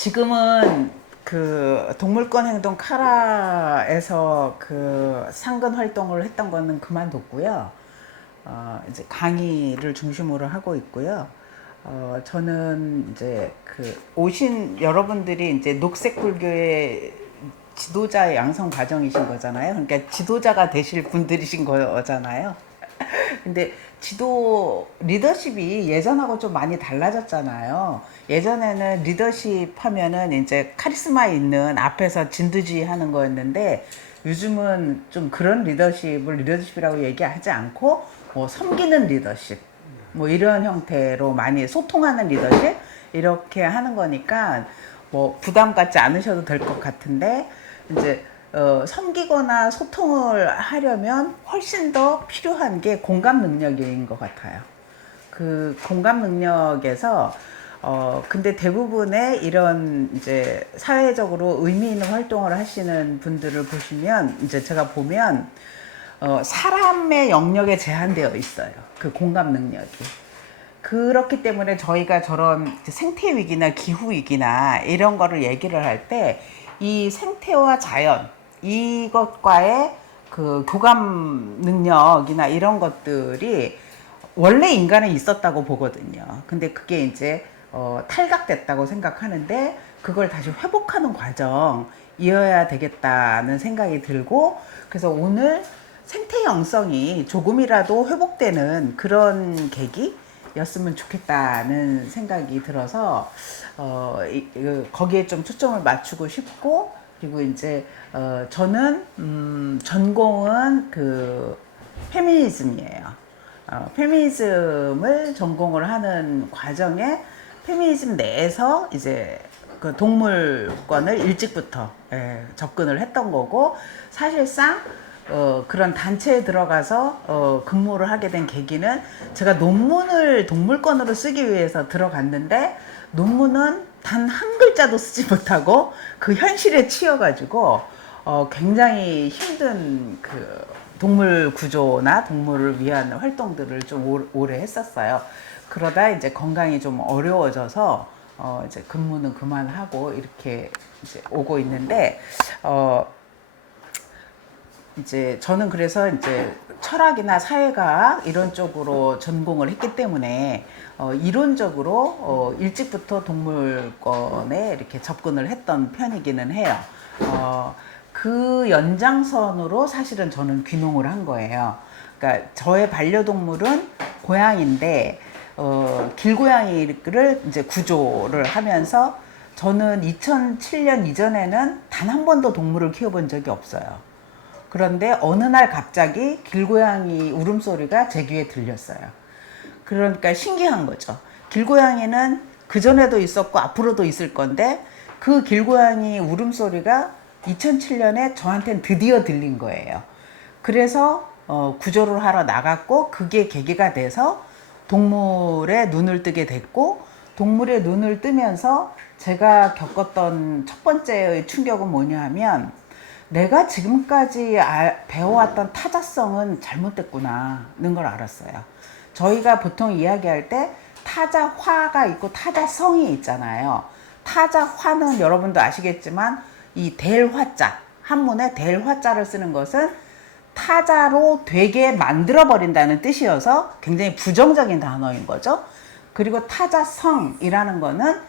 지금은 그 동물권 행동 카라에서 그 상근 활동을 했던 거는 그만뒀고요. 이제 강의를 중심으로 하고 있고요. 저는 이제 그 오신 여러분들이 이제 녹색 불교의 지도자 양성 과정이신 거잖아요. 그러니까 지도자가 되실 분들이신 거잖아요. 근데 지도 리더십이 예전하고 좀 많이 달라졌잖아요. 예전에는 리더십 하면은 이제 카리스마 있는 앞에서 진두지 하는 거였는데 요즘은 좀 그런 리더십을 리더십이라고 얘기하지 않고 뭐 섬기는 리더십 뭐 이런 형태로 많이 소통하는 리더십 이렇게 하는 거니까 뭐 부담 갖지 않으셔도 될 것 같은데 이제 섬기거나 소통을 하려면 훨씬 더 필요한 게 공감 능력인 것 같아요. 그 공감 능력에서 근데 대부분의 이런 이제 사회적으로 의미 있는 활동을 하시는 분들을 보시면 이제 제가 보면 사람의 영역에 제한되어 있어요. 그 공감 능력이. 그렇기 때문에 저희가 저런 생태 위기나 기후 위기나 이런 거를 얘기를 할 때 이 생태와 자연 이것과의 그 교감 능력이나 이런 것들이 원래 인간에 있었다고 보거든요. 근데 그게 이제 탈각됐다고 생각하는데 그걸 다시 회복하는 과정이어야 되겠다는 생각이 들고 그래서 오늘 생태 영성이 조금이라도 회복되는 그런 계기 였으면 좋겠다는 생각이 들어서 거기에 좀 초점을 맞추고 싶고 그리고 이제 저는 전공은 그 페미니즘이에요. 페미니즘을 전공을 하는 과정에 페미니즘 내에서 이제 그 동물권을 일찍부터 접근을 했던 거고 사실상 그런 단체에 들어가서 근무를 하게 된 계기는 제가 논문을 동물권으로 쓰기 위해서 들어갔는데 논문은 단 한 글자도 쓰지 못하고 그 현실에 치여가지고 굉장히 힘든 그 동물 구조나 동물을 위한 활동들을 좀 오래 했었어요. 그러다 이제 건강이 좀 어려워져서 이제 근무는 그만하고 이렇게 이제 오고 있는데 이제 저는 그래서 이제 철학이나 사회과학 이런 쪽으로 전공을 했기 때문에 이론적으로 일찍부터 동물권에 이렇게 접근을 했던 편이기는 해요. 그 연장선으로 사실은 저는 귀농을 한 거예요. 그러니까 저의 반려동물은 고양이인데 길고양이를 이제 구조를 하면서 저는 2007년 이전에는 단 한 번도 동물을 키워본 적이 없어요. 그런데 어느 날 갑자기 길고양이 울음소리가 제 귀에 들렸어요. 그러니까 신기한 거죠. 길고양이는 그전에도 있었고 앞으로도 있을 건데 그 길고양이 울음소리가 2007년에 저한테는 드디어 들린 거예요. 그래서 구조를 하러 나갔고 그게 계기가 돼서 동물에 눈을 뜨게 됐고 동물의 눈을 뜨면서 제가 겪었던 첫 번째의 충격은 뭐냐 하면 내가 지금까지 배워왔던 타자성은 잘못됐구나는 걸 알았어요. 저희가 보통 이야기할 때 타자화가 있고 타자성이 있잖아요. 타자화는 여러분도 아시겠지만 이 델화자, 한문에 델화자를 쓰는 것은 타자로 되게 만들어버린다는 뜻이어서 굉장히 부정적인 단어인 거죠. 그리고 타자성이라는 거는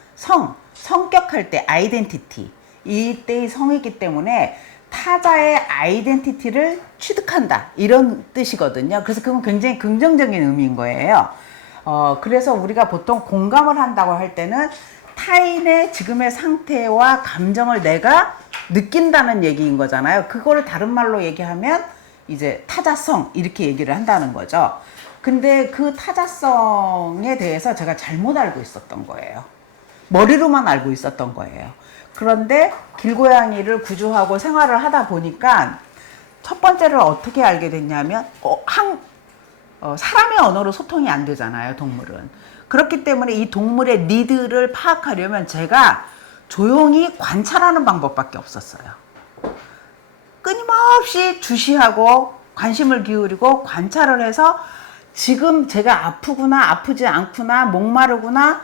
성격할 때 아이덴티티, 이때의 성이기 때문에 타자의 아이덴티티를 취득한다 이런 뜻이거든요. 그래서 그건 굉장히 긍정적인 의미인 거예요. 그래서 우리가 보통 공감을 한다고 할 때는 타인의 지금의 상태와 감정을 내가 느낀다는 얘기인 거잖아요. 그거를 다른 말로 얘기하면 이제 타자성 이렇게 얘기를 한다는 거죠. 근데 그 타자성에 대해서 제가 잘못 알고 있었던 거예요. 머리로만 알고 있었던 거예요. 그런데 길고양이를 구조하고 생활을 하다 보니까 첫 번째를 어떻게 알게 됐냐면 사람의 언어로 소통이 안 되잖아요, 동물은. 그렇기 때문에 이 동물의 니드를 파악하려면 제가 조용히 관찰하는 방법밖에 없었어요. 끊임없이 주시하고 관심을 기울이고 관찰을 해서 지금 제가 아프구나, 아프지 않구나, 목마르구나,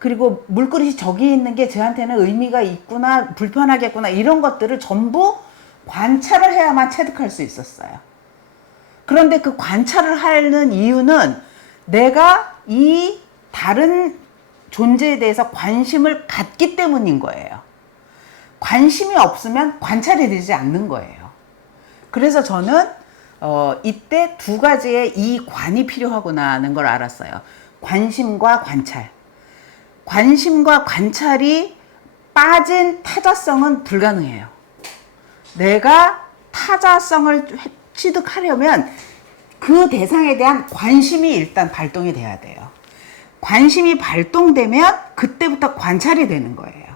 그리고 물그릇이 저기 있는 게 쟤한테는 의미가 있구나, 불편하겠구나, 이런 것들을 전부 관찰을 해야만 체득할 수 있었어요. 그런데 그 관찰을 하는 이유는 내가 이 다른 존재에 대해서 관심을 갖기 때문인 거예요. 관심이 없으면 관찰이 되지 않는 거예요. 그래서 저는 이때 두 가지의 이 관이 필요하구나는 걸 알았어요. 관심과 관찰. 관심과 관찰이 빠진 타자성은 불가능해요. 내가 타자성을 취득하려면 그 대상에 대한 관심이 일단 발동이 돼야 돼요. 관심이 발동되면 그때부터 관찰이 되는 거예요.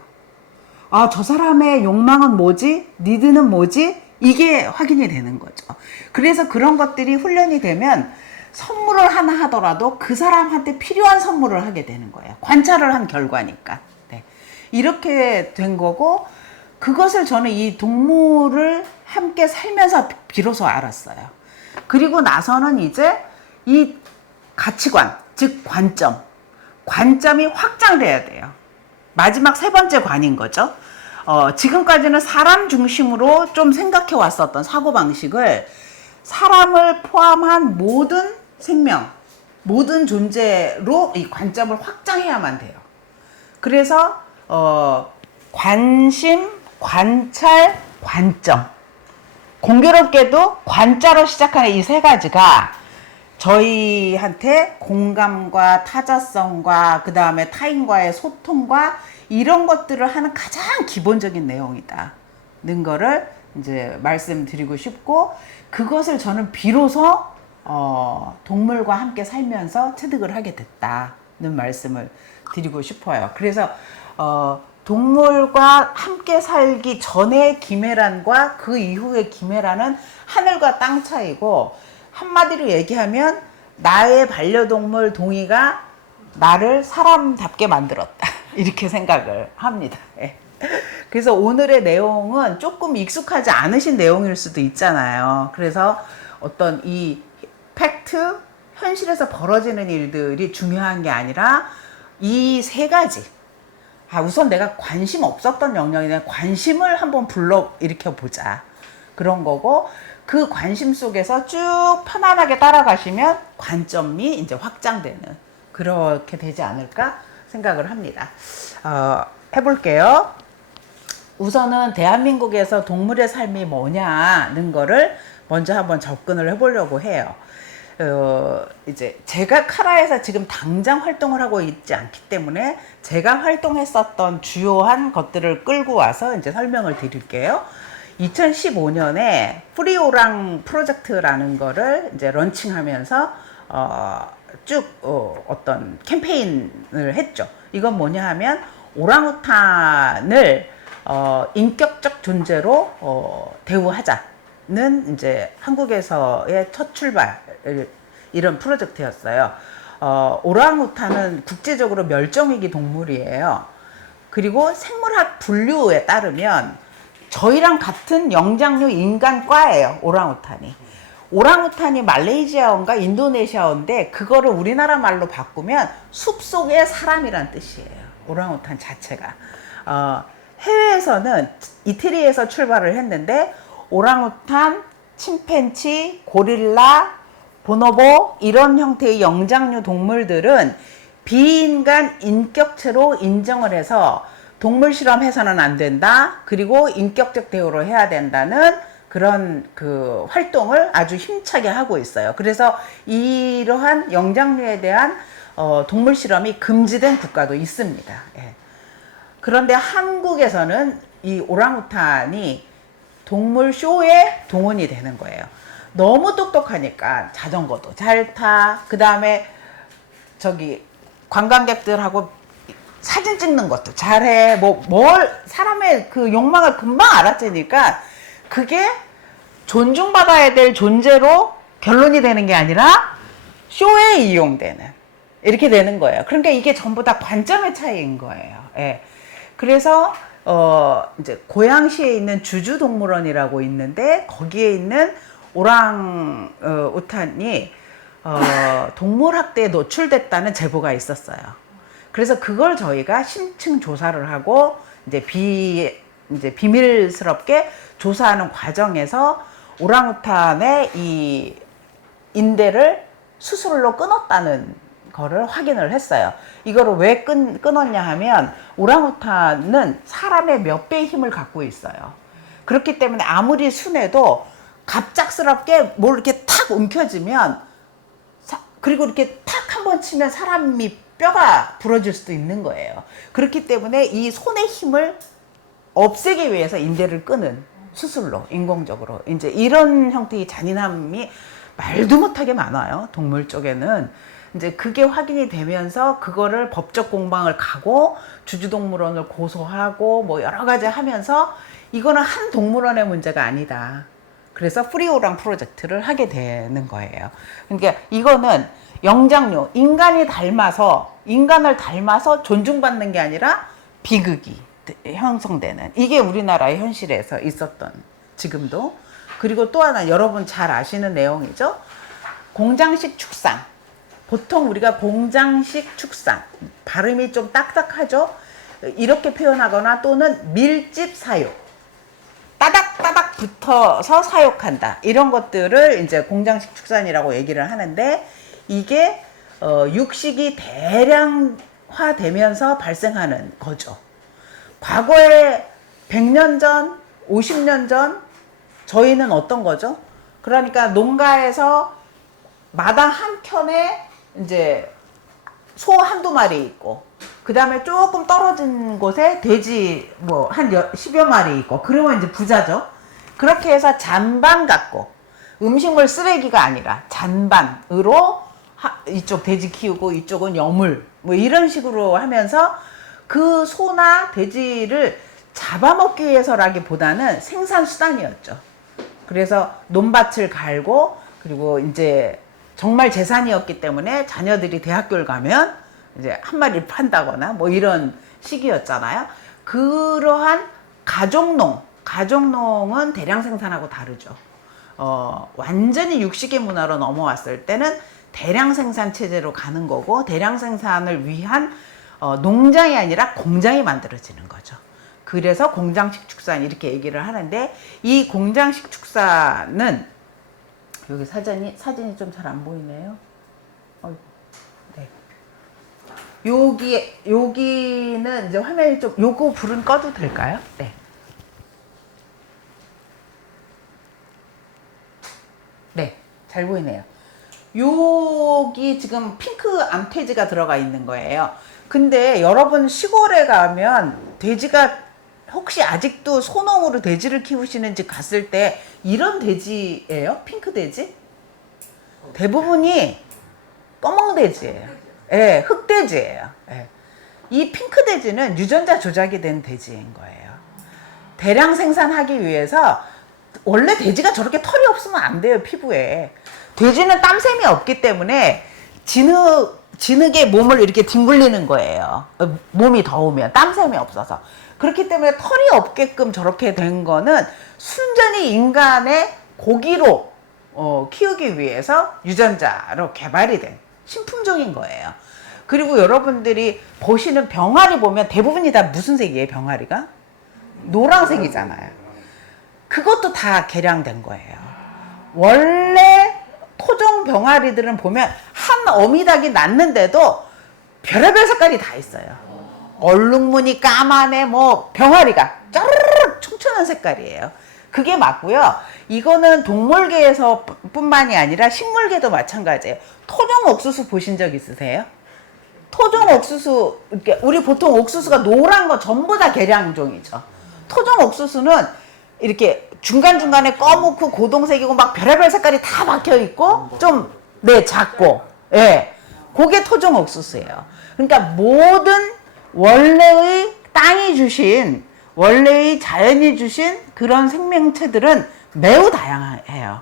아, 저 사람의 욕망은 뭐지? 니드는 뭐지? 이게 확인이 되는 거죠. 그래서 그런 것들이 훈련이 되면 선물을 하나 하더라도 그 사람한테 필요한 선물을 하게 되는 거예요. 관찰을 한 결과니까. 네. 이렇게 된 거고, 그것을 저는 이 동물을 함께 살면서 비로소 알았어요. 그리고 나서는 이제 이 가치관, 즉 관점이 확장돼야 돼요. 마지막 세 번째 관인 거죠. 지금까지는 사람 중심으로 좀 생각해 왔었던 사고방식을 사람을 포함한 모든 생명, 모든 존재로 이 관점을 확장해야만 돼요. 그래서 관심, 관찰, 관점. 공교롭게도 관자로 시작하는 이 세 가지가 저희한테 공감과 타자성과 그 다음에 타인과의 소통과 이런 것들을 하는 가장 기본적인 내용이다는 거를 이제 말씀드리고 싶고, 그것을 저는 비로소 동물과 함께 살면서 체득을 하게 됐다는 말씀을 드리고 싶어요. 그래서 동물과 함께 살기 전의 김혜란과 그 이후의 김혜란은 하늘과 땅 차이고, 한마디로 얘기하면 나의 반려동물 동이가 나를 사람답게 만들었다, 이렇게 생각을 합니다. 그래서 오늘의 내용은 조금 익숙하지 않으신 내용일 수도 있잖아요. 그래서 어떤 이 팩트, 현실에서 벌어지는 일들이 중요한 게 아니라 이 세 가지, 우선 내가 관심 없었던 영역에 대한 관심을 한번 불러일으켜 보자, 그런 거고, 그 관심 속에서 쭉 편안하게 따라가시면 관점이 이제 확장되는, 그렇게 되지 않을까 생각을 합니다. 해볼게요. 우선은 대한민국에서 동물의 삶이 뭐냐는 거를 먼저 한번 접근을 해보려고 해요. 이제 제가 카라에서 지금 당장 활동을 하고 있지 않기 때문에 제가 활동했었던 주요한 것들을 끌고 와서 이제 설명을 드릴게요. 2015년에 프리오랑 프로젝트라는 거를 이제 런칭하면서 쭉 어떤 캠페인을 했죠. 이건 뭐냐 하면 오랑우탄을 인격적 존재로 대우하자는 이제 한국에서의 첫 출발, 이런 프로젝트였어요. 오랑우탄은 국제적으로 멸종위기 동물이에요. 그리고 생물학 분류에 따르면 저희랑 같은 영장류 인간과예요, 오랑우탄이. 오랑우탄이 말레이시아어인가 인도네시아어인데 그거를 우리나라 말로 바꾸면 숲속의 사람이란 뜻이에요, 오랑우탄 자체가. 해외에서는 이태리에서 출발을 했는데 오랑우탄, 침팬치, 고릴라, 보노보 이런 형태의 영장류 동물들은 비인간 인격체로 인정을 해서 동물 실험해서는 안 된다, 그리고 인격적 대우를 해야 된다는 그런 그 활동을 아주 힘차게 하고 있어요. 그래서 이러한 영장류에 대한 동물 실험이 금지된 국가도 있습니다. 예. 그런데 한국에서는 이 오랑우탄이 동물 쇼에 동원이 되는 거예요. 너무 똑똑하니까 자전거도 잘 타, 그 다음에 저기 관광객들하고 사진 찍는 것도 잘해, 사람의 그 욕망을 금방 알아채니까 그게 존중받아야 될 존재로 결론이 되는 게 아니라 쇼에 이용되는, 이렇게 되는 거예요. 그러니까 이게 전부 다 관점의 차이인 거예요. 예. 그래서 이제 고양시에 있는 주주동물원이라고 있는데 거기에 있는 오랑우탄이 동물학대에 노출됐다는 제보가 있었어요. 그래서 그걸 저희가 심층 조사를 하고 이제 비밀스럽게 조사하는 과정에서 오랑우탄의 이 인대를 수술로 끊었다는 거를 확인을 했어요. 이거를 왜 끊었냐 하면 오랑우탄은 사람의 몇 배의 힘을 갖고 있어요. 그렇기 때문에 아무리 순해도 갑작스럽게 뭘 이렇게 탁 움켜쥐면 그리고 이렇게 탁 한 번 치면 사람이 뼈가 부러질 수도 있는 거예요. 그렇기 때문에 이 손의 힘을 없애기 위해서 인대를 끄는 수술로 인공적으로 이제 이런 형태의 잔인함이 말도 못하게 많아요. 동물 쪽에는. 이제 그게 확인이 되면서 그거를 법적 공방을 가고 주주동물원을 고소하고 뭐 여러 가지 하면서 이거는 한 동물원의 문제가 아니다. 그래서 프리오랑 프로젝트를 하게 되는 거예요. 그러니까 이거는 영장류, 인간을 닮아서 존중받는 게 아니라 비극이 형성되는, 이게 우리나라의 현실에서 있었던, 지금도. 그리고 또 하나 여러분 잘 아시는 내용이죠. 공장식 축산. 보통 우리가 공장식 축산, 발음이 좀 딱딱하죠. 이렇게 표현하거나 또는 밀집 사육, 따닥따닥 붙어서 사육한다, 이런 것들을 이제 공장식 축산이라고 얘기를 하는데, 이게 육식이 대량화되면서 발생하는 거죠. 과거에 100년 전, 50년 전 저희는 어떤 거죠? 그러니까 농가에서 마당 한 켠에 이제 소 한두 마리 있고, 그 다음에 조금 떨어진 곳에 돼지 뭐 한 10여 마리 있고, 그러면 이제 부자죠. 그렇게 해서 잔반 갖고, 음식물 쓰레기가 아니라 잔반으로 이쪽 돼지 키우고 이쪽은 여물, 뭐 이런 식으로 하면서 그 소나 돼지를 잡아먹기 위해서라기보다는 생산수단이었죠. 그래서 논밭을 갈고, 그리고 이제 정말 재산이었기 때문에 자녀들이 대학교를 가면 이제 한 마리를 판다거나 뭐 이런 시기였잖아요. 그러한 가족농은 대량 생산하고 다르죠. 완전히 육식의 문화로 넘어왔을 때는 대량 생산 체제로 가는 거고, 대량 생산을 위한 농장이 아니라 공장이 만들어지는 거죠. 그래서 공장식 축산 이렇게 얘기를 하는데, 이 공장식 축산은 여기 사진이 좀 잘 안 보이네요. 네. 여기는 이제 화면이 좀, 요거 불은 꺼도 될까요? 네. 네, 잘 보이네요. 여기 지금 핑크 암돼지가 들어가 있는 거예요. 근데 여러분 시골에 가면 돼지가, 혹시 아직도 소농으로 돼지를 키우시는지 갔을 때 이런 돼지예요? 핑크 돼지? 대부분이 검은 돼지예요. 예, 흑돼지예요. 예. 이 핑크 돼지는 유전자 조작이 된 돼지인 거예요. 대량 생산하기 위해서, 원래 돼지가 저렇게 털이 없으면 안 돼요, 피부에. 돼지는 땀샘이 없기 때문에 진흙에 몸을 이렇게 뒹굴리는 거예요. 몸이 더우면 땀샘이 없어서. 그렇기 때문에 털이 없게끔 저렇게 된 거는 순전히 인간의 고기로 키우기 위해서 유전자로 개발이 된 신품종인 거예요. 그리고 여러분들이 보시는 병아리 보면 대부분이 다 무슨 색이에요, 병아리가? 노란색이잖아요. 그것도 다 개량된 거예요. 원래 토종 병아리들은 보면 한 어미닭이 낳는데도 별의별 색깔이 다 있어요. 얼룩무늬 까만에 뭐 병아리가 짜르르 청천한 색깔이에요. 그게 맞고요. 이거는 동물계에서 뿐만이 아니라 식물계도 마찬가지예요. 토종 옥수수 보신 적 있으세요? 토종 옥수수, 우리 보통 옥수수가 노란 거 전부 다 개량종이죠. 토종 옥수수는 이렇게 중간중간에 검고 고동색이고 막 별의별 색깔이 다 박혀 있고 좀, 네, 작고, 예. 그게 토종 옥수수예요. 그러니까 모든 원래의 땅이 주신, 원래의 자연이 주신 그런 생명체들은 매우 다양해요.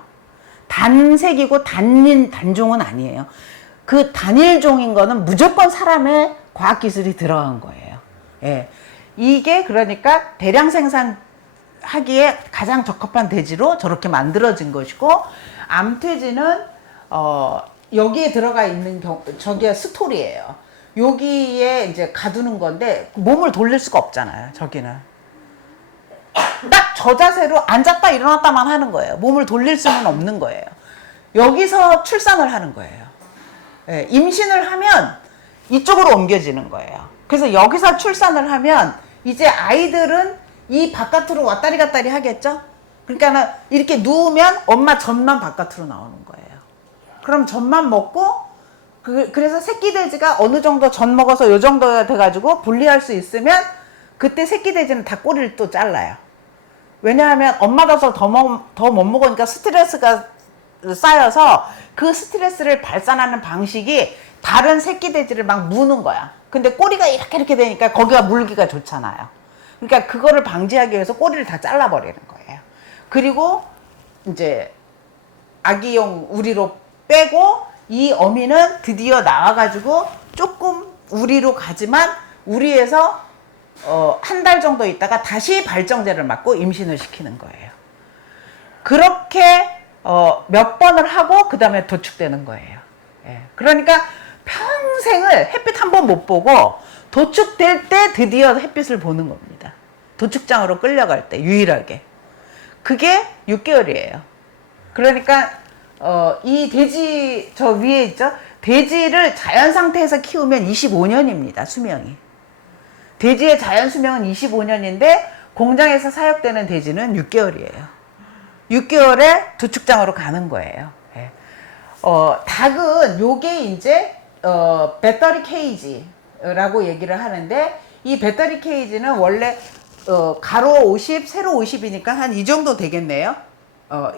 단색이고 단종은 아니에요. 그 단일종인 거는 무조건 사람의 과학기술이 들어간 거예요. 예. 이게 그러니까 대량 생산하기에 가장 적합한 돼지로 저렇게 만들어진 것이고, 암돼지는 여기에 들어가 있는 저게 스토리예요. 여기에 이제 가두는 건데 몸을 돌릴 수가 없잖아요. 저기는 딱 저 자세로 앉았다 일어났다만 하는 거예요. 몸을 돌릴 수는 없는 거예요. 여기서 출산을 하는 거예요. 예, 임신을 하면 이쪽으로 옮겨지는 거예요. 그래서 여기서 출산을 하면 이제 아이들은 이 바깥으로 왔다리 갔다리 하겠죠? 그러니까는 이렇게 누우면 엄마 젖만 바깥으로 나오는 거예요. 그럼 젖만 먹고 그래서 새끼 돼지가 어느 정도 젖 먹어서 요 정도 돼가지고 분리할 수 있으면 그때 새끼 돼지는 다 꼬리를 또 잘라요. 왜냐하면 엄마 젖을 더 못 먹으니까 스트레스가 쌓여서 그 스트레스를 발산하는 방식이 다른 새끼 돼지를 막 무는 거야. 근데 꼬리가 이렇게 되니까 거기가 물기가 좋잖아요. 그러니까 그거를 방지하기 위해서 꼬리를 다 잘라버리는 거예요. 그리고 이제 아기용 우리로 빼고 이 어미는 드디어 나와가지고 조금 우리로 가지만 우리에서 한 달 정도 있다가 다시 발정제를 맞고 임신을 시키는 거예요. 그렇게 몇 번을 하고 그 다음에 도축되는 거예요. 예. 그러니까 평생을 햇빛 한 번 못 보고 도축될 때 드디어 햇빛을 보는 겁니다. 도축장으로 끌려갈 때 유일하게. 그게 6개월이에요. 그러니까 이 돼지 저 위에 있죠? 돼지를 자연 상태에서 키우면 25년입니다. 수명이. 돼지의 자연 수명은 25년인데 공장에서 사육되는 돼지는 6개월이에요. 6개월에 도축장으로 가는 거예요. 예. 닭은 요게 이제 배터리 케이지라고 얘기를 하는데 이 배터리 케이지는 원래 가로 50, 세로 50이니까 한 이 정도 되겠네요.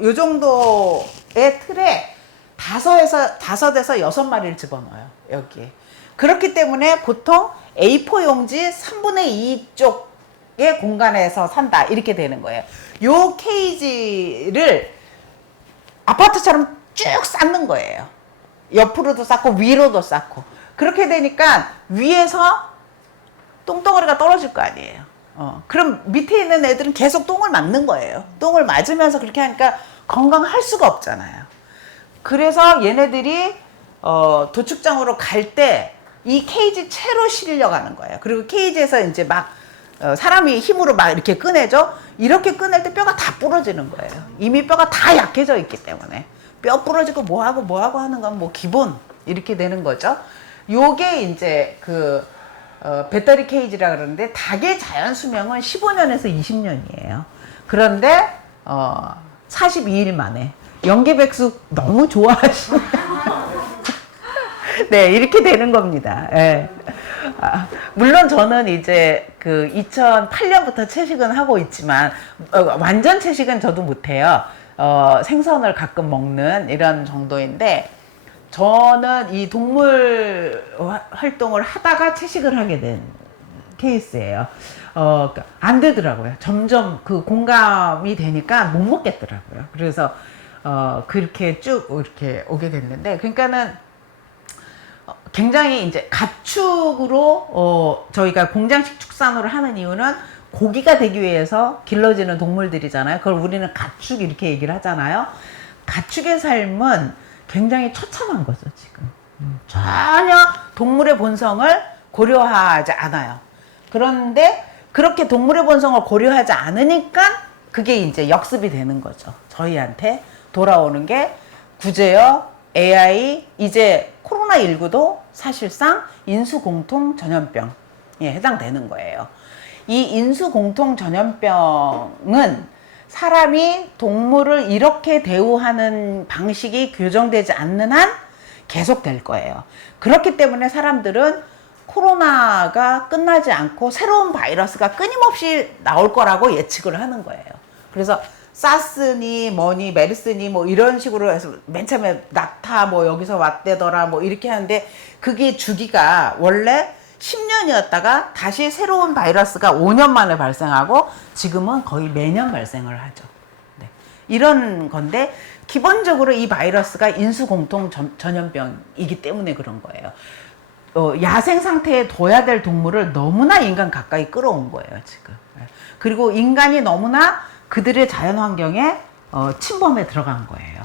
요 정도의 틀에 다섯에서 6마리를 집어넣어요. 여기에. 그렇기 때문에 보통 A4 용지 3분의 2 쪽의 공간에서 산다. 이렇게 되는 거예요. 요 케이지를 아파트처럼 쭉 쌓는 거예요. 옆으로도 쌓고 위로도 쌓고. 그렇게 되니까 위에서 똥덩어리가 떨어질 거 아니에요. 그럼 밑에 있는 애들은 계속 똥을 맞는 거예요. 똥을 맞으면서 그렇게 하니까 건강할 수가 없잖아요. 그래서 얘네들이 도축장으로 갈 때 이 케이지 채로 실려가는 거예요. 그리고 케이지에서 이제 막 사람이 힘으로 막 이렇게 꺼내죠. 이렇게 꺼낼 때 뼈가 다 부러지는 거예요. 이미 뼈가 다 약해져 있기 때문에 뼈 부러지고 뭐하고 하는 건 뭐 기본 이렇게 되는 거죠. 요게 이제 그 배터리 케이지라 그러는데 닭의 자연 수명은 15년에서 20년이에요. 그런데 42일 만에 연계백숙 너무 좋아하시네요. 네, 이렇게 되는 겁니다. 예. 물론 저는 이제 그 2008년부터 채식은 하고 있지만 완전 채식은 저도 못해요. 생선을 가끔 먹는 이런 정도인데 저는 이 동물 활동을 하다가 채식을 하게 된 케이스예요. 안 되더라고요. 점점 그 공감이 되니까 못 먹겠더라고요. 그래서 그렇게 쭉 이렇게 오게 됐는데, 그러니까는 굉장히 이제 가축으로 저희가 공장식 축산으로 하는 이유는 고기가 되기 위해서 길러지는 동물들이잖아요. 그걸 우리는 가축 이렇게 얘기를 하잖아요. 가축의 삶은 굉장히 처참한 거죠, 지금. 전혀 동물의 본성을 고려하지 않아요. 그런데 그렇게 동물의 본성을 고려하지 않으니까 그게 이제 역습이 되는 거죠. 저희한테 돌아오는 게 구제역, AI, 이제 코로나19도 사실상 인수공통 전염병에 해당되는 거예요. 이 인수공통 전염병은 사람이 동물을 이렇게 대우하는 방식이 교정되지 않는 한 계속될 거예요. 그렇기 때문에 사람들은 코로나가 끝나지 않고 새로운 바이러스가 끊임없이 나올 거라고 예측을 하는 거예요. 그래서 사스니 뭐니 메르스니 뭐 이런 식으로 해서 맨 처음에 낙타 뭐 여기서 왔대더라 뭐 이렇게 하는데 그게 주기가 원래 10년이었다가 다시 새로운 바이러스가 5년 만에 발생하고 지금은 거의 매년 발생을 하죠. 네. 이런 건데 기본적으로 이 바이러스가 인수공통 전염병이기 때문에 그런 거예요. 야생 상태에 둬야 될 동물을 너무나 인간 가까이 끌어온 거예요, 지금. 그리고 인간이 너무나 그들의 자연 환경에 침범에 들어간 거예요.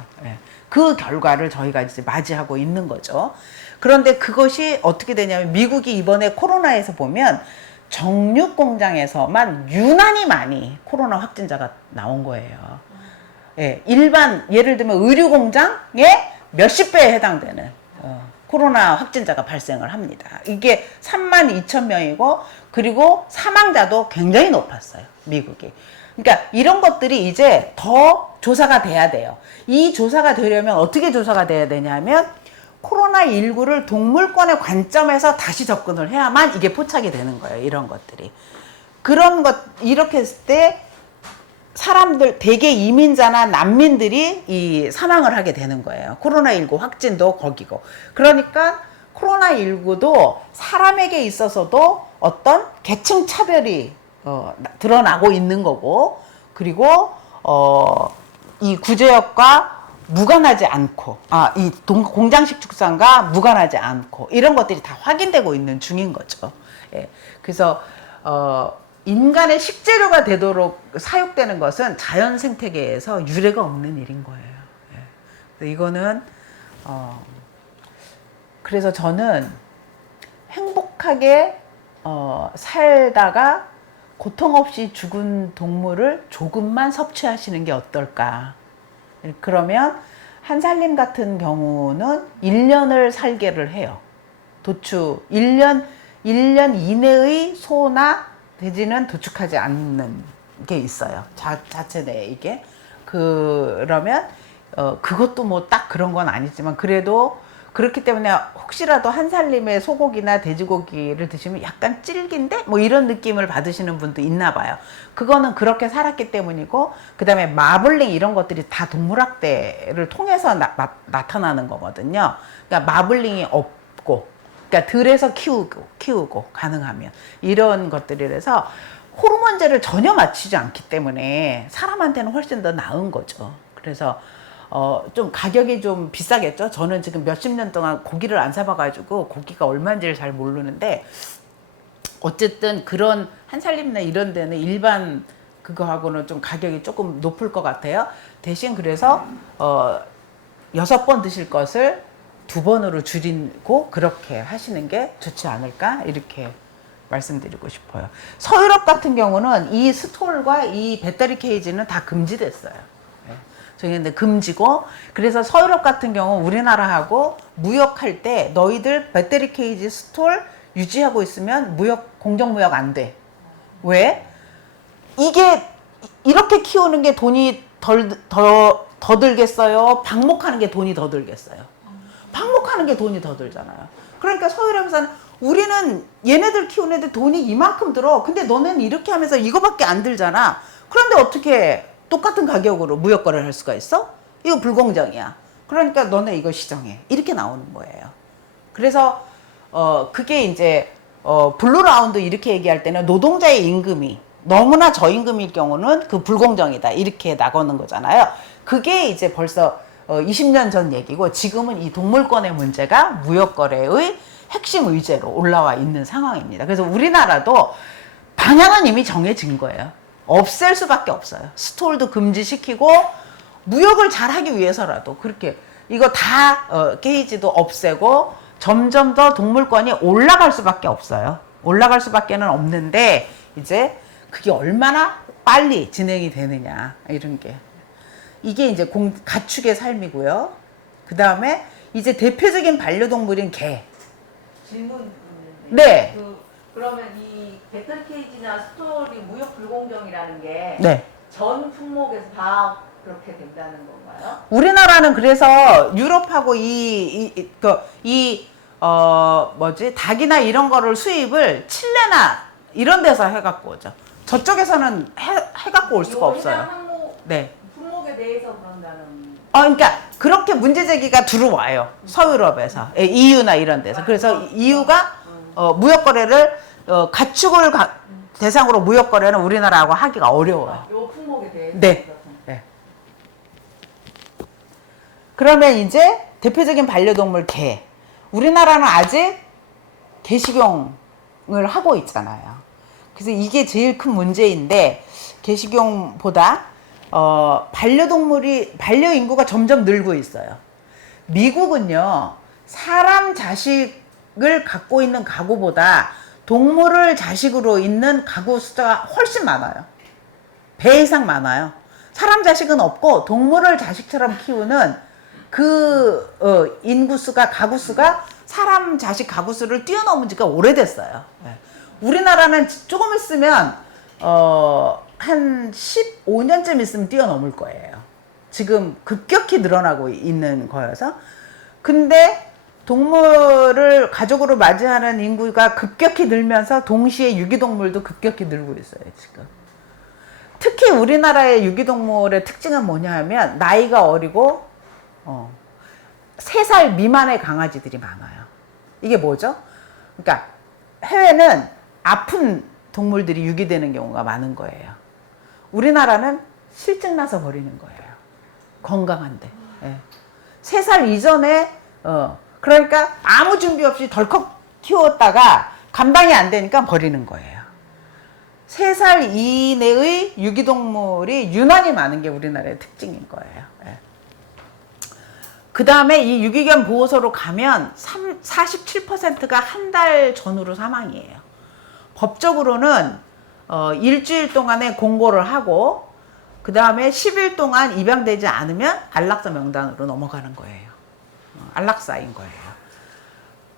그 결과를 저희가 이제 맞이하고 있는 거죠. 그런데 그것이 어떻게 되냐면 미국이 이번에 코로나에서 보면 정육 공장에서만 유난히 많이 코로나 확진자가 나온 거예요. 예, 일반 예를 들면 의류 공장의 몇십 배에 해당되는 코로나 확진자가 발생을 합니다. 이게 32,000명이고 그리고 사망자도 굉장히 높았어요. 미국이. 그러니까 이런 것들이 이제 더 조사가 돼야 돼요. 이 조사가 되려면 어떻게 조사가 돼야 되냐면 코로나19를 동물권의 관점에서 다시 접근을 해야만 이게 포착이 되는 거예요. 이런 것들이. 그런 것, 이렇게 했을 때 사람들, 대개 이민자나 난민들이 이 사망을 하게 되는 거예요. 코로나19 확진도 거기고. 그러니까 코로나19도 사람에게 있어서도 어떤 계층 차별이 드러나고 있는 거고, 그리고 이 구제역과 무관하지 않고, 이 공장식 축산과 무관하지 않고, 이런 것들이 다 확인되고 있는 중인 거죠. 예. 그래서, 인간의 식재료가 되도록 사육되는 것은 자연 생태계에서 유례가 없는 일인 거예요. 예. 이거는, 그래서 저는 행복하게, 살다가 고통 없이 죽은 동물을 조금만 섭취하시는 게 어떨까. 그러면 한살림 같은 경우는 1년을 살게를 해요. 도축 1년 이내의 소나 돼지는 도축하지 않는 게 있어요. 자체 내에 이게. 그러면 그것도 뭐 딱 그런 건 아니지만 그래도 그렇기 때문에 혹시라도 한살림의 소고기나 돼지고기를 드시면 약간 질긴데 뭐 이런 느낌을 받으시는 분도 있나 봐요. 그거는 그렇게 살았기 때문이고, 그 다음에 마블링 이런 것들이 다 동물학대를 통해서 나타나는 거거든요. 그러니까 마블링이 없고, 그러니까 들에서 키우고 가능하면 이런 것들이라서 호르몬제를 전혀 맞추지 않기 때문에 사람한테는 훨씬 더 나은 거죠. 그래서 좀 가격이 좀 비싸겠죠. 저는 지금 몇십 년 동안 고기를 안 사봐가지고 고기가 얼마인지를 잘 모르는데, 어쨌든 그런 한살림이나 이런 데는 일반 그거하고는 좀 가격이 조금 높을 것 같아요. 대신 그래서 6번 드실 것을 2번으로 줄이고 그렇게 하시는 게 좋지 않을까, 이렇게 말씀드리고 싶어요. 서유럽 같은 경우는 이 스톨과 이 배터리 케이지는 다 금지됐어요. 저기 근데 금지고, 그래서 서유럽 같은 경우 우리나라하고 무역할 때 너희들 배터리 케이지 스톨 유지하고 있으면 공정무역 안 돼. 왜? 이게 이렇게 키우는 게 돈이 더 들겠어요? 방목하는 게 돈이 더 들겠어요? 방목하는 게 돈이 더 들잖아요. 그러니까 서유럽에서는 우리는 얘네들 키우는 애들 돈이 이만큼 들어. 근데 너네는 이렇게 하면서 이거밖에 안 들잖아. 그런데 어떻게 똑같은 가격으로 무역 거래를 할 수가 있어? 이거 불공정이야. 그러니까 너네 이거 시정해. 이렇게 나오는 거예요. 그래서 그게 이제 블루라운드 이렇게 얘기할 때는 노동자의 임금이 너무나 저임금일 경우는 그 불공정이다, 이렇게 나가는 거잖아요. 그게 이제 벌써 20년 전 얘기고, 지금은 이 동물권의 문제가 무역 거래의 핵심 의제로 올라와 있는 상황입니다. 그래서 우리나라도 방향은 이미 정해진 거예요. 없앨 수밖에 없어요. 스톨도 금지시키고, 무역을 잘하기 위해서라도 그렇게 이거 다 케이지도 없애고 점점 더 동물권이 올라갈 수밖에 없어요. 올라갈 수밖에는 없는데, 이제 그게 얼마나 빨리 진행이 되느냐, 이런 게. 이게 이제 가축의 삶이고요. 그 다음에 이제 대표적인 반려동물인 개. 질문 네. 그러면 이 배터리 케이지나 스토리 무역 불공정이라는 게 네. 전 품목에서 다 그렇게 된다는 건가요? 우리나라는 그래서 유럽하고 닭이나 이런 거를 수입을 칠레나 이런 데서 해갖고 오죠. 저쪽에서는 해갖고 올 수가 없어요. 네. 품목에 대해서 그런다는. 그러니까 그렇게 문제 제기가 들어와요. 서유럽에서, EU나 이런 데서. 그래서 EU가 무역 거래를 가축을 대상으로 무역 거래는 우리나라하고 하기가 어려워요. 요 품목에 대해서. 네. 네. 그러면 이제 대표적인 반려동물 개. 우리나라는 아직 개식용을 하고 있잖아요. 그래서 이게 제일 큰 문제인데, 개식용보다 반려 인구가 점점 늘고 있어요. 미국은요, 사람 자식을 갖고 있는 가구보다 동물을 자식으로 있는 가구 숫자가 훨씬 많아요. 배 이상 많아요. 사람 자식은 없고 동물을 자식처럼 키우는 인구수가, 가구수가 사람 자식 가구수를 뛰어넘은 지가 오래됐어요. 네. 우리나라는 조금 있으면 한 15년쯤 있으면 뛰어넘을 거예요. 지금 급격히 늘어나고 있는 거여서. 근데 동물을 가족으로 맞이하는 인구가 급격히 늘면서 동시에 유기동물도 급격히 늘고 있어요, 지금. 특히 우리나라의 유기동물의 특징은 뭐냐 하면 나이가 어리고 3살 미만의 강아지들이 많아요. 이게 뭐죠? 그러니까 해외는 아픈 동물들이 유기되는 경우가 많은 거예요. 우리나라는 실증 나서 버리는 거예요. 건강한데. 예. 3살 이전에 그러니까 아무 준비 없이 덜컥 키웠다가 감당이 안 되니까 버리는 거예요. 3살 이내의 유기동물이 유난히 많은 게 우리나라의 특징인 거예요. 예. 그 다음에 이 유기견 보호소로 가면 47%가 한 달 전후로 사망이에요. 법적으로는 일주일 동안에 공고를 하고 그 다음에 10일 동안 입양되지 않으면 안락사 명단으로 넘어가는 거예요. 안락사인 거예요.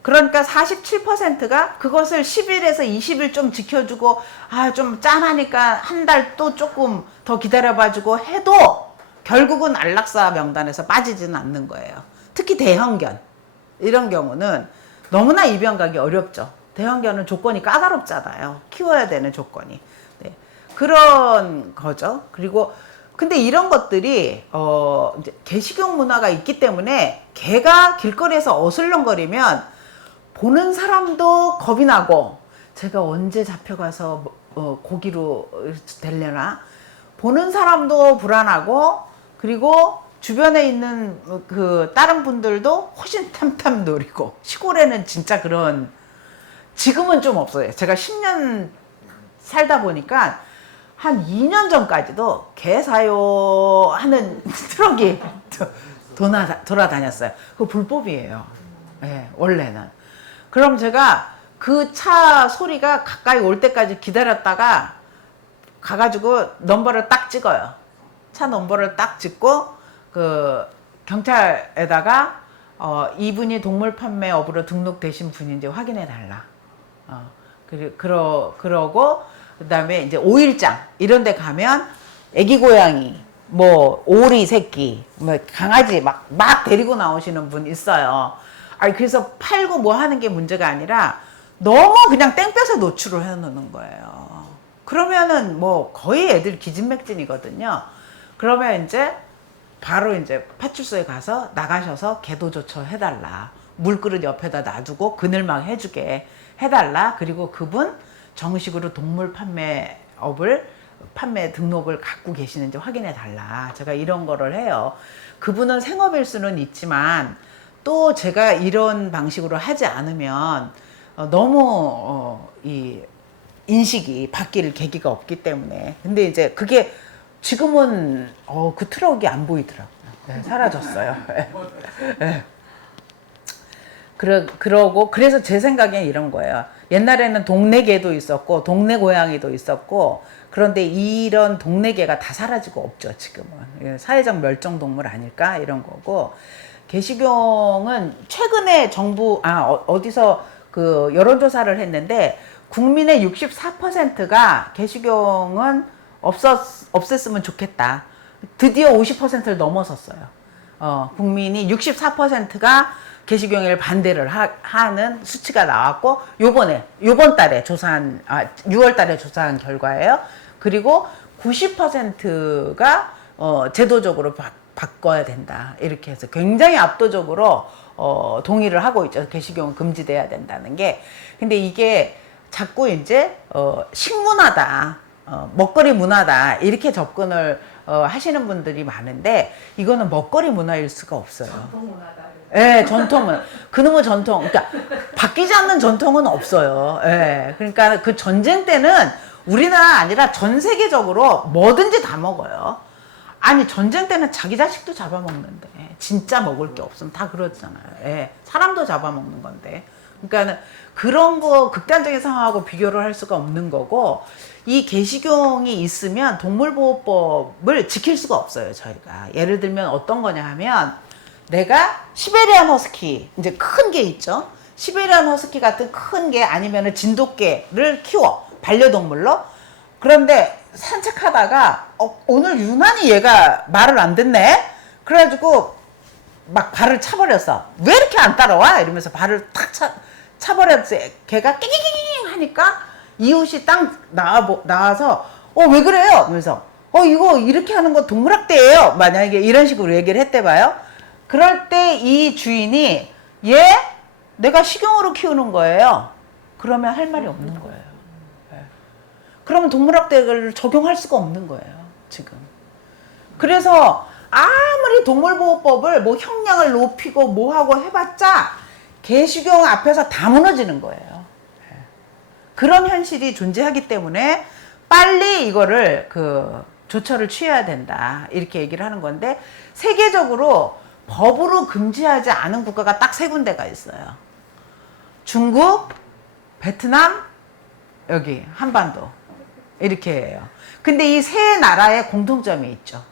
그러니까 47%가 그것을 10일에서 20일 좀 지켜주고 좀 짠하니까 한 달 또 조금 더 기다려봐주고 해도 결국은 안락사 명단에서 빠지지는 않는 거예요. 특히 대형견 이런 경우는 너무나 입양 가기 어렵죠. 대형견은 조건이 까다롭잖아요. 키워야 되는 조건이. 네. 그런 거죠. 그리고 근데 이런 것들이 이제 개식용 문화가 있기 때문에 개가 길거리에서 어슬렁거리면 보는 사람도 겁이 나고 제가 언제 잡혀가서 고기로 되려나 보는 사람도 불안하고 그리고 주변에 있는 그 다른 분들도 호신탐탐 노리고 시골에는 진짜 그런 지금은 좀 없어요. 제가 10년 살다 보니까 한 2년 전까지도 개 사요 하는 트럭이 돌아다녔어요. 그거 불법이에요. 네, 원래는. 그럼 제가 그 차 소리가 가까이 올 때까지 기다렸다가 가가지고 넘버를 딱 찍어요. 차 넘버를 딱 찍고 그 경찰에다가 이분이 동물 판매업으로 등록되신 분인지 확인해 달라. 그러고 그다음에 이제 5일장 이런 데 가면 애기 고양이 뭐 오리 새끼 뭐 강아지 막 데리고 나오시는 분 있어요. 그래서 팔고 뭐 하는 게 문제가 아니라 너무 그냥 땡볕에 노출을 해 놓는 거예요. 그러면은 뭐 거의 애들 기진맥진이거든요. 그러면 이제 바로 이제 파출소에 가서 나가셔서 개도 조처 해달라. 물그릇 옆에다 놔두고 그늘막 해주게 해달라. 그리고 그분 정식으로 동물 판매 등록을 갖고 계시는지 확인해 달라. 제가 이런 거를 해요. 그분은 생업일 수는 있지만 또 제가 이런 방식으로 하지 않으면 너무 이 인식이 바뀔 계기가 없기 때문에. 근데 이제 그게 지금은 그 트럭이 안 보이더라고요. 네, 사라졌어요. 네. 그래서 제 생각엔 이런 거예요. 옛날에는 동네 개도 있었고 동네 고양이도 있었고 그런데 이런 동네 개가 다 사라지고 없죠. 지금은 사회적 멸종 동물 아닐까 이런 거고. 개식용은 최근에 정부 어디서 그 여론조사를 했는데 국민의 64%가 개식용은 없앴으면 좋겠다. 드디어 50%를 넘어섰어요. 국민이 64%가 개식용을 반대를 하는 수치가 나왔고 요번 달에 조사한 6월 달에 조사한 결과예요. 그리고 90%가 제도적으로 바꿔야 된다. 이렇게 해서 굉장히 압도적으로 동의를 하고 있죠. 개식용은 금지돼야 된다는 게. 근데 이게 자꾸 이제 식문화다. 먹거리 문화다. 이렇게 접근을 하시는 분들이 많은데 이거는 먹거리 문화일 수가 없어요. 전통 문화다. 예, 전통은. 그놈의 전통. 그러니까 바뀌지 않는 전통은 없어요. 예. 그러니까 그 전쟁 때는 우리나라 아니라 전 세계적으로 뭐든지 다 먹어요. 아니 전쟁 때는 자기 자식도 잡아먹는데 진짜 먹을 게 없으면 다 그렇잖아요. 예. 사람도 잡아먹는 건데. 그러니까 그런 거 극단적인 상황하고 비교를 할 수가 없는 거고, 이 개식용이 있으면 동물보호법을 지킬 수가 없어요, 저희가. 예를 들면 어떤 거냐 하면, 내가 시베리안 허스키, 이제 큰 개 있죠? 시베리안 허스키 같은 큰 개 아니면 진돗개를 키워, 반려동물로. 그런데 산책하다가 오늘 유난히 얘가 말을 안 듣네? 그래가지고 막 발을 차버렸어. 왜 이렇게 안 따라와? 이러면서 발을 탁 차버렸어. 걔가 끼기기기 하니까 이웃이 딱 나와서 왜 그래요? 그러면서 이거 이렇게 하는 거 동물학대예요. 만약에 이런 식으로 얘기를 했대 봐요. 그럴 때 이 주인이 내가 식용으로 키우는 거예요. 그러면 할 말이 없는 거예요. 그러면 동물학대를 적용할 수가 없는 거예요, 지금. 그래서 아무리 동물보호법을 뭐 형량을 높이고 뭐 하고 해봤자 개식용 앞에서 다 무너지는 거예요. 그런 현실이 존재하기 때문에 빨리 이거를 조처를 취해야 된다, 이렇게 얘기를 하는 건데, 세계적으로 법으로 금지하지 않은 국가가 딱 3군데가 있어요. 중국, 베트남, 여기 한반도, 이렇게 해요. 근데 이 3나라의 공통점이 있죠.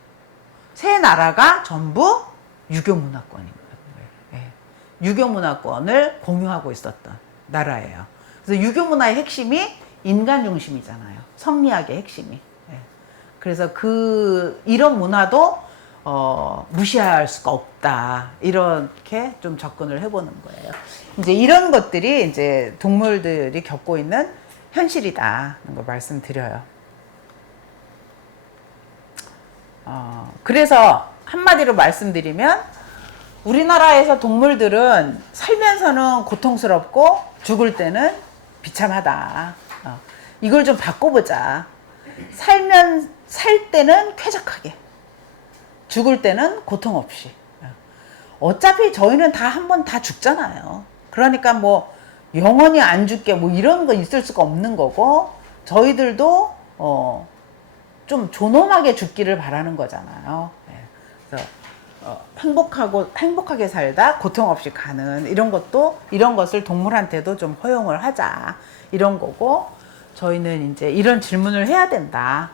3나라가 전부 유교 문화권인 거예요. 유교 문화권을 공유하고 있었던 나라예요. 그래서 유교 문화의 핵심이 인간 중심이잖아요. 성리학의 핵심이. 그래서 이런 문화도 무시할 수가 없다, 이렇게 좀 접근을 해보는 거예요. 이제 이런 것들이 이제 동물들이 겪고 있는 현실이다, 이런 거 말씀드려요. 그래서 한마디로 말씀드리면, 우리나라에서 동물들은 살면서는 고통스럽고 죽을 때는 비참하다. 이걸 좀 바꿔보자. 살 때는 쾌적하게, 죽을 때는 고통 없이. 어차피 저희는 다 한 번 다 죽잖아요. 그러니까 뭐 영원히 안 죽게 뭐 이런 거 있을 수가 없는 거고, 저희들도 좀 존엄하게 죽기를 바라는 거잖아요. 그래서 행복하게 살다 고통 없이 가는 이런 것을 동물한테도 좀 허용을 하자, 이런 거고, 저희는 이제 이런 질문을 해야 된다.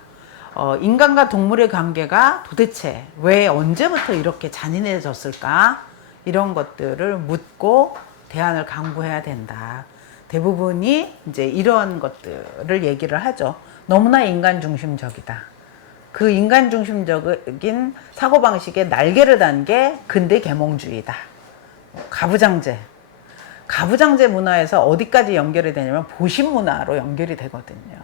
인간과 동물의 관계가 도대체 왜 언제부터 이렇게 잔인해졌을까? 이런 것들을 묻고 대안을 강구해야 된다. 대부분이 이제 이런 것들을 얘기를 하죠. 너무나 인간 중심적이다. 그 인간 중심적인 사고방식에 날개를 단 게 근대 계몽주의다. 가부장제 문화에서 어디까지 연결이 되냐면 보신 문화로 연결이 되거든요.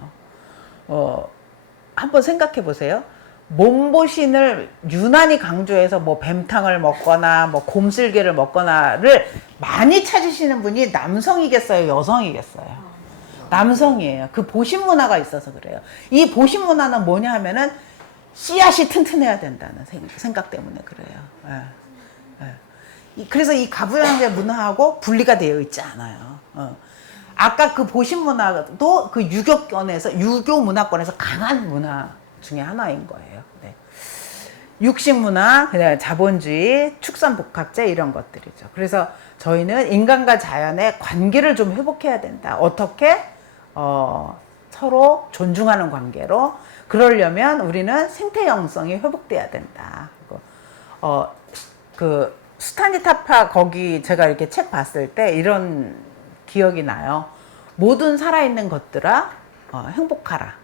한번 생각해 보세요. 몸보신을 유난히 강조해서 뭐 뱀탕을 먹거나 뭐 곰슬개를 먹거나를 많이 찾으시는 분이 남성이겠어요, 여성이겠어요? 남성이에요. 그 보신 문화가 있어서 그래요. 이 보신 문화는 뭐냐 하면은 씨앗이 튼튼해야 된다는 생각 때문에 그래요. 그래서 이 가부장제 문화하고 분리가 되어 있지 않아요. 아까 그 보신 문화도 그 유교 문화권에서 강한 문화 중에 하나인 거예요. 육식 문화, 그다음에 자본주의, 축산복합제, 이런 것들이죠. 그래서 저희는 인간과 자연의 관계를 좀 회복해야 된다. 어떻게? 서로 존중하는 관계로. 그러려면 우리는 생태 영성이 회복돼야 된다. 그 스타니타파 거기 제가 이렇게 책 봤을 때 이런 기억이 나요. 모든 살아있는 것들아 행복하라.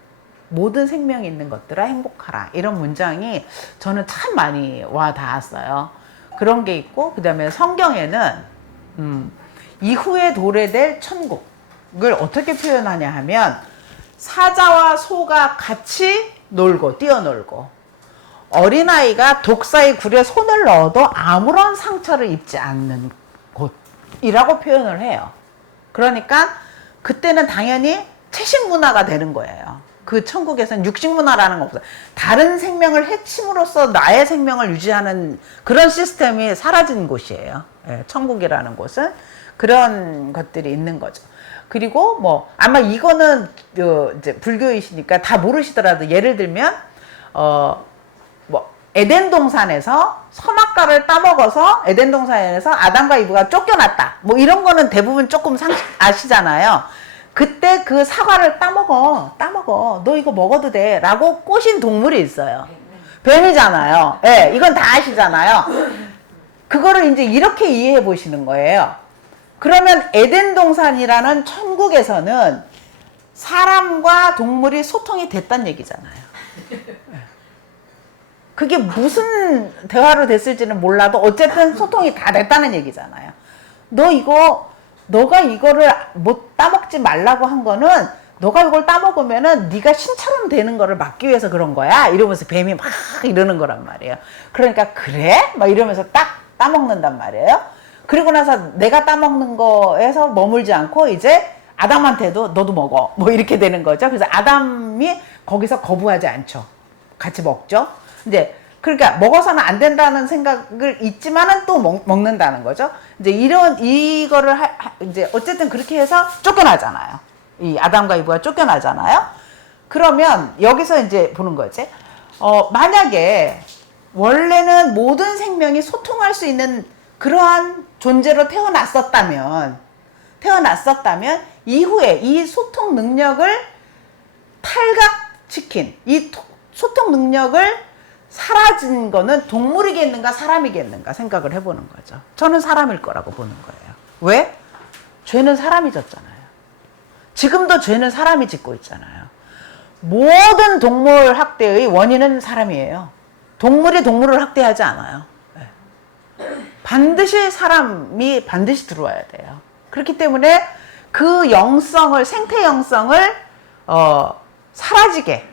모든 생명이 있는 것들아 행복하라. 이런 문장이 저는 참 많이 와 닿았어요. 그런 게 있고, 그 다음에 성경에는 이후에 도래될 천국을 어떻게 표현하냐 하면, 사자와 소가 같이 뛰어놀고, 어린아이가 독사의 굴에 손을 넣어도 아무런 상처를 입지 않는 곳이라고 표현을 해요. 그러니까 그때는 당연히 채식 문화가 되는 거예요. 그 천국에서는 육식 문화라는 거 없어요. 다른 생명을 해침으로써 나의 생명을 유지하는 그런 시스템이 사라진 곳이에요. 천국이라는 곳은 그런 것들이 있는 거죠. 그리고 뭐 아마 이거는 이제 불교이시니까 다 모르시더라도, 예를 들면 뭐 에덴 동산에서 선악과를 따먹어서 에덴 동산에서 아담과 이브가 쫓겨났다. 뭐 이런 거는 대부분 조금 아시잖아요. 그때 그 사과를 따먹어. 너 이거 먹어도 돼. 라고 꼬신 동물이 있어요. 뱀이잖아요. 예, 네, 이건 다 아시잖아요. 그거를 이제 이렇게 이해해 보시는 거예요. 그러면 에덴 동산이라는 천국에서는 사람과 동물이 소통이 됐단 얘기잖아요. 그게 무슨 대화로 됐을지는 몰라도 어쨌든 소통이 다 됐다는 얘기잖아요. 너가 이거를 못 따먹지 말라고 한 거는 너가 이걸 따먹으면은 네가 신처럼 되는 거를 막기 위해서 그런 거야. 이러면서 뱀이 막 이러는 거란 말이에요. 그러니까 그래? 막 이러면서 딱 따먹는단 말이에요. 그리고 나서 내가 따먹는 거에서 머물지 않고 이제 아담한테도 너도 먹어. 뭐 이렇게 되는 거죠. 그래서 아담이 거기서 거부하지 않죠. 같이 먹죠. 이제 그러니까 먹어서는 안 된다는 생각을 있지만은 또 먹는다는 거죠. 이제 이거를 이제 어쨌든 그렇게 해서 쫓겨나잖아요. 이 아담과 이브가 쫓겨나잖아요. 그러면 여기서 이제 보는 거지. 만약에 원래는 모든 생명이 소통할 수 있는 그러한 존재로 태어났었다면 이후에 이 소통 능력을 탈각시킨 이 소통 능력을 사라진 거는 동물이겠는가 사람이겠는가 생각을 해보는 거죠. 저는 사람일 거라고 보는 거예요. 왜? 죄는 사람이 졌잖아요. 지금도 죄는 사람이 짓고 있잖아요. 모든 동물 학대의 원인은 사람이에요. 동물이 동물을 학대하지 않아요. 반드시 사람이 반드시 들어와야 돼요. 그렇기 때문에 그 영성을, 생태 영성을 사라지게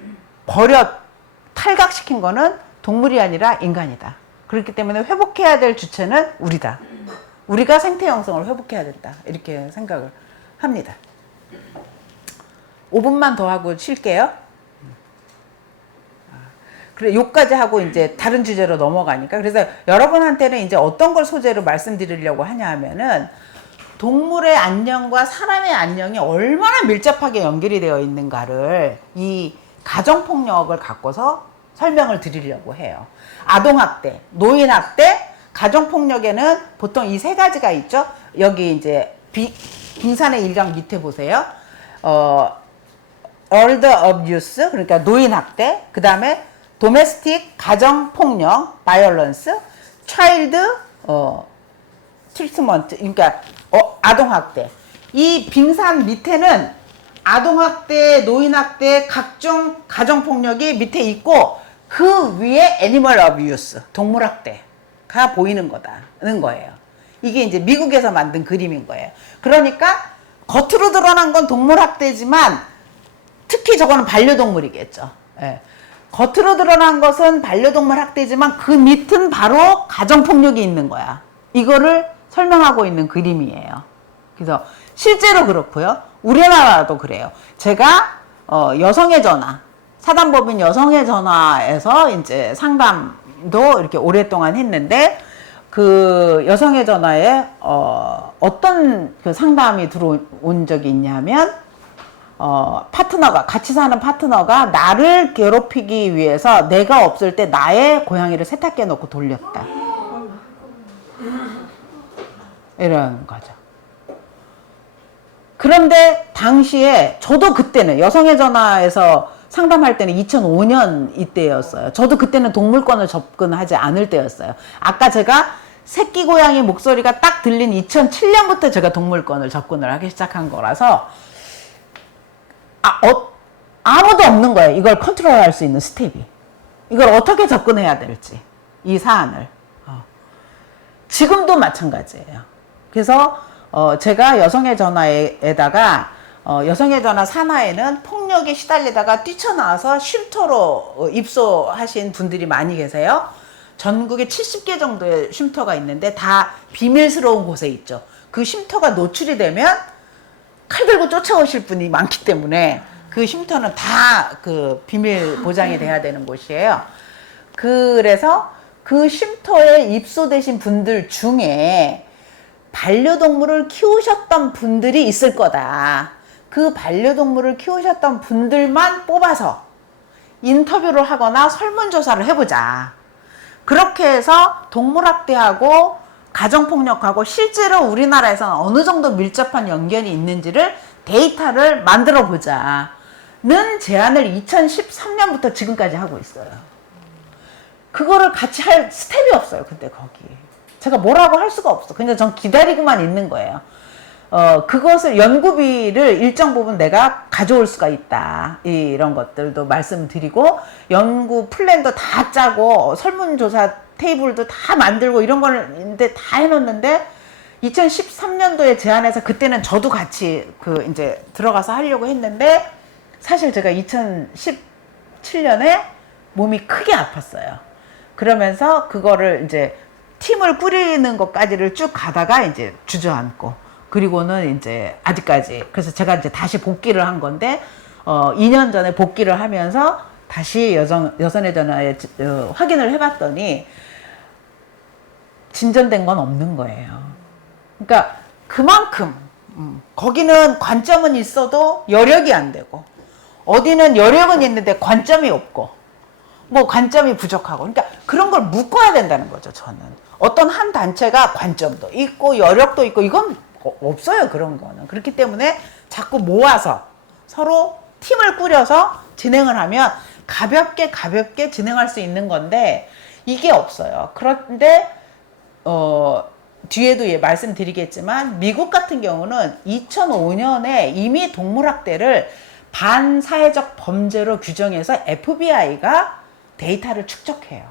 탈각시킨 거는 동물이 아니라 인간이다. 그렇기 때문에 회복해야 될 주체는 우리다. 우리가 생태 영성을 회복해야 된다. 이렇게 생각을 합니다. 5분만 더 하고 쉴게요. 그래, 요까지 하고 이제 다른 주제로 넘어가니까. 그래서 여러분한테는 이제 어떤 걸 소재로 말씀드리려고 하냐 하면은 동물의 안녕과 사람의 안녕이 얼마나 밀접하게 연결이 되어 있는가를 이 가정폭력을 갖고서 설명을 드리려고 해요. 아동학대, 노인학대, 가정폭력에는 보통 이 세 가지가 있죠. 여기 이제 빙산의 일각 밑에 보세요. elder abuse, 그러니까 노인학대, 그 다음에 domestic, 가정폭력, violence, child treatment, 그러니까 아동학대. 이 빙산 밑에는 아동학대, 노인학대, 각종 가정폭력이 밑에 있고 그 위에 애니멀 어뷰스, 동물학대가 보이는 거다는 거예요. 이게 이제 미국에서 만든 그림인 거예요. 그러니까 겉으로 드러난 건 동물학대지만 특히 저거는 반려동물이겠죠. 예. 겉으로 드러난 것은 반려동물 학대지만 그 밑은 바로 가정폭력이 있는 거야. 이거를 설명하고 있는 그림이에요. 그래서 실제로 그렇고요. 우리나라도 그래요. 제가 여성의 전화, 사단법인 여성의 전화에서 이제 상담도 이렇게 오랫동안 했는데 그 여성의 전화에 어떤 그 상담이 들어온 적이 있냐면 파트너가 같이 사는 파트너가 나를 괴롭히기 위해서 내가 없을 때 나의 고양이를 세탁기에 넣고 돌렸다. 이런 거죠. 그런데 당시에 저도 그때는 여성의 전화에서 상담할 때는 2005년 이때였어요. 저도 그때는 동물권을 접근하지 않을 때였어요. 아까 제가 새끼 고양이 목소리가 딱 들린 2007년부터 제가 동물권을 접근을 하기 시작한 거라서 아무도 없는 거예요. 이걸 컨트롤할 수 있는 스텝이. 이걸 어떻게 접근해야 될지 이 사안을. 지금도 마찬가지예요. 그래서 제가 여성의 전화에다가 여성의 전화 산하에는 폭력에 시달리다가 뛰쳐나와서 쉼터로 입소하신 분들이 많이 계세요. 전국에 70개 정도의 쉼터가 있는데 다 비밀스러운 곳에 있죠. 그 쉼터가 노출이 되면 칼 들고 쫓아오실 분이 많기 때문에 그 쉼터는 다 그 비밀 보장이 돼야 되는 곳이에요. 그래서 그 쉼터에 입소되신 분들 중에 반려동물을 키우셨던 분들이 있을 거다. 그 반려동물을 키우셨던 분들만 뽑아서 인터뷰를 하거나 설문조사를 해보자. 그렇게 해서 동물학대하고 가정폭력하고 실제로 우리나라에서는 어느 정도 밀접한 연결이 있는지를 데이터를 만들어 보자는 제안을 2013년부터 지금까지 하고 있어요. 그거를 같이 할 스텝이 없어요. 근데 거기 제가 뭐라고 할 수가 없어. 그냥 전 기다리고만 있는 거예요. 그것을 연구비를 일정 부분 내가 가져올 수가 있다. 이런 것들도 말씀드리고 연구 플랜도 다 짜고 설문조사 테이블도 다 만들고 이런 거를 다 해놓는데 2013년도에 제안해서 그때는 저도 같이 이제 들어가서 하려고 했는데 사실 제가 2017년에 몸이 크게 아팠어요. 그러면서 그거를 이제 팀을 꾸리는 것까지를 쭉 가다가 이제 주저앉고 그리고는 이제 아직까지 그래서 제가 이제 다시 복귀를 한 건데 2년 전에 복귀를 하면서 다시 여선의 전화에 확인을 해봤더니 진전된 건 없는 거예요. 그러니까 그만큼 거기는 관점은 있어도 여력이 안 되고 어디는 여력은 있는데 관점이 없고 뭐 관점이 부족하고 그러니까 그런 걸 묶어야 된다는 거죠. 저는 어떤 한 단체가 관점도 있고 여력도 있고 이건 없어요. 그런 거는 그렇기 때문에 자꾸 모아서 서로 팀을 꾸려서 진행을 하면 가볍게 진행할 수 있는 건데 이게 없어요. 그런데 뒤에도 말씀드리겠지만 미국 같은 경우는 2005년에 이미 동물학대를 반사회적 범죄로 규정해서 FBI가 데이터를 축적해요.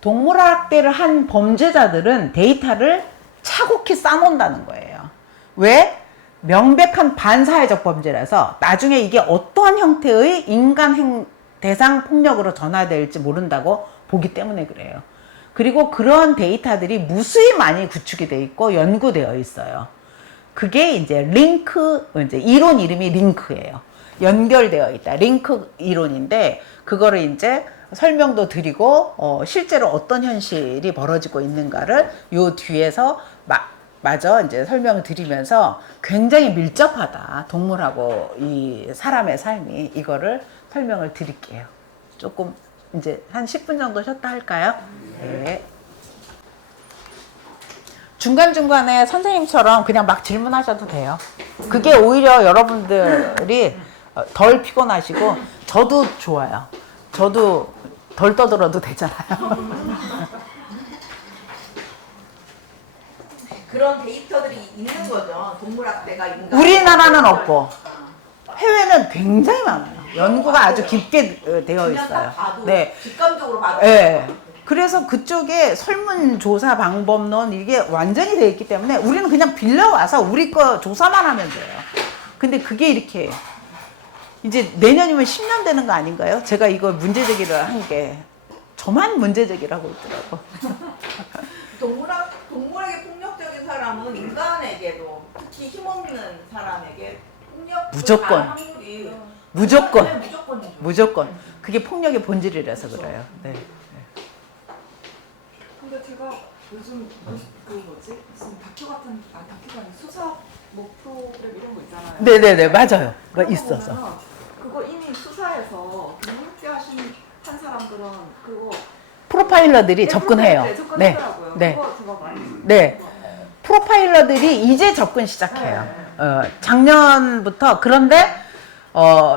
동물학대를 한 범죄자들은 데이터를 차곡히 쌓는다는 거예요. 왜? 명백한 반사회적 범죄라서 나중에 이게 어떠한 형태의 인간 대상 폭력으로 전환될지 모른다고 보기 때문에 그래요. 그리고 그런 데이터들이 무수히 많이 구축이 돼 있고 연구되어 있어요. 그게 이제 이제 이론 이름이 링크예요. 연결되어 있다. 링크 이론인데 그거를 이제 설명도 드리고 실제로 어떤 현실이 벌어지고 있는가를 요 뒤에서 마저 이제 설명을 드리면서 굉장히 밀접하다. 동물하고 이 사람의 삶이 이거를 설명을 드릴게요. 조금 이제 한 10분 정도 쉬었다 할까요? 네. 중간중간에 선생님처럼 그냥 막 질문하셔도 돼요. 그게 오히려 여러분들이 덜 피곤하시고 저도 좋아요. 저도 덜 떠들어도 되잖아요. 그런 데이터들이 있는 거죠. 동물학대가 인간. 우리나라는 없고 해외는 굉장히 많아요. 연구가 아주 깊게 되어 그냥 딱 있어요. 봐도 네. 직감적으로 봐도. 네. 그래서 그쪽에 설문조사 방법론 이게 완전히 되어 있기 때문에 우리는 그냥 빌려와서 우리 거 조사만 하면 돼요. 근데 그게 이렇게 이제 내년이면 10년 되는 거 아닌가요? 제가 이거 문제제기를 한 게 저만 문제제기를 하고 있더라고. 동물에게 폭력적인 사람은 인간에게도 특히 힘없는 사람에게 폭력 무조건. 확률이 무조건. 네, 무조건이죠. 무조건. 그게 폭력의 본질이라서 그래요. 네. 근데 제가 요즘 무슨 다큐 같은 다큐가 아니라 수사 뭐 프로그램 이런 거 있잖아요. 네네네 맞아요. 그거 그거 있어서. 보면은 그거 이미 수사해서 한 사람들은 그거 프로파일러들이 접근해요. 네, 접근하더라고요. 네. 그거 제가 많이 네. 프로파일러들이 이제 접근 시작해요. 작년부터 그런데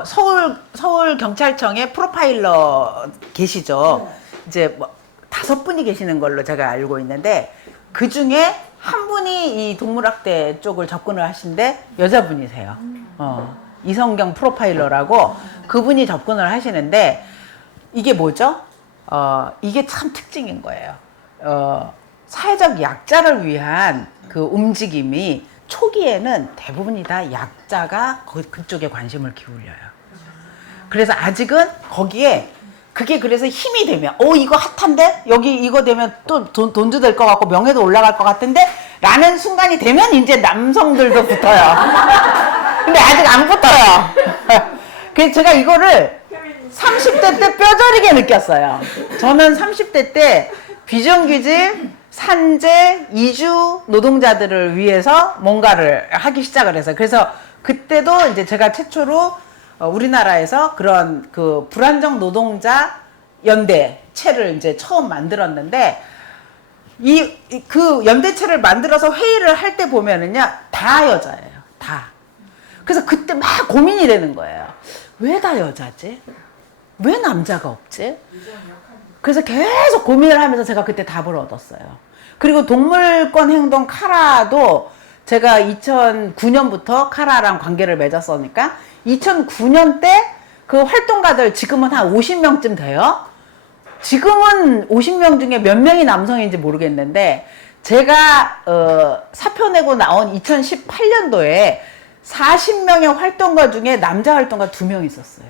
서울 경찰청에 프로파일러 계시죠. 이제 뭐 5분이 계시는 걸로 제가 알고 있는데 그 중에 한 분이 이 동물학대 쪽을 접근을 하신데 여자분이세요. 이성경 프로파일러라고 그분이 접근을 하시는데 이게 뭐죠? 이게 참 특징인 거예요. 사회적 약자를 위한 그 움직임이 초기에는 대부분이 다 약자가 그쪽에 관심을 기울여요. 그래서 아직은 거기에 그게 그래서 힘이 되면 이거 핫한데? 여기 이거 되면 또 돈도 될 것 같고 명예도 올라갈 것 같은데? 라는 순간이 되면 이제 남성들도 붙어요. 근데 아직 안 붙어요. 그래서 제가 이거를 30대 때 뼈저리게 느꼈어요. 저는 30대 때 비정규직, 산재, 이주 노동자들을 위해서 뭔가를 하기 시작을 했어요. 그래서 그때도 이제 제가 최초로 우리나라에서 그런 그 불안정 노동자 연대체를 이제 처음 만들었는데 그 연대체를 만들어서 회의를 할 때 보면은요 다 여자예요. 다. 그래서 그때 막 고민이 되는 거예요. 왜 다 여자지? 왜 남자가 없지? 그래서 계속 고민을 하면서 제가 그때 답을 얻었어요. 그리고 동물권 행동 카라도 제가 2009년부터 카라랑 관계를 맺었으니까 2009년 때 그 활동가들 지금은 한 50명쯤 돼요. 지금은 50명 중에 몇 명이 남성인지 모르겠는데 제가 사표 내고 나온 2018년도에 40명의 활동가 중에 남자 활동가 2명 있었어요.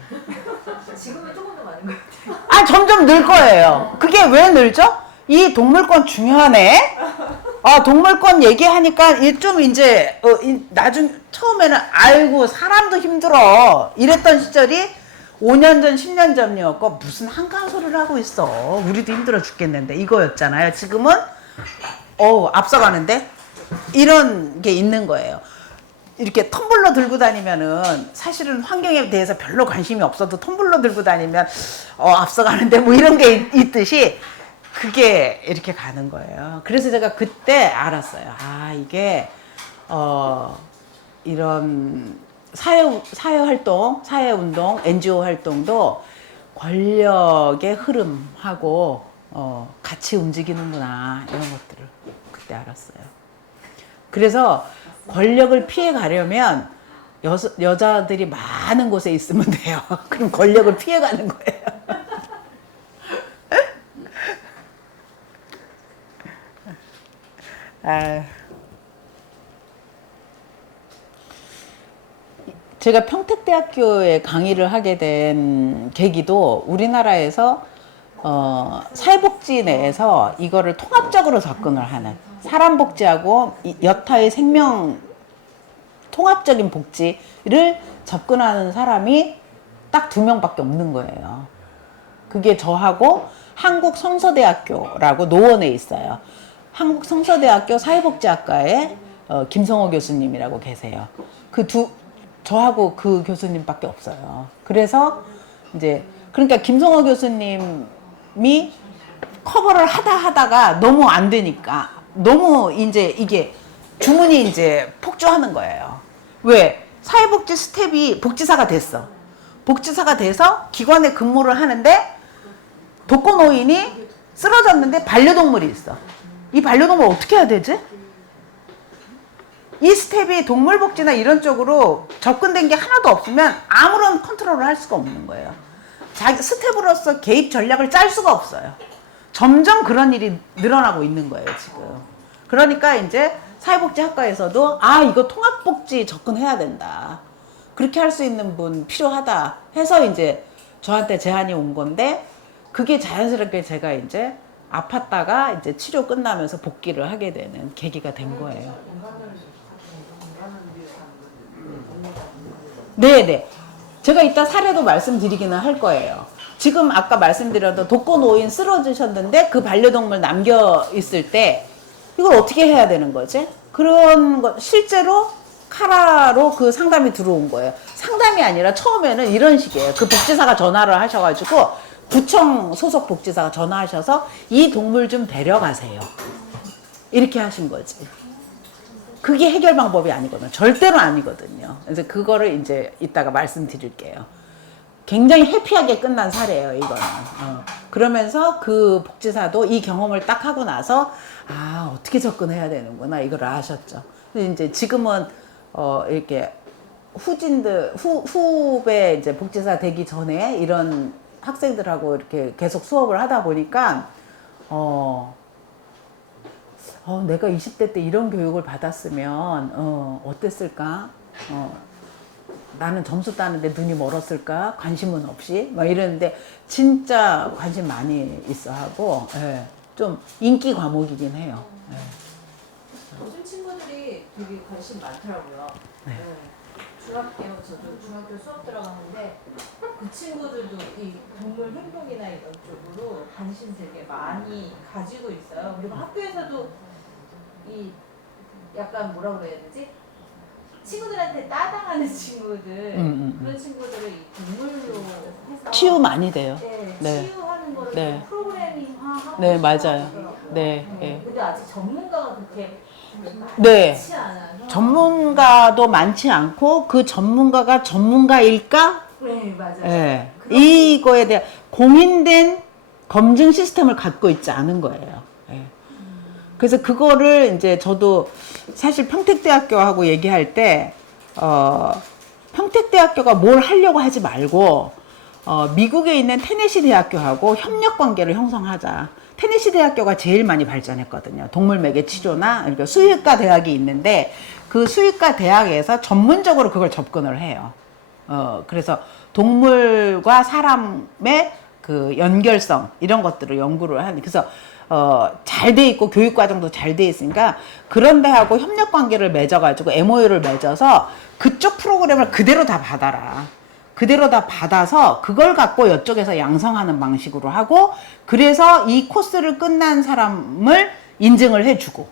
지금은 조금 더 많은 것 같아요. 아, 점점 늘 거예요. 그게 왜 늘죠? 이 동물권 중요하네? 아, 동물권 얘기하니까 좀 이제, 나중, 처음에는, 아이고, 사람도 힘들어. 이랬던 시절이 5년 전, 10년 전이었고, 무슨 한가한 소리를 하고 있어. 우리도 힘들어 죽겠는데. 이거였잖아요. 지금은, 앞서가는데? 이런 게 있는 거예요. 이렇게 텀블러 들고 다니면은 사실은 환경에 대해서 별로 관심이 없어도 텀블러 들고 다니면 앞서가는데 뭐 이런 게 있듯이 그게 이렇게 가는 거예요. 그래서 제가 그때 알았어요. 아, 이게 이런 사회 활동, 사회 운동, NGO 활동도 권력의 흐름하고 같이 움직이는구나 이런 것들을 그때 알았어요. 그래서 권력을 피해 가려면 여자들이 많은 곳에 있으면 돼요. 그럼 권력을 피해 가는 거예요. 제가 평택대학교에 강의를 하게 된 계기도 우리나라에서 사회복지 내에서 이거를 통합적으로 접근을 하는 사람 복지하고 여타의 생명 통합적인 복지를 접근하는 사람이 딱 2명밖에 없는 거예요. 그게 저하고 한국성서대학교라고 노원에 있어요. 한국성서대학교 사회복지학과에 김성호 교수님이라고 계세요. 저하고 그 교수님밖에 없어요. 그래서 이제 그러니까 김성호 교수님이 커버를 하다가 너무 안 되니까 너무 이제 이게 주문이 이제 폭주하는 거예요. 왜? 사회복지 스텝이 복지사가 됐어. 복지사가 돼서 기관에 근무를 하는데 독거노인이 쓰러졌는데 반려동물이 있어. 이 반려동물 어떻게 해야 되지? 이 스텝이 동물복지나 이런 쪽으로 접근된 게 하나도 없으면 아무런 컨트롤을 할 수가 없는 거예요. 자기 스텝으로서 개입 전략을 짤 수가 없어요. 점점 그런 일이 늘어나고 있는 거예요, 지금. 그러니까 이제 사회복지학과에서도 이거 통합복지 접근해야 된다. 그렇게 할 수 있는 분 필요하다 해서 이제 저한테 제안이 온 건데 그게 자연스럽게 제가 이제 아팠다가 이제 치료 끝나면서 복귀를 하게 되는 계기가 된 거예요. 네네. 제가 이따 사례도 말씀드리기는 할 거예요. 지금 아까 말씀드렸던 독거노인 쓰러지셨는데 그 반려동물 남겨 있을 때 이걸 어떻게 해야 되는 거지? 그런 거 실제로 카라로 그 상담이 들어온 거예요. 상담이 아니라 처음에는 이런 식이에요. 그 복지사가 전화를 하셔가지고 구청 소속 복지사가 전화하셔서 이 동물 좀 데려가세요. 이렇게 하신 거지. 그게 해결 방법이 아니거든요. 절대로 아니거든요. 그래서 그거를 이제 이따가 말씀드릴게요. 굉장히 해피하게 끝난 사례예요, 이거는. 그러면서 그 복지사도 이 경험을 딱 하고 나서 어떻게 접근해야 되는구나 이걸 아셨죠. 근데 이제 지금은 이렇게 후배 이제 복지사 되기 전에 이런 학생들하고 이렇게 계속 수업을 하다 보니까 내가 20대 때 이런 교육을 받았으면 어땠을까? 나는 점수 따는데 눈이 멀었을까? 관심은 없이 막 이러는데 진짜 관심 많이 있어 하고 좀 인기 과목이긴 해요. 요즘 친구들이 되게 관심 많더라고요. 저도 중학교 수업 들어가는데 그 친구들도 이 동물 행동이나 이런 쪽으로 관심 되게 많이 가지고 있어요. 그리고 학교에서도 이 약간 뭐라 그래야 되지? 친구들한테 따당하는 친구들 그런 친구들을 이 동물로 해서 치유 많이 돼요. 네, 네. 치유하는 거를 네. 프로그래밍화하고 네, 맞아요. 싶어하더라고요. 네, 네. 근데 아직 전문가가 그렇게 네. 많지 않아서 전문가도 많지 않고 그 전문가가 전문가일까? 네 맞아요. 네. 이거에 대한 공인된 검증 시스템을 갖고 있지 않은 거예요. 네. 그래서 그거를 이제 저도 사실 평택대학교하고 얘기할 때, 평택대학교가 뭘 하려고 하지 말고, 미국에 있는 테네시 대학교하고 협력 관계를 형성하자. 테네시 대학교가 제일 많이 발전했거든요. 동물매개 치료나, 그러니까 수의과 대학이 있는데, 그 수의과 대학에서 전문적으로 그걸 접근을 해요. 그래서 동물과 사람의 그 연결성, 이런 것들을 연구를 하는, 그래서, 잘 돼 있고 교육과정도 잘 돼 있으니까 그런 데하고 협력 관계를 맺어가지고 MOU를 맺어서 그쪽 프로그램을 그대로 다 받아라. 그대로 다 받아서 그걸 갖고 이쪽에서 양성하는 방식으로 하고 그래서 이 코스를 끝난 사람을 인증을 해주고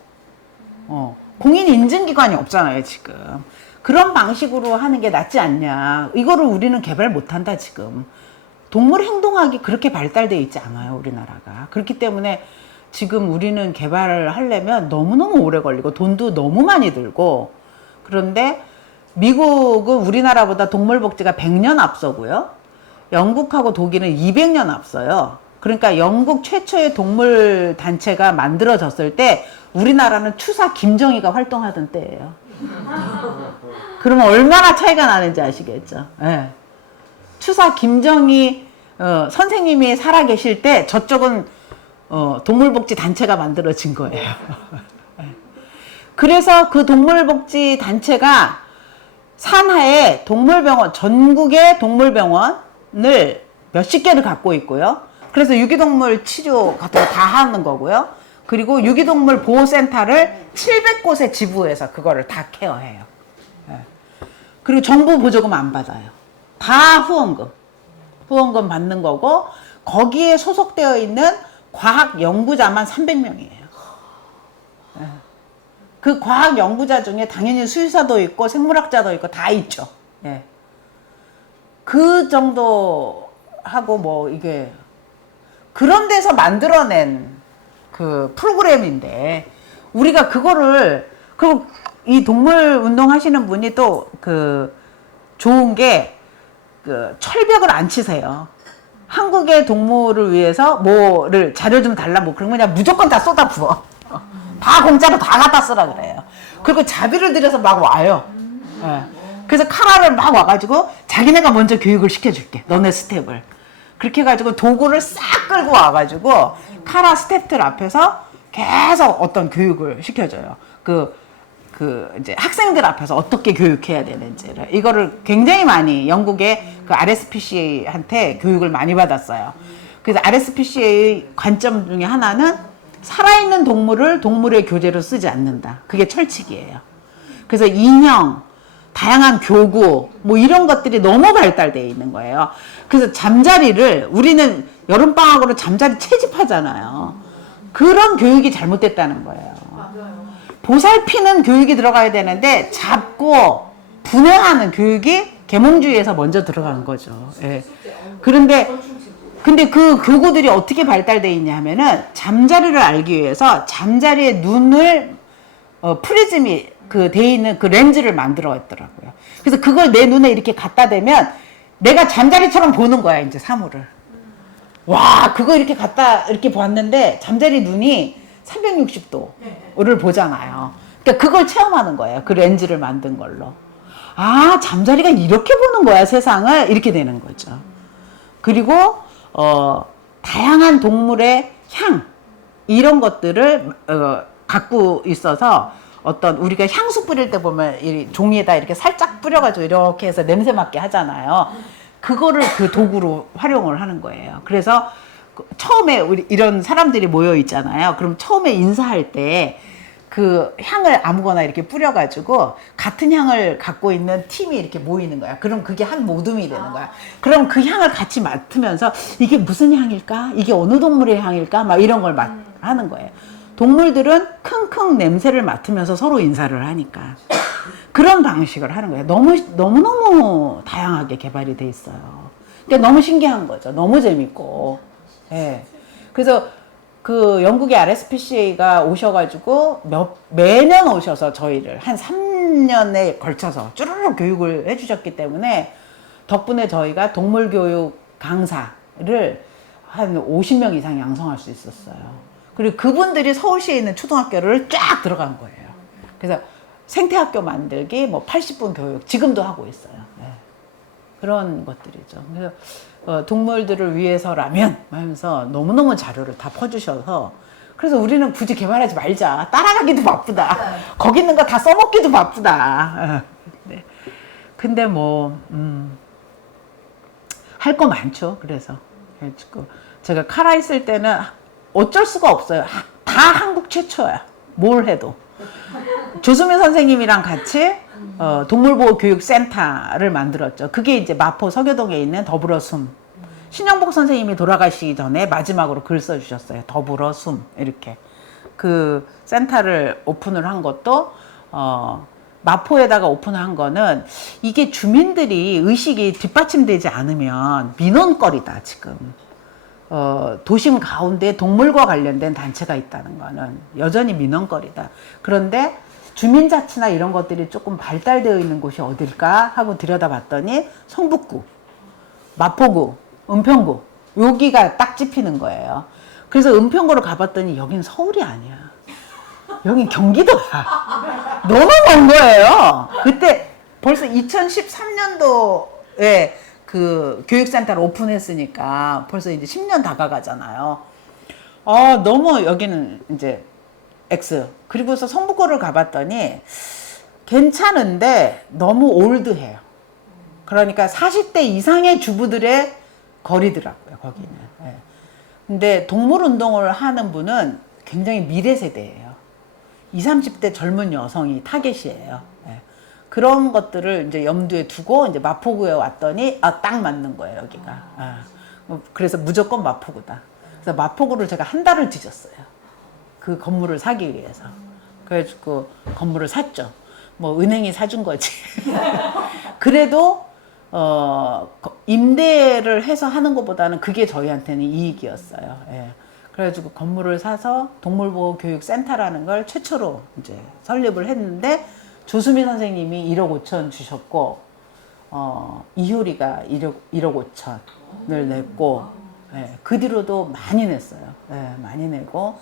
공인 인증기관이 없잖아요 지금. 그런 방식으로 하는 게 낫지 않냐. 이거를 우리는 개발 못한다 지금. 동물 행동학이 그렇게 발달되어 있지 않아요 우리나라가. 그렇기 때문에 지금 우리는 개발을 하려면 너무너무 오래 걸리고 돈도 너무 많이 들고 그런데 미국은 우리나라보다 동물복지가 100년 앞서고요. 영국하고 독일은 200년 앞서요. 그러니까 영국 최초의 동물 단체가 만들어졌을 때 우리나라는 추사 김정희가 활동하던 때예요. 그러면 얼마나 차이가 나는지 아시겠죠. 네. 추사 김정희 선생님이 살아계실 때 저쪽은 동물복지 단체가 만들어진 거예요. 그래서 그 동물복지 단체가 산하에 동물병원, 전국의 동물병원을 몇십 개를 갖고 있고요. 그래서 유기동물 치료 같은 거 다 하는 거고요. 그리고 유기동물 보호센터를 700곳에 지부해서 그거를 다 케어해요. 그리고 정부 보조금 안 받아요. 다 후원금 받는 거고 거기에 소속되어 있는 과학 연구자만 300명이에요. 그 과학 연구자 중에 당연히 수의사도 있고 생물학자도 있고 다 있죠. 예. 그 정도 하고 뭐 이게 그런 데서 만들어낸 그 프로그램인데 우리가 그거를 이 동물 운동 하시는 분이 또 그 좋은 게 그 철벽을 안 치세요. 한국의 동물을 위해서 뭐를 자료 좀 달라 뭐 그런 거 그냥 무조건 다 쏟아 부어. 다 공짜로 다 갖다 쓰라 그래요. 그리고 자비를 들여서 막 와요. 예. 그래서 카라를 막 와가지고 자기네가 먼저 교육을 시켜줄게. 너네 스텝을. 그렇게 해가지고 도구를 싹 끌고 와가지고 카라 스텝들 앞에서 계속 어떤 교육을 시켜줘요. 이제 학생들 앞에서 어떻게 교육해야 되는지를. 이거를 굉장히 많이 영국의 그 RSPCA한테 교육을 많이 받았어요. 그래서 RSPCA의 관점 중에 하나는 살아있는 동물을 동물의 교재로 쓰지 않는다. 그게 철칙이에요. 그래서 인형, 다양한 교구, 뭐 이런 것들이 너무 발달되어 있는 거예요. 그래서 잠자리를 우리는 여름방학으로 잠자리 채집하잖아요. 그런 교육이 잘못됐다는 거예요. 보살피는 교육이 들어가야 되는데 잡고 분해하는 교육이 계몽주의에서 먼저 들어간 거죠. 예. 근데 그 교구들이 어떻게 발달되어 있냐 하면은 잠자리를 알기 위해서 잠자리의 눈을 프리즘이 돼 있는 그 렌즈를 만들어 있더라고요. 그래서 그걸 내 눈에 이렇게 갖다 대면 내가 잠자리처럼 보는 거야 이제 사물을. 와 그거 이렇게 이렇게 봤는데 잠자리 눈이 360도를 보잖아요. 그러니까 그걸 체험하는 거예요. 그 렌즈를 만든 걸로. 아 잠자리가 이렇게 보는 거야 세상을. 이렇게 되는 거죠. 그리고 다양한 동물의 향 이런 것들을 갖고 있어서 어떤 우리가 향수 뿌릴 때 보면 이 종이에다 이렇게 살짝 뿌려가지고 이렇게 해서 냄새 맡게 하잖아요. 그거를 그 도구로 활용을 하는 거예요. 그래서 처음에 우리 이런 사람들이 모여 있잖아요. 그럼 처음에 인사할 때 그 향을 아무거나 이렇게 뿌려가지고 같은 향을 갖고 있는 팀이 이렇게 모이는 거야. 그럼 그게 한 모둠이 되는 거야. 그럼 그 향을 같이 맡으면서 이게 무슨 향일까? 이게 어느 동물의 향일까? 막 이런 걸 하는 거예요. 동물들은 킁킁 냄새를 맡으면서 서로 인사를 하니까 그런 방식을 하는 거예요. 너무너무 다양하게 개발이 돼 있어요. 그러니까 너무 신기한 거죠. 너무 재밌고. 예. 그래서 그 영국의 RSPCA가 오셔가지고 매년 오셔서 저희를 한 3년에 걸쳐서 쭈르륵 교육을 해주셨기 때문에 덕분에 저희가 동물교육 강사를 한 50명 이상 양성할 수 있었어요. 그리고 그분들이 서울시에 있는 초등학교를 쫙 들어간 거예요. 그래서 생태학교 만들기, 뭐 80분 교육 지금도 하고 있어요. 네. 그런 것들이죠. 그래서 동물들을 위해서라면 하면서 너무너무 자료를 다 퍼주셔서 그래서 우리는 굳이 개발하지 말자. 따라가기도 바쁘다. 거기 있는 거 다 써먹기도 바쁘다. 네. 근데 뭐 할 거 많죠. 그래서 제가 카라 있을 때는 어쩔 수가 없어요. 다 한국 최초야. 뭘 해도. 조수미 선생님이랑 같이 동물보호교육센터를 만들었죠. 그게 이제 마포 서교동에 있는 더불어숨. 신영복 선생님이 돌아가시기 전에 마지막으로 글 써주셨어요. 더불어숨 이렇게. 그 센터를 오픈을 한 것도 마포에다가 오픈한 거는 이게 주민들이 의식이 뒷받침되지 않으면 민원거리다 지금. 도심 가운데 동물과 관련된 단체가 있다는 거는 여전히 민원거리다. 그런데 주민자치나 이런 것들이 조금 발달되어 있는 곳이 어딜까 하고 들여다봤더니 성북구, 마포구, 은평구 여기가 딱 찝히는 거예요. 그래서 은평구를 가봤더니 여긴 서울이 아니야. 여긴 경기도야. 너무 먼 거예요. 그때 벌써 2013년도에 그 교육센터를 오픈했으니까 벌써 이제 10년 다가가잖아요. 너무 여기는 이제 X. 그리고서 성북구를 가봤더니 괜찮은데 너무 올드해요. 그러니까 40대 이상의 주부들의 거리더라고요, 거기는. 예. 근데 동물 운동을 하는 분은 굉장히 미래 세대예요. 20, 30대 젊은 여성이 타겟이에요. 예. 그런 것들을 이제 염두에 두고 이제 마포구에 왔더니 딱 맞는 거예요, 여기가. 그래서 무조건 마포구다. 그래서 마포구를 제가 한 달을 뒤졌어요. 그 건물을 사기 위해서. 그래가지고 건물을 샀죠. 뭐 은행이 사준 거지. 그래도 임대를 해서 하는 것보다는 그게 저희한테는 이익이었어요. 예. 그래가지고 건물을 사서 동물보호교육센터라는 걸 최초로 이제 설립을 했는데 조수미 선생님이 1억 5천 주셨고 이효리가 1억 5천을 냈고 예, 그 뒤로도 많이 냈어요. 예, 많이 내고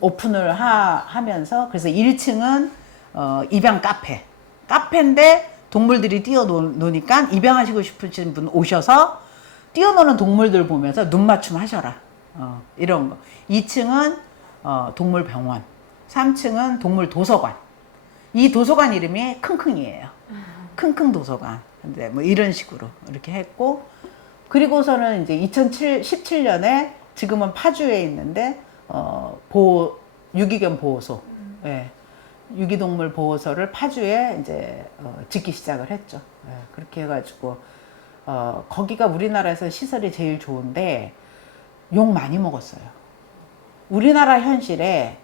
오픈을 하면서 그래서 1층은 입양 카페인데 동물들이 뛰어노니까 입양하시고 싶으신 분 오셔서 뛰어노는 동물들 보면서 눈 맞춤 하셔라. 이런 거. 2층은 동물병원, 3층은 동물도서관. 이 도서관 이름이 킁킁이에요. 킁킁 도서관. 근데 뭐 이런 식으로 이렇게 했고, 그리고서는 이제 2017년에 지금은 파주에 있는데 유기견 보호소, 예, 유기동물 보호소를 파주에 이제 짓기 시작을 했죠. 예, 그렇게 해가지고 거기가 우리나라에서 시설이 제일 좋은데 욕 많이 먹었어요. 우리나라 현실에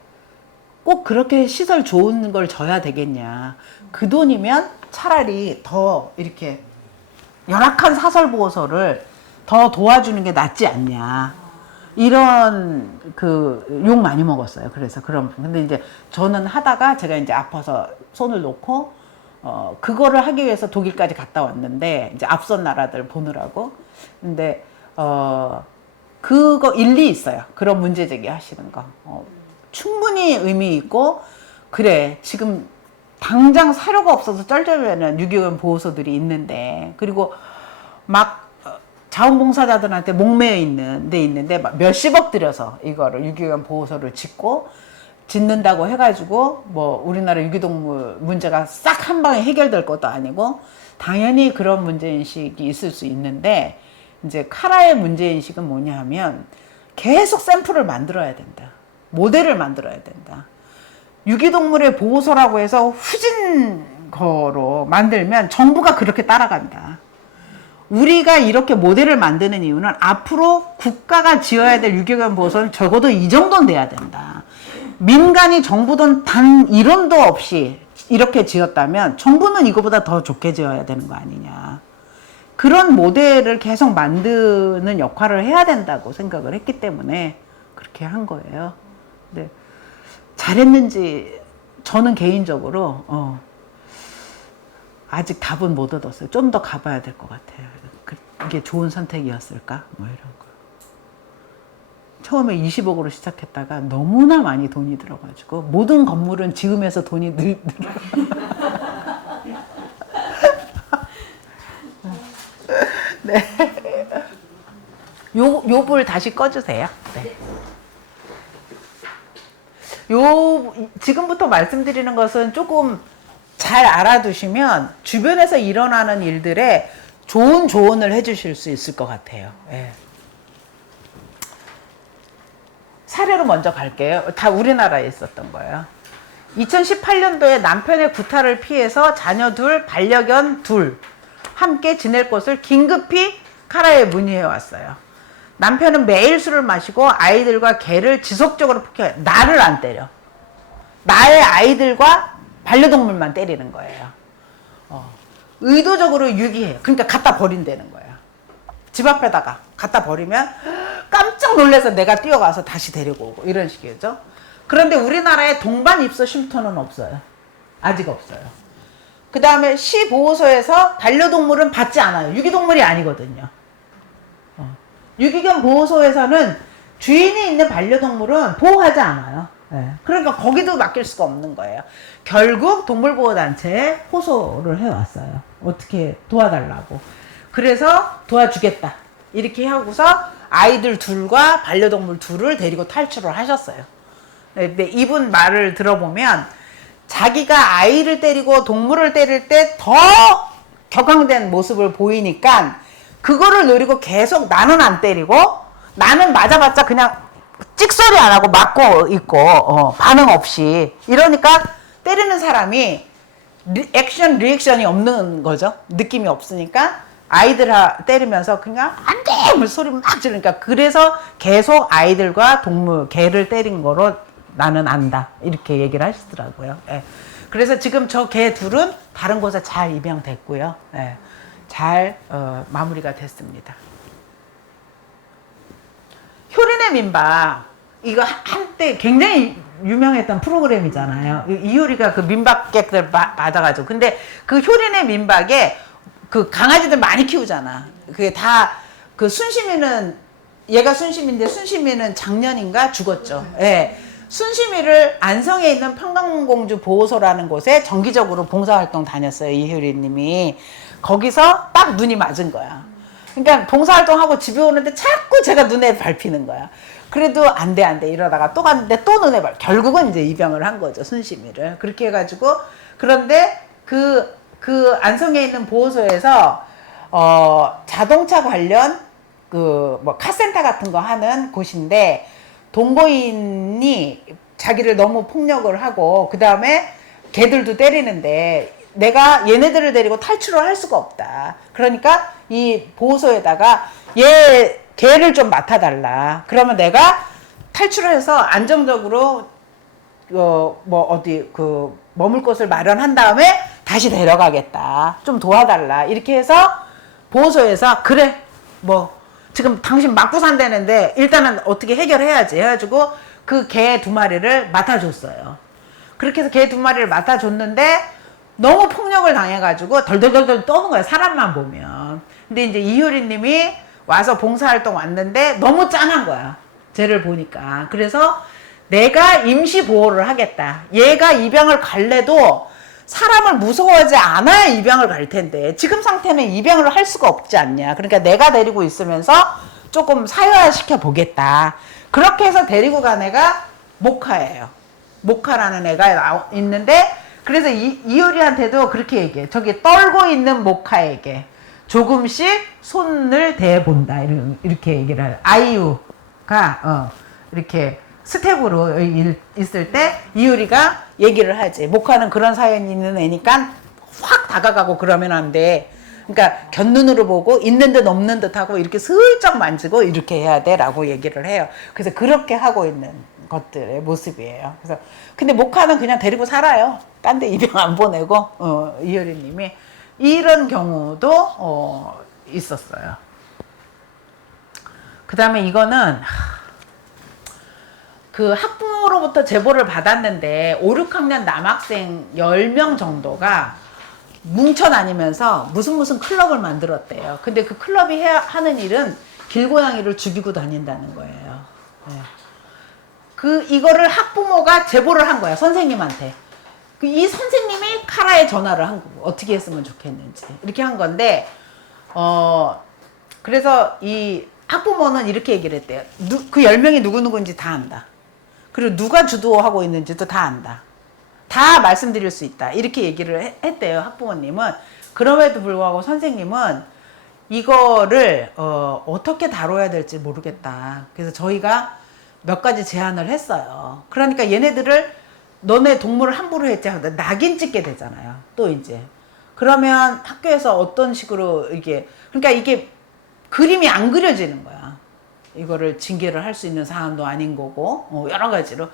꼭 그렇게 시설 좋은 걸 줘야 되겠냐. 그 돈이면 차라리 더 이렇게 열악한 사설보호소를 더 도와주는 게 낫지 않냐. 이런 욕 많이 먹었어요. 그래서 근데 이제 저는 하다가 제가 이제 아파서 손을 놓고 그거를 하기 위해서 독일까지 갔다 왔는데 이제 앞선 나라들 보느라고. 근데 그거 일리 있어요. 그런 문제 제기 하시는 거. 충분히 의미 있고, 그래, 지금 당장 사료가 없어서 쩔쩔매는 유기견 보호소들이 있는데, 그리고 막 자원봉사자들한테 목매여 있는 데 있는데 몇십억 들여서 이거를 유기견 보호소를 짓는다고 해가지고 뭐 우리나라 유기동물 문제가 싹 한 방에 해결될 것도 아니고, 당연히 그런 문제인식이 있을 수 있는데, 이제 카라의 문제인식은 뭐냐 하면 계속 샘플을 만들어야 된다. 모델을 만들어야 된다. 유기동물의 보호소라고 해서 후진 거로 만들면 정부가 그렇게 따라간다. 우리가 이렇게 모델을 만드는 이유는 앞으로 국가가 지어야 될 유기견 보호소는 적어도 이 정도는 돼야 된다. 민간이 정부 돈 단 1원도 없이 이렇게 지었다면 정부는 이거보다 더 좋게 지어야 되는 거 아니냐. 그런 모델을 계속 만드는 역할을 해야 된다고 생각을 했기 때문에 그렇게 한 거예요. 근데 잘했는지 저는 개인적으로 아직 답은 못 얻었어요. 좀 더 가봐야 될 것 같아요. 이게 좋은 선택이었을까? 뭐 이런 거. 처음에 20억으로 시작했다가 너무나 많이 돈이 들어가지고 모든 건물은 지으면서 돈이 들어. 네. 요 불 다시 꺼주세요. 네. 지금부터 말씀드리는 것은 조금 잘 알아두시면 주변에서 일어나는 일들에 좋은 조언을 해주실 수 있을 것 같아요. 네. 사례로 먼저 갈게요. 다 우리나라에 있었던 거예요. 2018년도에 남편의 구타를 피해서 자녀 둘, 반려견 둘 함께 지낼 곳을 긴급히 카라에 문의해 왔어요. 남편은 매일 술을 마시고 아이들과 개를 지속적으로 폭행해. 나를 안 때려. 나의 아이들과 반려동물만 때리는 거예요. 의도적으로 유기해요. 그러니까 갖다 버린다는 거예요. 집 앞에다가 갖다 버리면 깜짝 놀라서 내가 뛰어가서 다시 데리고 오고 이런 식이죠. 그런데 우리나라에 동반 입소 쉼터는 없어요. 아직 없어요. 그 다음에 시보호소에서 반려동물은 받지 않아요. 유기동물이 아니거든요. 유기견 보호소에서는 주인이 있는 반려동물은 보호하지 않아요. 네. 그러니까 거기도 맡길 수가 없는 거예요. 결국 동물보호단체에 호소를 해왔어요. 어떻게 도와달라고. 그래서 도와주겠다. 이렇게 하고서 아이들 둘과 반려동물 둘을 데리고 탈출을 하셨어요. 근데 이분 말을 들어보면 자기가 아이를 때리고 동물을 때릴 때 더 격앙된 모습을 보이니까 그거를 노리고 계속 나는 안 때리고 나는 맞아봤자 그냥 찍소리 안 하고 맞고 있고 반응 없이 이러니까 때리는 사람이 액션 리액션이 없는 거죠. 느낌이 없으니까 아이들 때리면서 그냥 안 돼! 소리 막 지르니까 그래서 계속 아이들과 동물 개를 때린 거로 나는 안다 이렇게 얘기를 하시더라고요. 예. 그래서 지금 저 개 둘은 다른 곳에 잘 입양됐고요. 예. 잘 마무리가 됐습니다. 효린의 민박 이거 한때 굉장히 유명했던 프로그램이잖아요. 이효리가 그 민박객들 받아가지고 근데 그 효린의 민박에 그 강아지들 많이 키우잖아. 그게 다 그 순심이는 얘가 순심인데 순심이는 작년인가 죽었죠. 예. 순심이를 안성에 있는 평강공주 보호소라는 곳에 정기적으로 봉사활동 다녔어요. 이효리님이. 거기서 딱 눈이 맞은 거야. 그러니까 봉사활동하고 집에 오는데 자꾸 제가 눈에 밟히는 거야. 그래도 안 돼 이러다가 또 갔는데 또 눈에 결국은 이제 입양을 한 거죠. 순심이를. 그렇게 해가지고 그런데 그 안성에 있는 보호소에서 자동차 관련 뭐 카센터 같은 거 하는 곳인데 동거인이 자기를 너무 폭력을 하고 그 다음에 개들도 때리는데 내가 얘네들을 데리고 탈출을 할 수가 없다. 그러니까 이 보호소에다가 얘 개를 좀 맡아달라. 그러면 내가 탈출을 해서 안정적으로 뭐 어디 머물 곳을 마련한 다음에 다시 데려가겠다. 좀 도와달라. 이렇게 해서 보호소에서 그래 뭐 지금 당신 맞고 산다는데 일단은 어떻게 해결해야지 해가지고 그 개 2마리를 맡아줬어요. 그렇게 해서 개 2마리를 맡아줬는데 너무 폭력을 당해가지고 덜덜덜덜 떠는 거예요. 사람만 보면. 근데 이제 이효리님이 와서 봉사활동 왔는데 너무 짠한 거야. 쟤를 보니까. 그래서 내가 임시 보호를 하겠다. 얘가 입양을 갈래도 사람을 무서워하지 않아야 입양을 갈 텐데 지금 상태는 입양을 할 수가 없지 않냐. 그러니까 내가 데리고 있으면서 조금 사회화시켜 보겠다. 그렇게 해서 데리고 간 애가 모카예요. 모카라는 애가 있는데 그래서 이효리한테도 그렇게 얘기해. 저기 떨고 있는 모카에게 조금씩 손을 대본다. 이렇게 얘기를 해요. 아이유가 이렇게 스텝으로 있을 때 이효리가 얘기를 하지. 모카는 그런 사연이 있는 애니까 확 다가가고 그러면 안 돼. 그러니까 곁눈으로 보고 있는 듯 없는 듯 하고 이렇게 슬쩍 만지고 이렇게 해야 돼 라고 얘기를 해요. 그래서 그렇게 하고 있는 것들의 모습이에요. 그래서 근데 모카는 그냥 데리고 살아요. 딴 데 입양 안 보내고 이효리님이 이런 경우도 있었어요. 그 다음에 이거는 그 학부모로부터 제보를 받았는데 5, 6학년 남학생 10명 정도가 뭉쳐 다니면서 무슨 클럽을 만들었대요. 근데 그 클럽이 하는 일은 길고양이를 죽이고 다닌다는 거예요. 네. 이거를 학부모가 제보를 한 거야, 선생님한테. 이 선생님이 카라에 전화를 한 거고, 어떻게 했으면 좋겠는지. 이렇게 한 건데, 그래서 이 학부모는 이렇게 얘기를 했대요. 그 10명이 누구인지 다 안다. 그리고 누가 주도하고 있는지도 다 안다. 다 말씀드릴 수 있다. 이렇게 얘기를 했대요, 학부모님은. 그럼에도 불구하고 선생님은 이거를 어떻게 다뤄야 될지 모르겠다. 그래서 저희가 몇 가지 제안을 했어요. 그러니까 얘네들을 너네 동물을 함부로 했지 하다 낙인 찍게 되잖아요. 또 이제 그러면 학교에서 어떤 식으로 그러니까 이게 그림이 안 그려지는 거야. 이거를 징계를 할 수 있는 사안도 아닌 거고 여러 가지로.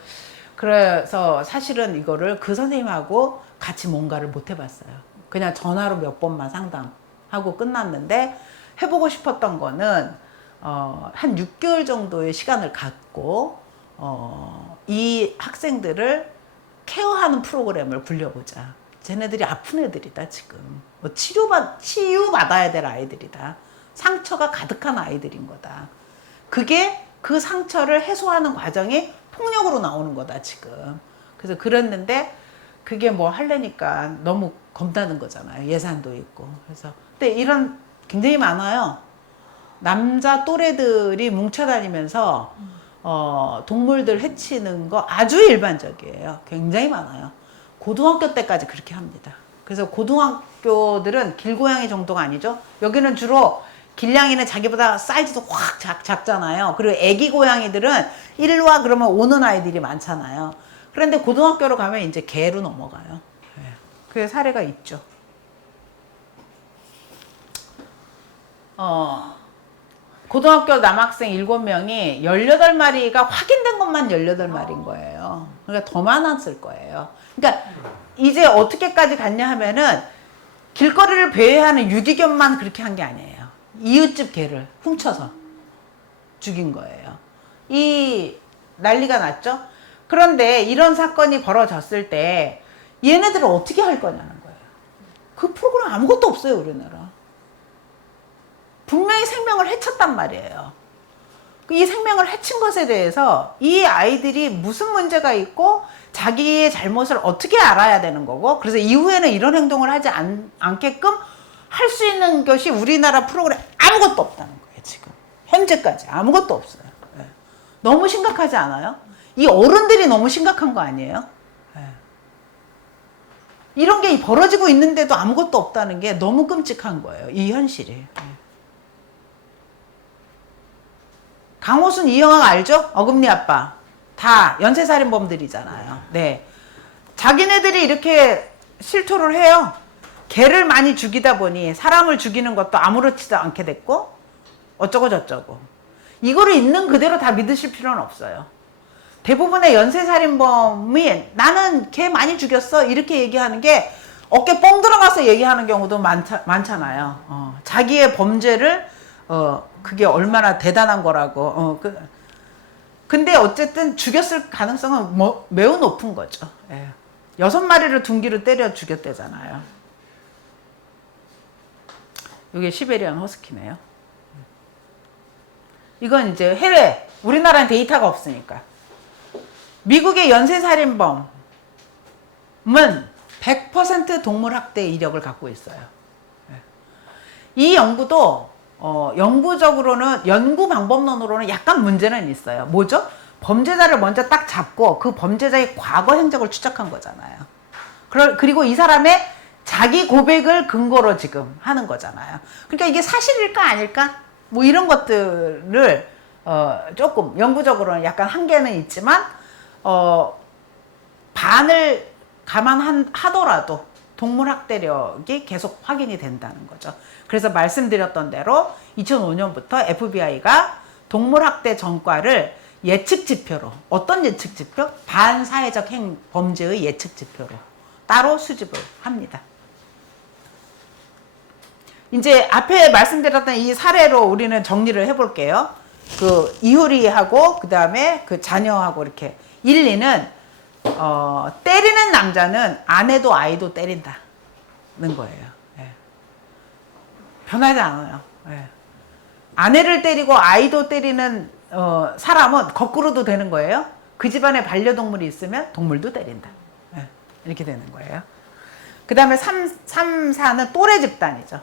그래서 사실은 이거를 그 선생님하고 같이 뭔가를 못 해봤어요. 그냥 전화로 몇 번만 상담하고 끝났는데, 해보고 싶었던 거는 한 6개월 정도의 시간을 갖고 이 학생들을 케어하는 프로그램을 굴려보자. 쟤네들이 아픈 애들이다 지금. 치유받아야 될 아이들이다. 상처가 가득한 아이들인 거다. 그게 그 상처를 해소하는 과정이 폭력으로 나오는 거다 지금. 그래서 그랬는데 그게 뭐 하려니까 너무 겁나는 거잖아요. 예산도 있고. 그래서 근데 이런 굉장히 많아요. 남자 또래들이 뭉쳐다니면서 동물들 해치는 거 아주 일반적이에요. 굉장히 많아요. 고등학교 때까지 그렇게 합니다. 그래서 고등학교들은 길고양이 정도가 아니죠. 여기는 주로 길냥이는 자기보다 사이즈도 확 작잖아요. 그리고 애기 고양이들은 일로 와 그러면 오는 아이들이 많잖아요. 그런데 고등학교로 가면 이제 개로 넘어가요. 그 사례가 있죠. 고등학교 남학생 7명이 18마리가 확인된 것만 18마리인 거예요. 그러니까 더 많았을 거예요. 그러니까 이제 어떻게까지 갔냐 하면은 길거리를 배회하는 유기견만 그렇게 한 게 아니에요. 이웃집 개를 훔쳐서 죽인 거예요. 이 난리가 났죠. 그런데 이런 사건이 벌어졌을 때 얘네들을 어떻게 할 거냐는 거예요. 그 프로그램 아무것도 없어요, 우리나라. 분명히 생명을 해쳤단 말이에요. 이 생명을 해친 것에 대해서 이 아이들이 무슨 문제가 있고 자기의 잘못을 어떻게 알아야 되는 거고, 그래서 이후에는 이런 행동을 하지 않게끔 할 수 있는 것이 우리나라 프로그램 아무것도 없다는 거예요. 지금 현재까지 아무것도 없어요. 네. 너무 심각하지 않아요? 이 어른들이 너무 심각한 거 아니에요? 네. 이런 게 벌어지고 있는데도 아무것도 없다는 게 너무 끔찍한 거예요. 이 현실이. 네. 강호순, 이영학 알죠? 어금니 아빠. 다 연쇄살인범들이잖아요. 네. 자기네들이 이렇게 실토를 해요. 개를 많이 죽이다 보니 사람을 죽이는 것도 아무렇지도 않게 됐고 어쩌고 저쩌고. 이거를 있는 그대로 다 믿으실 필요는 없어요. 대부분의 연쇄살인범이 나는 개 많이 죽였어 이렇게 얘기하는 게 어깨 뻥 들어가서 얘기하는 경우도 많잖아요. 자기의 범죄를 그게 얼마나 대단한 거라고. 근데 어쨌든 죽였을 가능성은 매우 높은 거죠. 6마리를 둔기로 때려 죽였대잖아요. 이게 시베리안 허스키네요. 이건 이제 해외, 우리나라는 데이터가 없으니까. 미국의 연쇄살인범은 100% 동물학대 이력을 갖고 있어요. 이 연구도 연구적으로는, 연구 방법론으로는 약간 문제는 있어요. 뭐죠? 범죄자를 먼저 딱 잡고 그 범죄자의 과거 행적을 추적한 거잖아요. 그리고 이 사람의 자기 고백을 근거로 지금 하는 거잖아요. 그러니까 이게 사실일까 아닐까? 뭐 이런 것들을 조금 연구적으로는 약간 한계는 있지만 반을 감안하더라도 동물학대력이 계속 확인이 된다는 거죠. 그래서 말씀드렸던 대로 2005년부터 FBI가 동물학대 전과를 예측 지표로. 어떤 예측 지표? 반사회적 범죄의 예측 지표로 따로 수집을 합니다. 이제 앞에 말씀드렸던 이 사례로 우리는 정리를 해볼게요. 그 이효리하고 그 다음에 그 자녀하고 이렇게 1, 2는 때리는 남자는 아내도 아이도 때린다는 거예요. 예. 변하지 않아요. 예. 아내를 때리고 아이도 때리는 사람은 거꾸로도 되는 거예요. 그 집안에 반려동물이 있으면 동물도 때린다. 예. 이렇게 되는 거예요. 그 다음에 3, 4는 또래 집단이죠.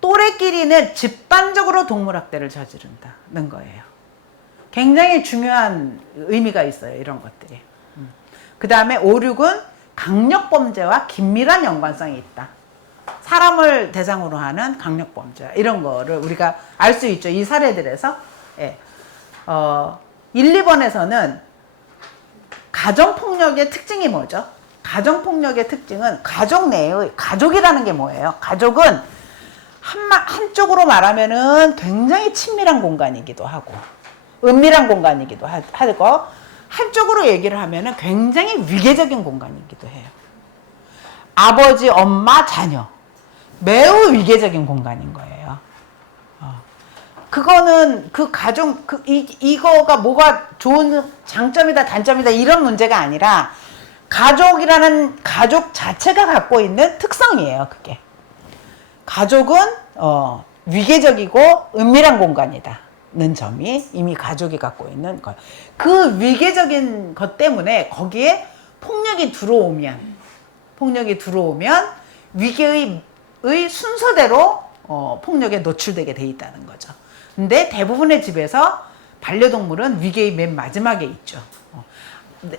또래끼리는 집단적으로 동물학대를 저지른다는 거예요. 굉장히 중요한 의미가 있어요. 이런 것들이. 그 다음에 5, 6은 강력범죄와 긴밀한 연관성이 있다. 사람을 대상으로 하는 강력범죄 이런 거를 우리가 알 수 있죠. 이 사례들에서. 예. 1, 2번에서는 가정폭력의 특징이 뭐죠? 가정폭력의 특징은 가족 내의, 가족이라는 게 뭐예요? 가족은 한쪽으로 말하면은 굉장히 친밀한 공간이기도 하고 은밀한 공간이기도 하고 한쪽으로 얘기를 하면은 굉장히 위계적인 공간이기도 해요. 아버지, 엄마, 자녀 매우 위계적인 공간인 거예요. 그거는 그 가정 이거가 뭐가 좋은 장점이다 단점이다 이런 문제가 아니라 가족이라는 가족 자체가 갖고 있는 특성이에요. 그게. 가족은 위계적이고 은밀한 공간이다는 점이 이미 가족이 갖고 있는 거예요. 그 위계적인 것 때문에 거기에 폭력이 들어오면 위계의 순서대로 폭력에 노출되게 돼 있다는 거죠. 근데 대부분의 집에서 반려동물은 위계의 맨 마지막에 있죠.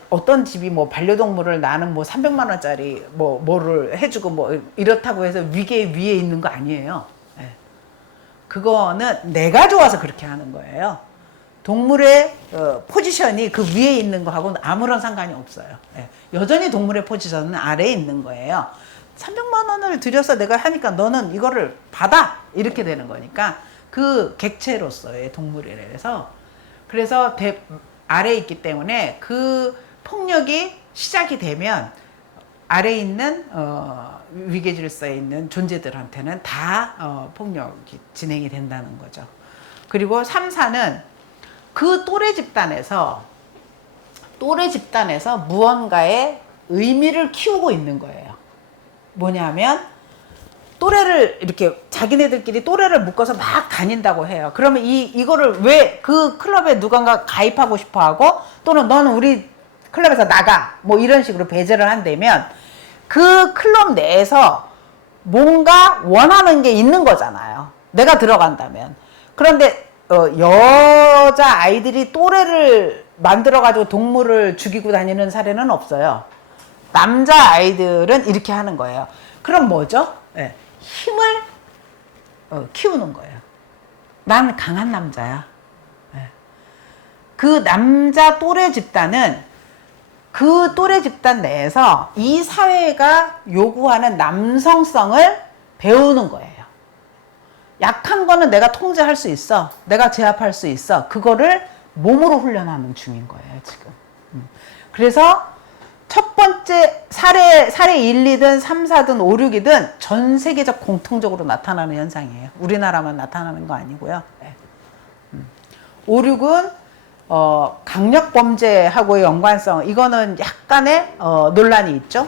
어떤 집이 뭐 반려동물을 나는 뭐 300만 원짜리 뭐를 해주고 뭐 이렇다고 해서 위계 위에 있는 거 아니에요. 예. 그거는 내가 좋아서 그렇게 하는 거예요. 동물의 포지션이 그 위에 있는 거하고는 아무런 상관이 없어요. 예. 여전히 동물의 포지션은 아래에 있는 거예요. 300만 원을 들여서 내가 하니까 너는 이거를 받아 이렇게 되는 거니까 그 객체로서의 동물이라서 그래서 아래에 있기 때문에 그 폭력이 시작이 되면 아래에 있는 위계 질서에 있는 존재들한테는 다 폭력이 진행이 된다는 거죠. 그리고 3, 4는 그 또래 집단에서 무언가의 의미를 키우고 있는 거예요. 뭐냐면 또래를 이렇게 자기네들끼리 또래를 묶어서 막 다닌다고 해요. 그러면 이거를 왜 그 클럽에 누군가 가입하고 싶어 하고 또는 너는 우리 클럽에서 나가 뭐 이런 식으로 배제를 한다면 그 클럽 내에서 뭔가 원하는 게 있는 거잖아요. 내가 들어간다면. 그런데 여자 아이들이 또래를 만들어 가지고 동물을 죽이고 다니는 사례는 없어요. 남자 아이들은 이렇게 하는 거예요. 그럼 뭐죠? 네. 힘을 키우는 거예요. 난 강한 남자야. 네. 그 남자 또래 집단은 그 또래 집단 내에서 이 사회가 요구하는 남성성을 배우는 거예요. 약한 거는 내가 통제할 수 있어. 내가 제압할 수 있어. 그거를 몸으로 훈련하는 중인 거예요, 지금. 그래서 첫 번째 사례 1, 2든 3, 4든 5, 6이든 전 세계적 공통적으로 나타나는 현상이에요. 우리나라만 나타나는 거 아니고요. 네. 5, 6은 강력범죄하고의 연관성 이거는 약간의 논란이 있죠.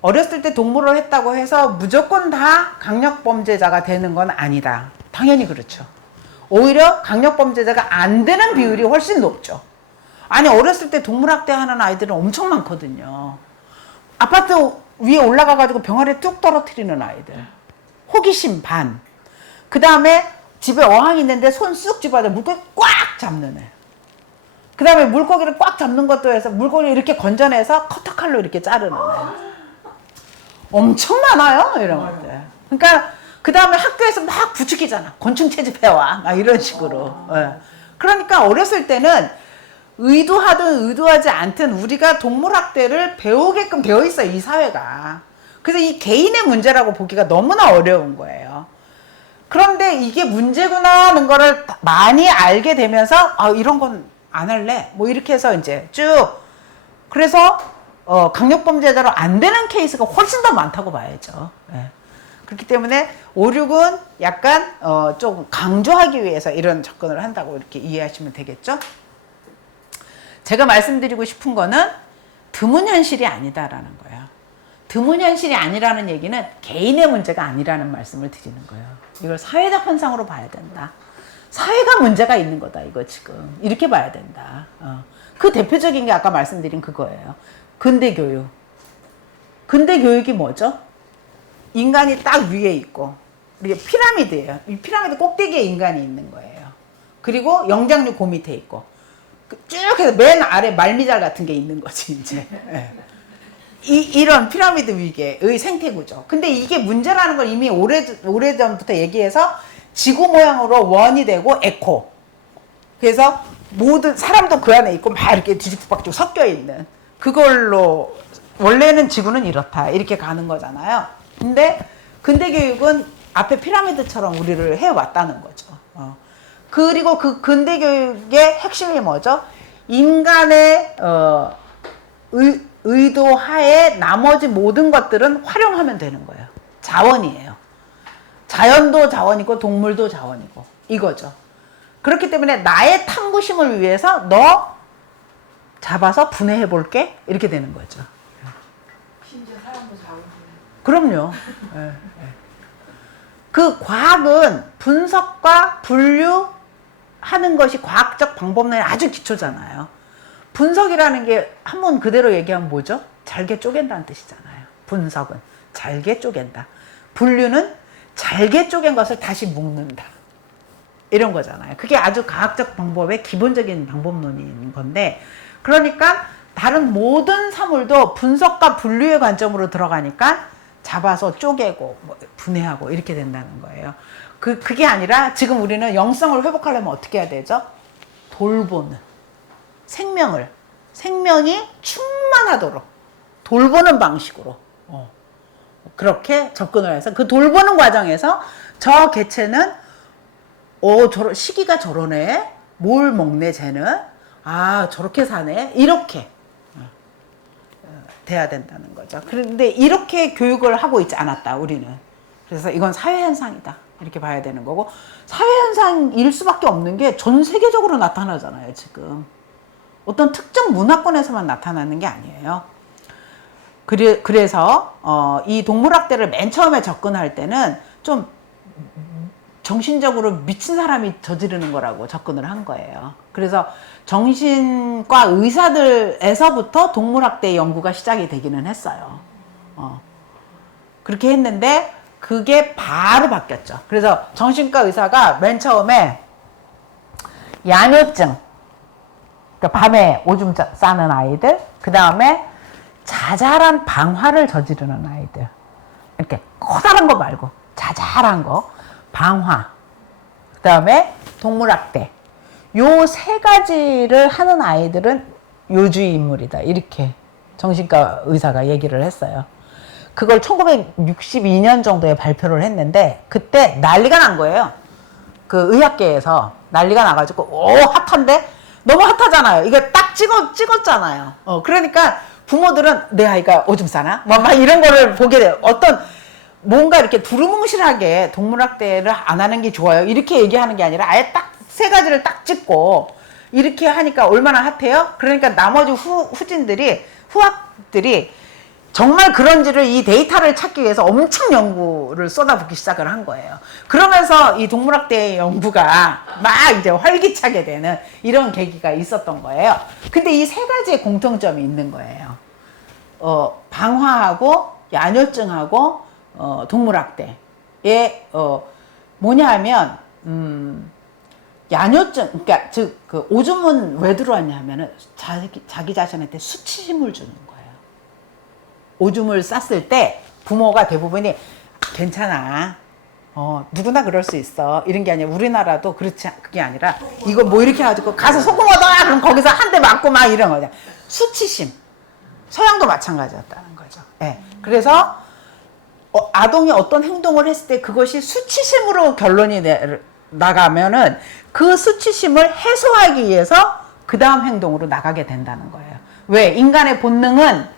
어렸을 때 동물을 했다고 해서 무조건 다 강력범죄자가 되는 건 아니다. 당연히 그렇죠. 오히려 강력범죄자가 안 되는 비율이 훨씬 높죠. 아니 어렸을 때 동물학대하는 아이들은 엄청 많거든요. 아파트 위에 올라가가지고 병아리 뚝 떨어뜨리는 아이들. 호기심 반. 그 다음에 집에 어항이 있는데 손 쑥 집어서 물고기 꽉 잡는 애. 그 다음에 물고기를 꽉 잡는 것도 해서 물고기를 이렇게 건져내서 커터칼로 이렇게 자르는 애. 엄청 많아요 이런 것들. 그러니까 그 다음에 학교에서 막 부추기잖아. 곤충 채집해와 막 이런 식으로. 예. 그러니까 어렸을 때는 의도하든 의도하지 않든 우리가 동물학대를 배우게끔 되어 있어요 이 사회가. 그래서 이 개인의 문제라고 보기가 너무나 어려운 거예요. 그런데 이게 문제구나 하는 거를 많이 알게 되면서 이런 건 안 할래? 뭐 이렇게 해서 이제 쭉 그래서 강력범죄자로 안 되는 케이스가 훨씬 더 많다고 봐야죠. 예. 그렇기 때문에 5, 6은 약간 좀 강조하기 위해서 이런 접근을 한다고 이렇게 이해하시면 되겠죠. 제가 말씀드리고 싶은 거는 드문 현실이 아니다라는 거예요. 드문 현실이 아니라는 얘기는 개인의 문제가 아니라는 말씀을 드리는 거예요. 이걸 사회적 현상으로 봐야 된다. 사회가 문제가 있는 거다 이거 지금 이렇게 봐야 된다. 그 대표적인 게 아까 말씀드린 그거예요. 근대 교육. 근대 교육이 뭐죠? 인간이 딱 위에 있고 이게 피라미드예요. 이 피라미드 꼭대기에 인간이 있는 거예요. 그리고 영장류 그 밑에 있고 쭉 해서 맨 아래 말미잘 같은 게 있는 거지 이제. 이런 피라미드 위계의 생태구조. 근데 이게 문제라는 걸 이미 오래전부터 얘기해서 지구 모양으로 원이 되고 에코. 그래서 모든 사람도 그 안에 있고 막 이렇게 뒤죽박죽 섞여 있는 그걸로 원래는 지구는 이렇다 이렇게 가는 거잖아요. 근데 근대 교육은 앞에 피라미드처럼 우리를 해왔다는 거죠. 그리고 그 근대 교육의 핵심이 뭐죠? 인간의 의도하에 나머지 모든 것들은 활용하면 되는 거예요. 자원이에요. 자연도 자원이고 동물도 자원이고 이거죠. 그렇기 때문에 나의 탐구심을 위해서 너 잡아서 분해해 볼게 이렇게 되는 거죠. 심지어 사람도 자원이에요. 그럼요. 예, 예. 그 과학은 분석과 분류하는 것이 과학적 방법론의 아주 기초잖아요. 분석이라는 게 한번 그대로 얘기하면 뭐죠? 잘게 쪼갠다는 뜻이잖아요. 분석은 잘게 쪼갠다. 분류는 잘게 쪼갠 것을 다시 묶는다. 이런 거잖아요. 그게 아주 과학적 방법의 기본적인 방법론인 건데 그러니까 다른 모든 사물도 분석과 분류의 관점으로 들어가니까 잡아서 쪼개고 뭐 분해하고 이렇게 된다는 거예요. 그게 아니라 지금 우리는 영성을 회복하려면 어떻게 해야 되죠? 돌보는 생명이 충만하도록 돌보는 방식으로 그렇게 접근을 해서 그 돌보는 과정에서 저 개체는 시기가 저러네 뭘 먹네 쟤는 저렇게 사네 이렇게 돼야 된다는 거죠. 그런데 이렇게 교육을 하고 있지 않았다 우리는. 그래서 이건 사회현상이다 이렇게 봐야 되는 거고 사회현상일 수밖에 없는 게 전 세계적으로 나타나잖아요 지금. 어떤 특정 문화권에서만 나타나는 게 아니에요. 그래서 이 동물학대를 맨 처음에 접근할 때는 좀 정신적으로 미친 사람이 저지르는 거라고 접근을 한 거예요. 그래서 정신과 의사들에서부터 동물학대 연구가 시작이 되기는 했어요. 그렇게 했는데 그게 바로 바뀌었죠. 그래서 정신과 의사가 맨 처음에 야뇨증, 그러니까 밤에 오줌 싸는 아이들, 그 다음에 자잘한 방화를 저지르는 아이들, 이렇게 커다란 거 말고 자잘한 거, 방화, 그 다음에 동물학대, 요 세 가지를 하는 아이들은 요주의 인물이다 이렇게 정신과 의사가 얘기를 했어요. 그걸 1962년 정도에 발표를 했는데 그때 난리가 난 거예요. 그 의학계에서 난리가 나가지고 핫한데 너무 핫하잖아요. 이거 딱 찍었잖아요. 그러니까 부모들은 내 아이가 오줌 싸나? 막 이런 거를 보게 돼요. 뭔가 이렇게 두루뭉실하게 동물학대를 안 하는 게 좋아요. 이렇게 얘기하는 게 아니라 아예 딱 세 가지를 딱 찍고 이렇게 하니까 얼마나 핫해요? 그러니까 나머지 후학들이 정말 그런지를 이 데이터를 찾기 위해서 엄청 연구를 쏟아붓기 시작을 한 거예요. 그러면서 이 동물학대 연구가 막 이제 활기차게 되는 이런 계기가 있었던 거예요. 근데 이 세 가지의 공통점이 있는 거예요. 방화하고 야뇨증하고 동물학대에 뭐냐 하면 야뇨증, 그러니까 그 오줌은 왜 들어왔냐 하면은 자기 자신한테 수치심을 주는 거예요. 오줌을 쌌을 때 부모가 대부분이 괜찮아. 누구나 그럴 수 있어. 이런 게 아니라 우리나라도 그게 아니라 이거 뭐 이렇게 해가지고 가서 소금 얻어라! 그럼 거기서 한 대 맞고 막 이런 거죠. 수치심. 서양도 마찬가지였다는 거죠. 네. 그래서 아동이 어떤 행동을 했을 때 그것이 수치심으로 결론이 나가면은 그 수치심을 해소하기 위해서 그 다음 행동으로 나가게 된다는 거예요. 왜? 인간의 본능은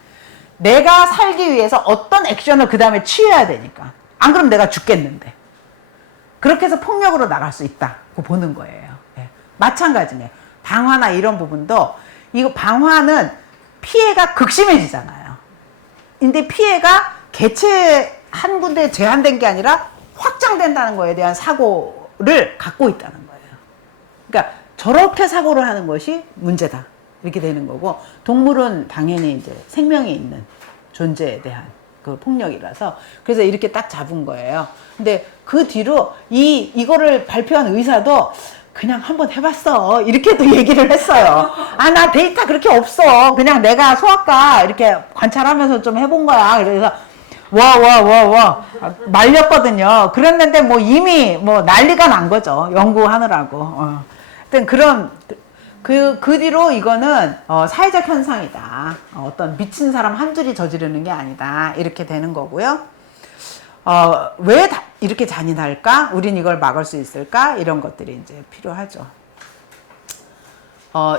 내가 살기 위해서 어떤 액션을 그 다음에 취해야 되니까. 안 그러면 내가 죽겠는데. 그렇게 해서 폭력으로 나갈 수 있다고 보는 거예요. 예. 마찬가지네. 방화나 이런 부분도 이거 방화는 피해가 극심해지잖아요. 근데 피해가 개체 한 군데에 제한된 게 아니라 확장된다는 거에 대한 사고를 갖고 있다는 거예요. 그러니까 저렇게 사고를 하는 것이 문제다. 이렇게 되는 거고, 동물은 당연히 이제 생명이 있는 존재에 대한 그 폭력이라서, 그래서 이렇게 딱 잡은 거예요. 근데 그 뒤로 이거를 발표한 의사도 그냥 한번 해봤어. 이렇게 또 얘기를 했어요. 아, 나 데이터 그렇게 없어. 그냥 내가 소아과 이렇게 관찰하면서 좀 해본 거야. 그래서 말렸거든요. 그랬는데 뭐 이미 뭐 난리가 난 거죠. 연구하느라고. 하여튼 그런, 그 뒤로 이거는 사회적 현상이다. 어떤 미친 사람 한둘이 저지르는 게 아니다. 이렇게 되는 거고요. 왜 이렇게 잔인할까? 우린 이걸 막을 수 있을까? 이런 것들이 이제 필요하죠.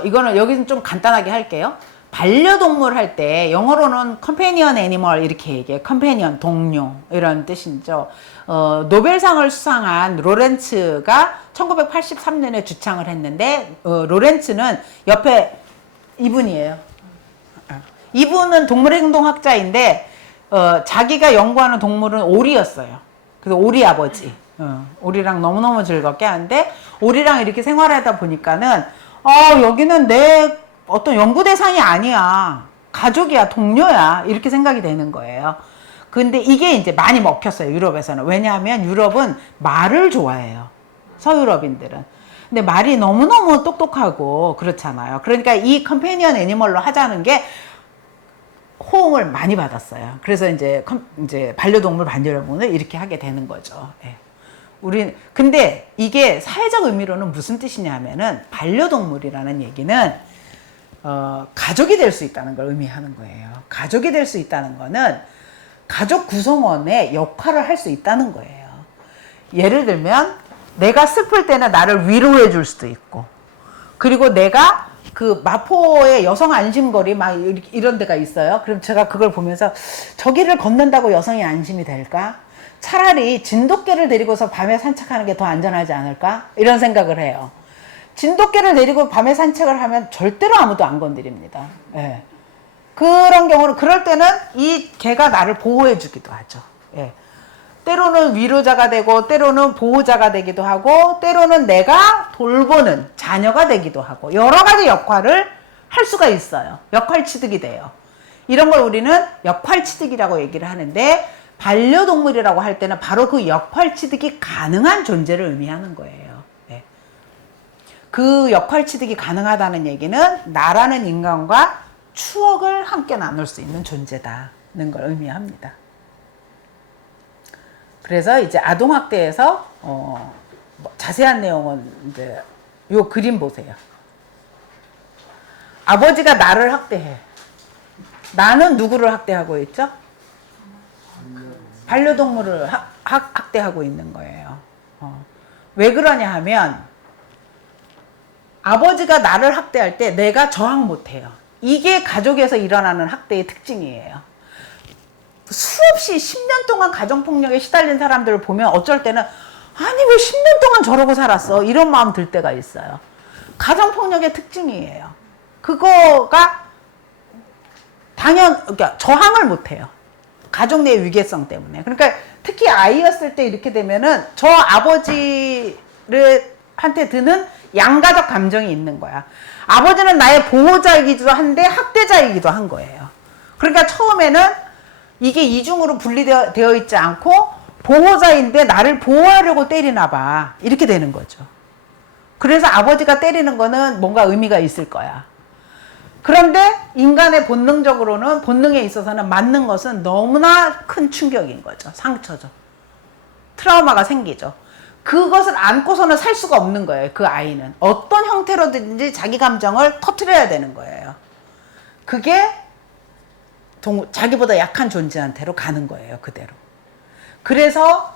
이거는 여기는 좀 간단하게 할게요. 반려동물 할 때 영어로는 companion animal 이렇게 얘기해요. companion, 동료 이런 뜻이죠. 노벨상을 수상한 로렌츠가 1983년에 주창을 했는데 로렌츠는 옆에 이분이에요. 이분은 동물행동학자인데 자기가 연구하는 동물은 오리였어요. 그래서 오리 아버지. 오리랑 너무너무 즐겁게 하는데 오리랑 이렇게 생활하다 보니까는 여기는 내 어떤 연구 대상이 아니야. 가족이야, 동료야. 이렇게 생각이 되는 거예요. 근데 이게 이제 많이 먹혔어요, 유럽에서는. 왜냐하면 유럽은 말을 좋아해요. 서유럽인들은. 근데 말이 너무너무 똑똑하고 그렇잖아요. 그러니까 이 컴패니언 애니멀로 하자는 게 호응을 많이 받았어요. 그래서 이제 반려동물 반려동물을 이렇게 하게 되는 거죠. 예. 근데 이게 사회적 의미로는 무슨 뜻이냐면은 반려동물이라는 얘기는 가족이 될 수 있다는 걸 의미하는 거예요. 가족이 될 수 있다는 거는 가족 구성원의 역할을 할 수 있다는 거예요. 예를 들면 내가 슬플 때는 나를 위로해 줄 수도 있고, 그리고 내가 그 마포의 여성 안심거리 막 이런 데가 있어요. 그럼 제가 그걸 보면서 저기를 걷는다고 여성이 안심이 될까? 차라리 진돗개를 데리고서 밤에 산책하는 게 더 안전하지 않을까? 이런 생각을 해요. 진돗개를 데리고 밤에 산책을 하면 절대로 아무도 안 건드립니다. 예. 그런 경우는, 그럴 때는 이 개가 나를 보호해 주기도 하죠. 예. 때로는 위로자가 되고, 때로는 보호자가 되기도 하고, 때로는 내가 돌보는 자녀가 되기도 하고, 여러 가지 역할을 할 수가 있어요. 역할 취득이 돼요. 이런 걸 우리는 역할 취득이라고 얘기를 하는데, 반려동물이라고 할 때는 바로 그 역할 취득이 가능한 존재를 의미하는 거예요. 그 역할 취득이 가능하다는 얘기는 나라는 인간과 추억을 함께 나눌 수 있는 존재다는 걸 의미합니다. 그래서 이제 아동학대에서 자세한 내용은 이제 요 그림 보세요. 아버지가 나를 학대해. 나는 누구를 학대하고 있죠? 반려동물을 학대하고 있는 거예요. 왜 그러냐 하면 아버지가 나를 학대할 때 내가 저항 못해요. 이게 가족에서 일어나는 학대의 특징이에요. 수없이 10년 동안 가정폭력에 시달린 사람들을 보면 어쩔 때는 아니 왜 10년 동안 저러고 살았어? 이런 마음 들 때가 있어요. 가정폭력의 특징이에요. 그거가 그러니까 저항을 못해요. 가족 내 위계성 때문에. 그러니까 특히 아이였을 때 이렇게 되면은 저 아버지한테 드는 양가적 감정이 있는 거야. 아버지는 나의 보호자이기도 한데 학대자이기도 한 거예요. 그러니까 처음에는 이게 이중으로 분리되어 있지 않고 보호자인데 나를 보호하려고 때리나 봐. 이렇게 되는 거죠. 그래서 아버지가 때리는 거는 뭔가 의미가 있을 거야. 그런데 인간의 본능에 있어서는 맞는 것은 너무나 큰 충격인 거죠. 상처죠. 트라우마가 생기죠. 그것을 안고서는 살 수가 없는 거예요. 그 아이는. 어떤 형태로든지 자기 감정을 터뜨려야 되는 거예요. 그게 자기보다 약한 존재한테로 가는 거예요. 그대로. 그래서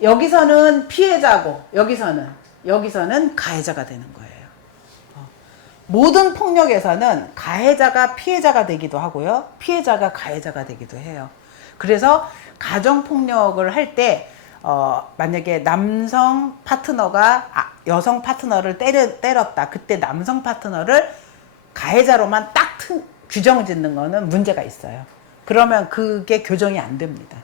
여기서는 피해자고 여기서는 가해자가 되는 거예요. 모든 폭력에서는 가해자가 피해자가 되기도 하고요. 피해자가 가해자가 되기도 해요. 그래서 가정폭력을 할 때, 만약에 남성 파트너가 여성 파트너를 때렸다. 그때 남성 파트너를 가해자로만 딱 규정 짓는 거는 문제가 있어요. 그러면 그게 교정이 안 됩니다.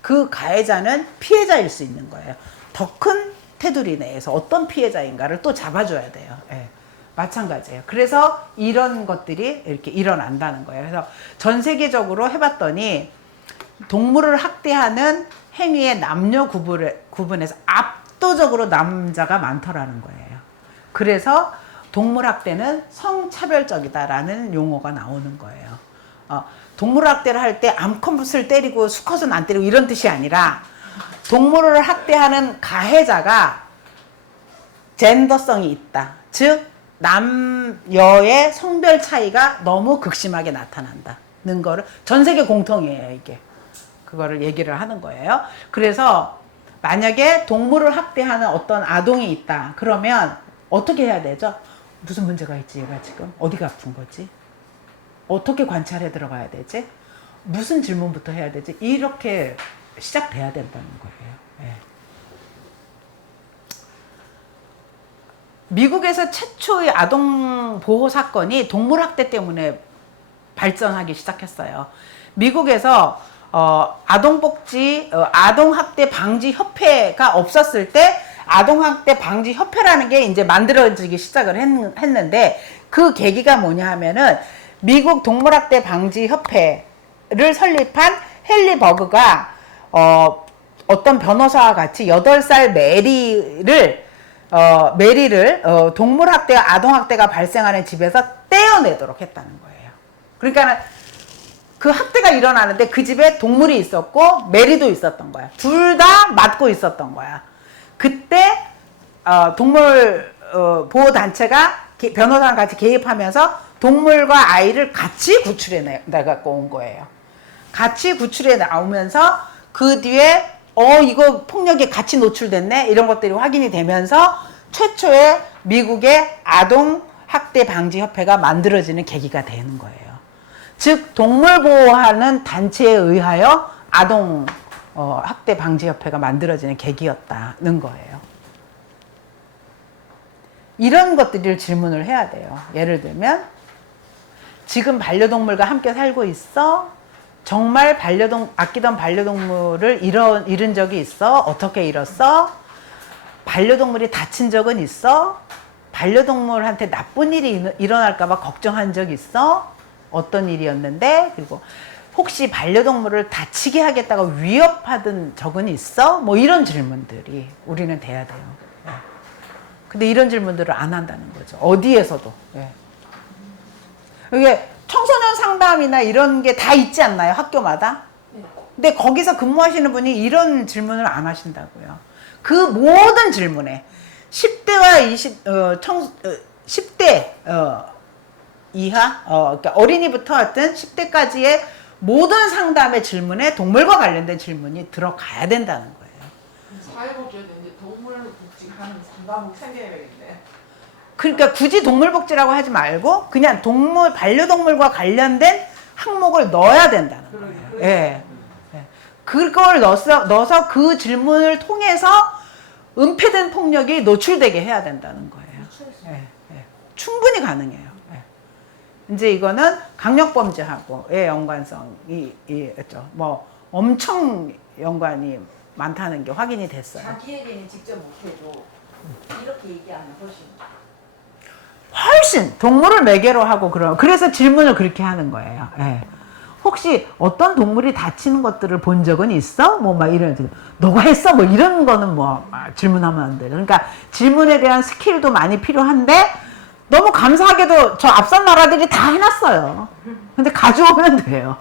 그 가해자는 피해자일 수 있는 거예요. 더 큰 테두리 내에서 어떤 피해자인가를 또 잡아줘야 돼요. 예. 마찬가지예요. 그래서 이런 것들이 이렇게 일어난다는 거예요. 그래서 전 세계적으로 해봤더니 동물을 학대하는 행위의 남녀 구분에서 압도적으로 남자가 많더라는 거예요. 그래서 동물 학대는 성차별적이다라는 용어가 나오는 거예요. 동물 학대를 할 때 암컷을 때리고 수컷은 안 때리고 이런 뜻이 아니라 동물을 학대하는 가해자가 젠더성이 있다. 즉 남여의 성별 차이가 너무 극심하게 나타난다는 거를 전 세계 공통이에요. 이게 그거를 얘기를 하는 거예요. 그래서 만약에 동물을 학대하는 어떤 아동이 있다. 그러면 어떻게 해야 되죠? 무슨 문제가 있지? 얘가 지금 어디가 아픈 거지? 어떻게 관찰해 들어가야 되지? 무슨 질문부터 해야 되지? 이렇게 시작돼야 된다는 거예요. 예. 미국에서 최초의 아동 보호 사건이 동물 학대 때문에 발전하기 시작했어요. 미국에서 아동학대 방지 협회가 없었을 때 아동학대 방지 협회라는 게 이제 만들어지기 시작을 했는데 그 계기가 뭐냐 하면은 미국 동물학대 방지 협회를 설립한 헨리 버그가 어떤 변호사와 같이 8살 메리를 동물학대와 아동학대가 발생하는 집에서 떼어내도록 했다는 거예요. 그러니까 그 학대가 일어나는데 그 집에 동물이 있었고 메리도 있었던 거야. 둘 다 맞고 있었던 거야. 그때 동물 보호단체가 변호사랑 같이 개입하면서 동물과 아이를 같이 구출해 나갖고 온 거예요. 같이 구출해 나오면서 그 뒤에 이거 폭력에 같이 노출됐네 이런 것들이 확인이 되면서 최초의 미국의 아동학대 방지 협회가 만들어지는 계기가 되는 거예요. 즉 동물 보호하는 단체에 의하여 아동 학대 방지 협회가 만들어지는 계기였다는 거예요. 이런 것들을 질문을 해야 돼요. 예를 들면 지금 반려동물과 함께 살고 있어? 정말 아끼던 반려동물을 잃은 적이 있어? 어떻게 잃었어? 반려동물이 다친 적은 있어? 반려동물한테 나쁜 일이 일어날까봐 걱정한 적 있어? 어떤 일이었는데? 그리고 혹시 반려동물을 다치게 하겠다고 위협하던 적은 있어? 뭐 이런 질문들이 우리는 돼야 돼요. 근데 이런 질문들을 안 한다는 거죠. 어디에서도. 이게 청소년 상담이나 이런 게 다 있지 않나요? 학교마다? 근데 거기서 근무하시는 분이 이런 질문을 안 하신다고요. 그 모든 질문에 10대와 10대 이하, 그러니까 어린이부터 하여튼 10대까지의 모든 상담의 질문에 동물과 관련된 질문이 들어가야 된다는 거예요. 사회복지에도 이제 동물복지하는 상담국 생겨야겠네. 그러니까 굳이 동물복지라고 하지 말고 그냥 반려동물과 관련된 항목을 넣어야 된다는 거예요. 예. 그걸 넣어서 그 질문을 통해서 은폐된 폭력이 노출되게 해야 된다는 거예요. 충분히 가능해요. 이제 이거는 강력범죄하고의 연관성이 있죠. 뭐 엄청 연관이 많다는 게 확인이 됐어요. 자기에게는 직접 못해도 이렇게 얘기하면 훨씬 동물을 매개로 하고 그래서 질문을 그렇게 하는 거예요. 혹시 어떤 동물이 다치는 것들을 본 적은 있어? 뭐 막 이런 너가 했어? 뭐 이런 거는 뭐 질문하면 안 돼요. 그러니까 질문에 대한 스킬도 많이 필요한데 너무 감사하게도 저 앞선 나라들이 다 해놨어요. 근데 가져오면 돼요.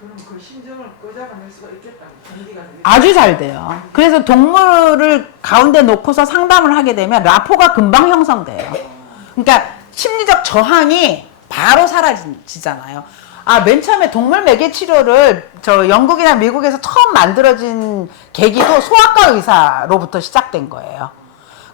그럼 그 심정을 끄잡아낼 수가 있겠다. 아주 잘 돼요. 그래서 동물을 가운데 놓고서 상담을 하게 되면 라포가 금방 형성돼요. 그러니까 심리적 저항이 바로 사라지잖아요. 맨 처음에 동물 매개 치료를 영국이나 미국에서 처음 만들어진 계기도 소아과 의사로부터 시작된 거예요.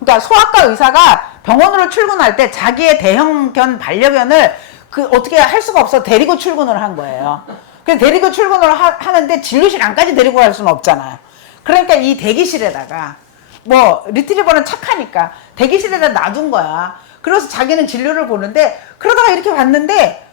그러니까 소아과 의사가 병원으로 출근할 때 자기의 대형견 반려견을 그 어떻게 할 수가 없어 데리고 출근을 한 거예요. 그래서 데리고 출근을 하는데 진료실 안까지 데리고 갈 수는 없잖아요. 그러니까 이 대기실에다가 뭐 리트리버는 착하니까 대기실에다 놔둔 거야. 그래서 자기는 진료를 보는데 그러다가 이렇게 봤는데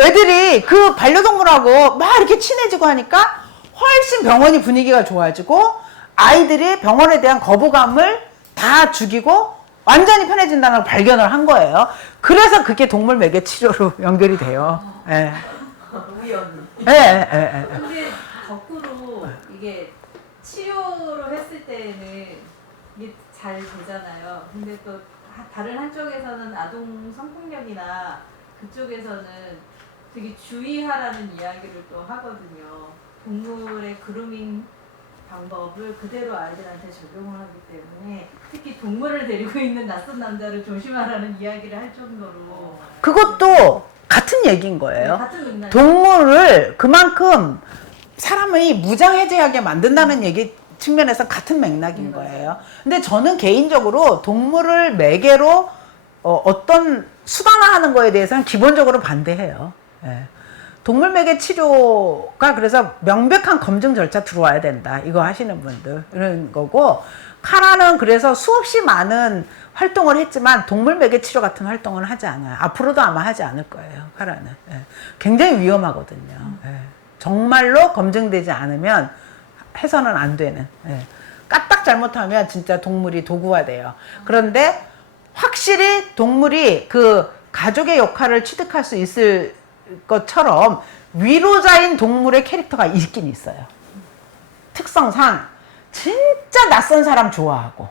애들이 그 반려동물하고 막 이렇게 친해지고 하니까 훨씬 병원이 분위기가 좋아지고 아이들이 병원에 대한 거부감을 다 죽이고 완전히 편해진다는 걸 발견을 한 거예요. 그래서 그게 동물 매개 치료로 연결이 돼요. 예. 우연히. 예. 근데 거꾸로 이게 치료로 했을 때는 이게 잘 되잖아요. 근데 또 다른 한쪽에서는 아동 성폭력이나 그쪽에서는 되게 주의하라는 이야기를 또 하거든요. 동물의 그루밍 방법을 그대로 아이들한테 적용을 하기 때문에 특히 동물을 데리고 있는 낯선 남자를 조심하라는 이야기를 할 정도로 그것도 같은 얘기인 거예요. 같은 맥락. 동물을 그만큼 사람이 무장해제하게 만든다는 얘기 측면에서 같은 맥락인 거예요. 근데 저는 개인적으로 동물을 매개로 어떤 수단화하는 거에 대해서는 기본적으로 반대해요. 예. 동물 매개 치료가 그래서 명백한 검증 절차 들어와야 된다. 이거 하시는 분들 이런 거고 카라는 그래서 수없이 많은 활동을 했지만 동물 매개 치료 같은 활동은 하지 않아요. 앞으로도 아마 하지 않을 거예요. 카라는. 예. 굉장히 위험하거든요. 예. 정말로 검증되지 않으면 해서는 안 되는. 예. 까딱 잘못하면 진짜 동물이 도구화돼요. 그런데 확실히 동물이 그 가족의 역할을 취득할 수 있을 것처럼 위로자인 동물의 캐릭터가 있긴 있어요. 특성상 진짜 낯선 사람 좋아하고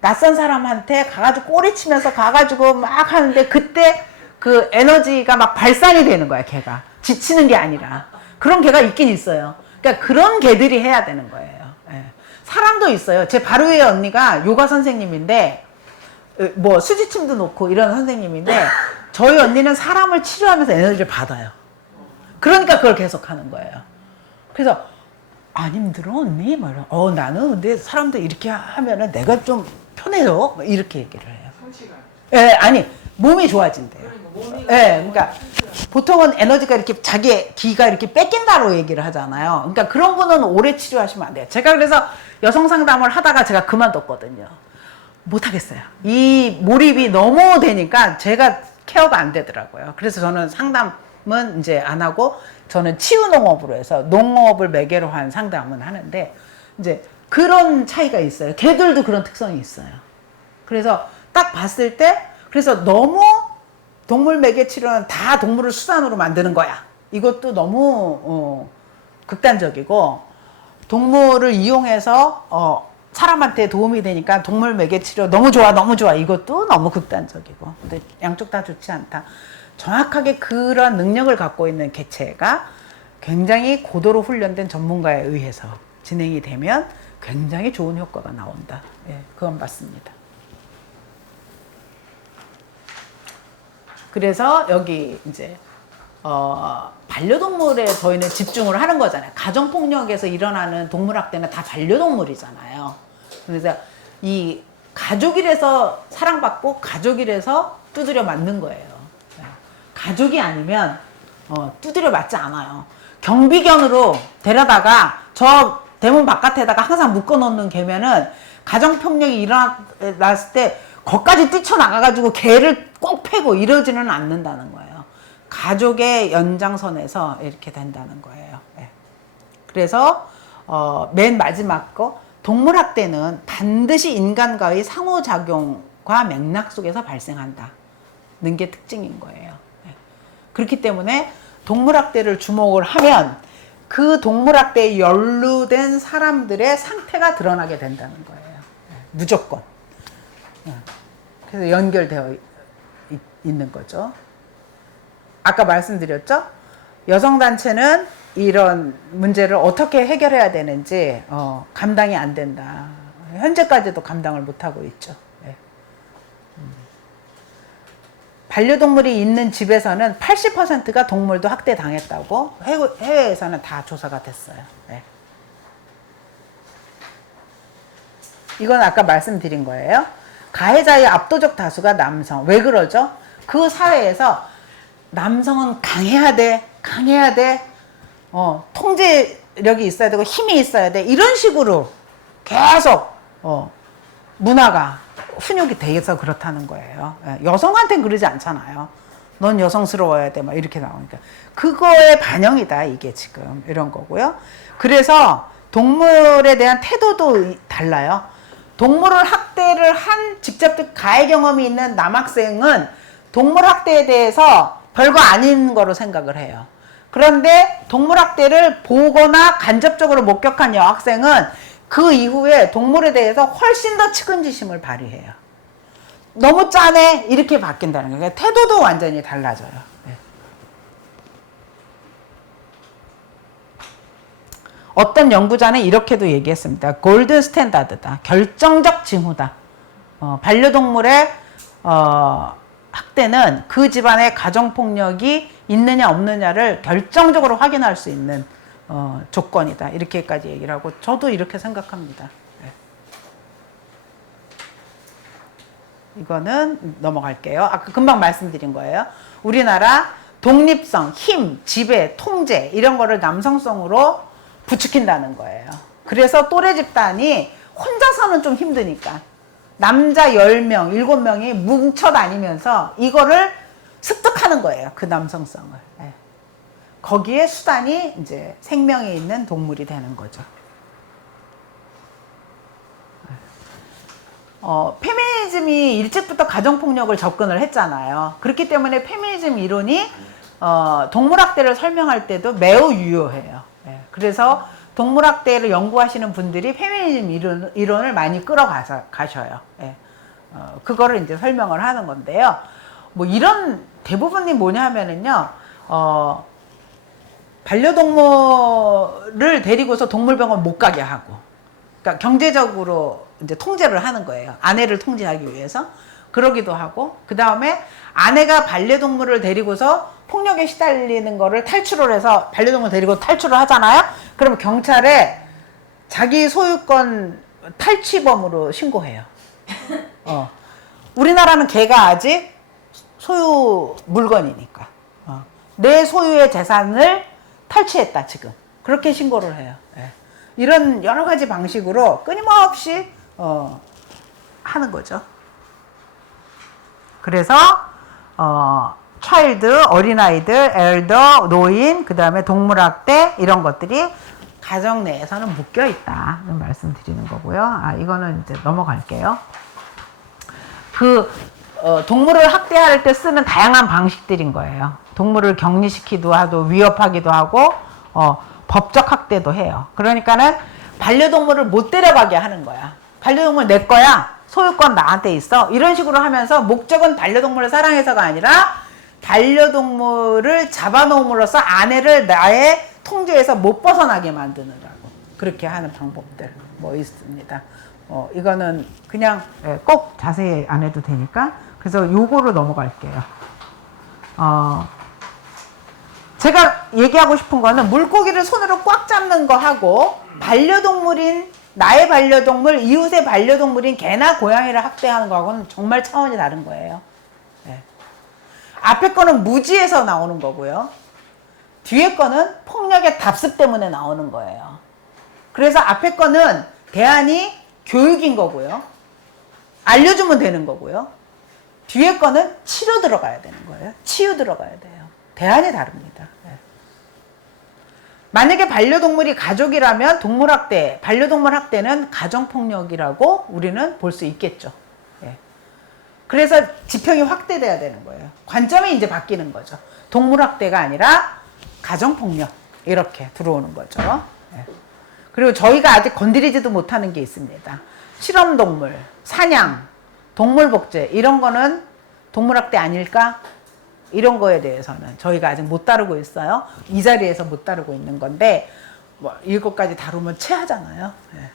낯선 사람한테 가가지고 꼬리치면서 가가지고 막 하는데 그때 그 에너지가 막 발산이 되는 거야. 걔가 지치는 게 아니라 그런 개가 있긴 있어요. 그러니까 그런 개들이 해야 되는 거예요. 예. 사람도 있어요. 제 바로 위에 언니가 요가 선생님인데 뭐 수지침도 놓고 이런 선생님인데 저희 언니는 사람을 치료하면서 에너지를 받아요. 그러니까 그걸 계속 하는 거예요. 그래서 안 힘들어 언니? 막 나는 근데 사람들 이렇게 하면은 내가 좀 편해져. 이렇게 얘기를 해요. 성취감. 예, 아니 몸이 좋아진대요. 몸이 그러니까 보통은 에너지가 이렇게 자기 기가 이렇게 뺏긴다고 얘기를 하잖아요. 그러니까 그런 분은 오래 치료하시면 안 돼요. 제가 그래서 여성 상담을 하다가 제가 그만뒀거든요. 못 하겠어요. 이 몰입이 너무 되니까 제가 케어가 안 되더라고요. 그래서 저는 상담은 이제 안 하고 저는 치유 농업으로 해서 농업을 매개로 한 상담은 하는데 이제 그런 차이가 있어요. 개들도 그런 특성이 있어요. 그래서 딱 봤을 때 그래서 너무 동물 매개 치료는 다 동물을 수단으로 만드는 거야. 이것도 너무 극단적이고 동물을 이용해서 사람한테 도움이 되니까 동물 매개 치료 너무 좋아 너무 좋아 이것도 너무 극단적이고 근데 양쪽 다 좋지 않다. 정확하게 그런 능력을 갖고 있는 개체가 굉장히 고도로 훈련된 전문가에 의해서 진행이 되면 굉장히 좋은 효과가 나온다. 예, 그건 맞습니다. 그래서 여기 이제 반려동물에 저희는 집중을 하는 거잖아요. 가정폭력에서 일어나는 동물학대는 다 반려동물이잖아요. 그래서 이 가족이라서 사랑받고 가족이라서 두드려 맞는 거예요. 가족이 아니면 두드려 맞지 않아요. 경비견으로 데려다가 저 대문 바깥에다가 항상 묶어놓는 개면은 가정폭력이 일어났을 때 거기까지 뛰쳐나가가지고 개를 꼭 패고 이러지는 않는다는 거예요. 가족의 연장선에서 이렇게 된다는 거예요. 네. 그래서 맨 마지막 거 동물학대는 반드시 인간과의 상호작용과 맥락 속에서 발생한다는 게 특징인 거예요. 네. 그렇기 때문에 동물학대를 주목을 하면 그 동물학대에 연루된 사람들의 상태가 드러나게 된다는 거예요. 네. 무조건. 그래서 연결되어 있는 거죠. 아까 말씀드렸죠? 여성단체는 이런 문제를 어떻게 해결해야 되는지 감당이 안 된다. 현재까지도 감당을 못하고 있죠. 네. 반려동물이 있는 집에서는 80%가 동물도 학대당했다고 해외에서는 다 조사가 됐어요. 네. 이건 아까 말씀드린 거예요. 가해자의 압도적 다수가 남성. 왜 그러죠? 그 사회에서 남성은 강해야 돼. 강해야 돼. 통제력이 있어야 되고 힘이 있어야 돼. 이런 식으로 계속 문화가 훈육이 돼서 그렇다는 거예요. 예, 여성한테는 그러지 않잖아요. 넌 여성스러워야 돼. 막 이렇게 나오니까. 그거의 반영이다. 이게 지금 이런 거고요. 그래서 동물에 대한 태도도 달라요. 동물을 학대를 한 직접 가해 경험이 있는 남학생은 동물 학대에 대해서 별거 아닌 거로 생각을 해요. 그런데 동물 학대를 보거나 간접적으로 목격한 여학생은 그 이후에 동물에 대해서 훨씬 더 측은지심을 발휘해요. 너무 짜네 이렇게 바뀐다는 거예요. 태도도 완전히 달라져요. 네. 어떤 연구자는 이렇게도 얘기했습니다. 골든 스탠다드다. 결정적 징후다. 반려동물의 학대는 그 집안의 가정폭력이 있느냐 없느냐를 결정적으로 확인할 수 있는 조건이다. 이렇게까지 얘기를 하고 저도 이렇게 생각합니다. 네. 이거는 넘어갈게요. 아까 금방 말씀드린 거예요. 우리나라 독립성, 힘, 지배, 통제 이런 거를 남성성으로 부추긴다는 거예요. 그래서 또래 집단이 혼자서는 좀 힘드니까 남자 10명, 7명이 뭉쳐 다니면서 이거를 습득하는 거예요. 그 남성성을. 네. 거기에 수단이 이제 생명이 있는 동물이 되는 거죠. 페미니즘이 일찍부터 가정폭력을 접근을 했잖아요. 그렇기 때문에 페미니즘 이론이 동물학대를 설명할 때도 매우 유효해요. 네. 그래서 동물학대를 연구하시는 분들이 페미니즘 이론을 많이 끌어가셔요. 네. 그거를 이제 설명을 하는 건데요. 뭐 이런 대부분이 뭐냐 하면은요, 반려동물을 데리고서 동물병원 못 가게 하고, 그러니까 경제적으로 이제 통제를 하는 거예요. 아내를 통제하기 위해서. 그러기도 하고, 그 다음에 아내가 반려동물을 데리고서 폭력에 시달리는 거를 탈출을 해서 반려동물 데리고 탈출을 하잖아요? 그러면 경찰에 자기 소유권 탈취범으로 신고해요. 우리나라는 개가 아직 소유 물건이니까. 내 소유의 재산을 탈취했다, 지금. 그렇게 신고를 해요. 예. 이런 여러 가지 방식으로 끊임없이 하는 거죠. 그래서 차일드, 어린아이들, 엘더, 노인, 그 다음에 동물학대 이런 것들이 가정 내에서는 묶여 있다는 말씀드리는 거고요. 이거는 이제 넘어갈게요. 동물을 학대할 때 쓰는 다양한 방식들인 거예요. 동물을 격리시키기도 하고 위협하기도 하고 법적 학대도 해요. 그러니까는 반려동물을 못 데려가게 하는 거야. 반려동물 내 거야. 소유권 나한테 있어. 이런 식으로 하면서 목적은 반려동물을 사랑해서가 아니라 반려동물을 잡아놓음으로써 아내를 나의 통제에서 못 벗어나게 만드느라고 그렇게 하는 방법들 뭐 있습니다. 이거는 그냥 꼭 자세히 안 해도 되니까 그래서 요거로 넘어갈게요. 제가 얘기하고 싶은 거는 물고기를 손으로 꽉 잡는 거 하고 반려동물인 나의 반려동물, 이웃의 반려동물인 개나 고양이를 학대하는 거하고는 정말 차원이 다른 거예요. 네. 앞에 거는 무지에서 나오는 거고요. 뒤에 거는 폭력의 답습 때문에 나오는 거예요. 그래서 앞에 거는 대안이 교육인 거고요. 알려주면 되는 거고요. 뒤에 거는 치료 들어가야 되는 거예요. 치유 들어가야 돼요. 대안이 다릅니다. 네. 만약에 반려동물이 가족이라면 동물학대, 반려동물 학대는 가정폭력이라고 우리는 볼 수 있겠죠. 네. 그래서 지평이 확대돼야 되는 거예요. 관점이 이제 바뀌는 거죠. 동물학대가 아니라 가정폭력 이렇게 들어오는 거죠. 네. 그리고 저희가 아직 건드리지도 못하는 게 있습니다. 실험동물, 사냥, 동물복제 이런 거는 동물학대 아닐까? 이런 거에 대해서는 저희가 아직 못 다루고 있어요. 이 자리에서 못 다루고 있는 건데 뭐 이것까지 다루면 체하잖아요. 네.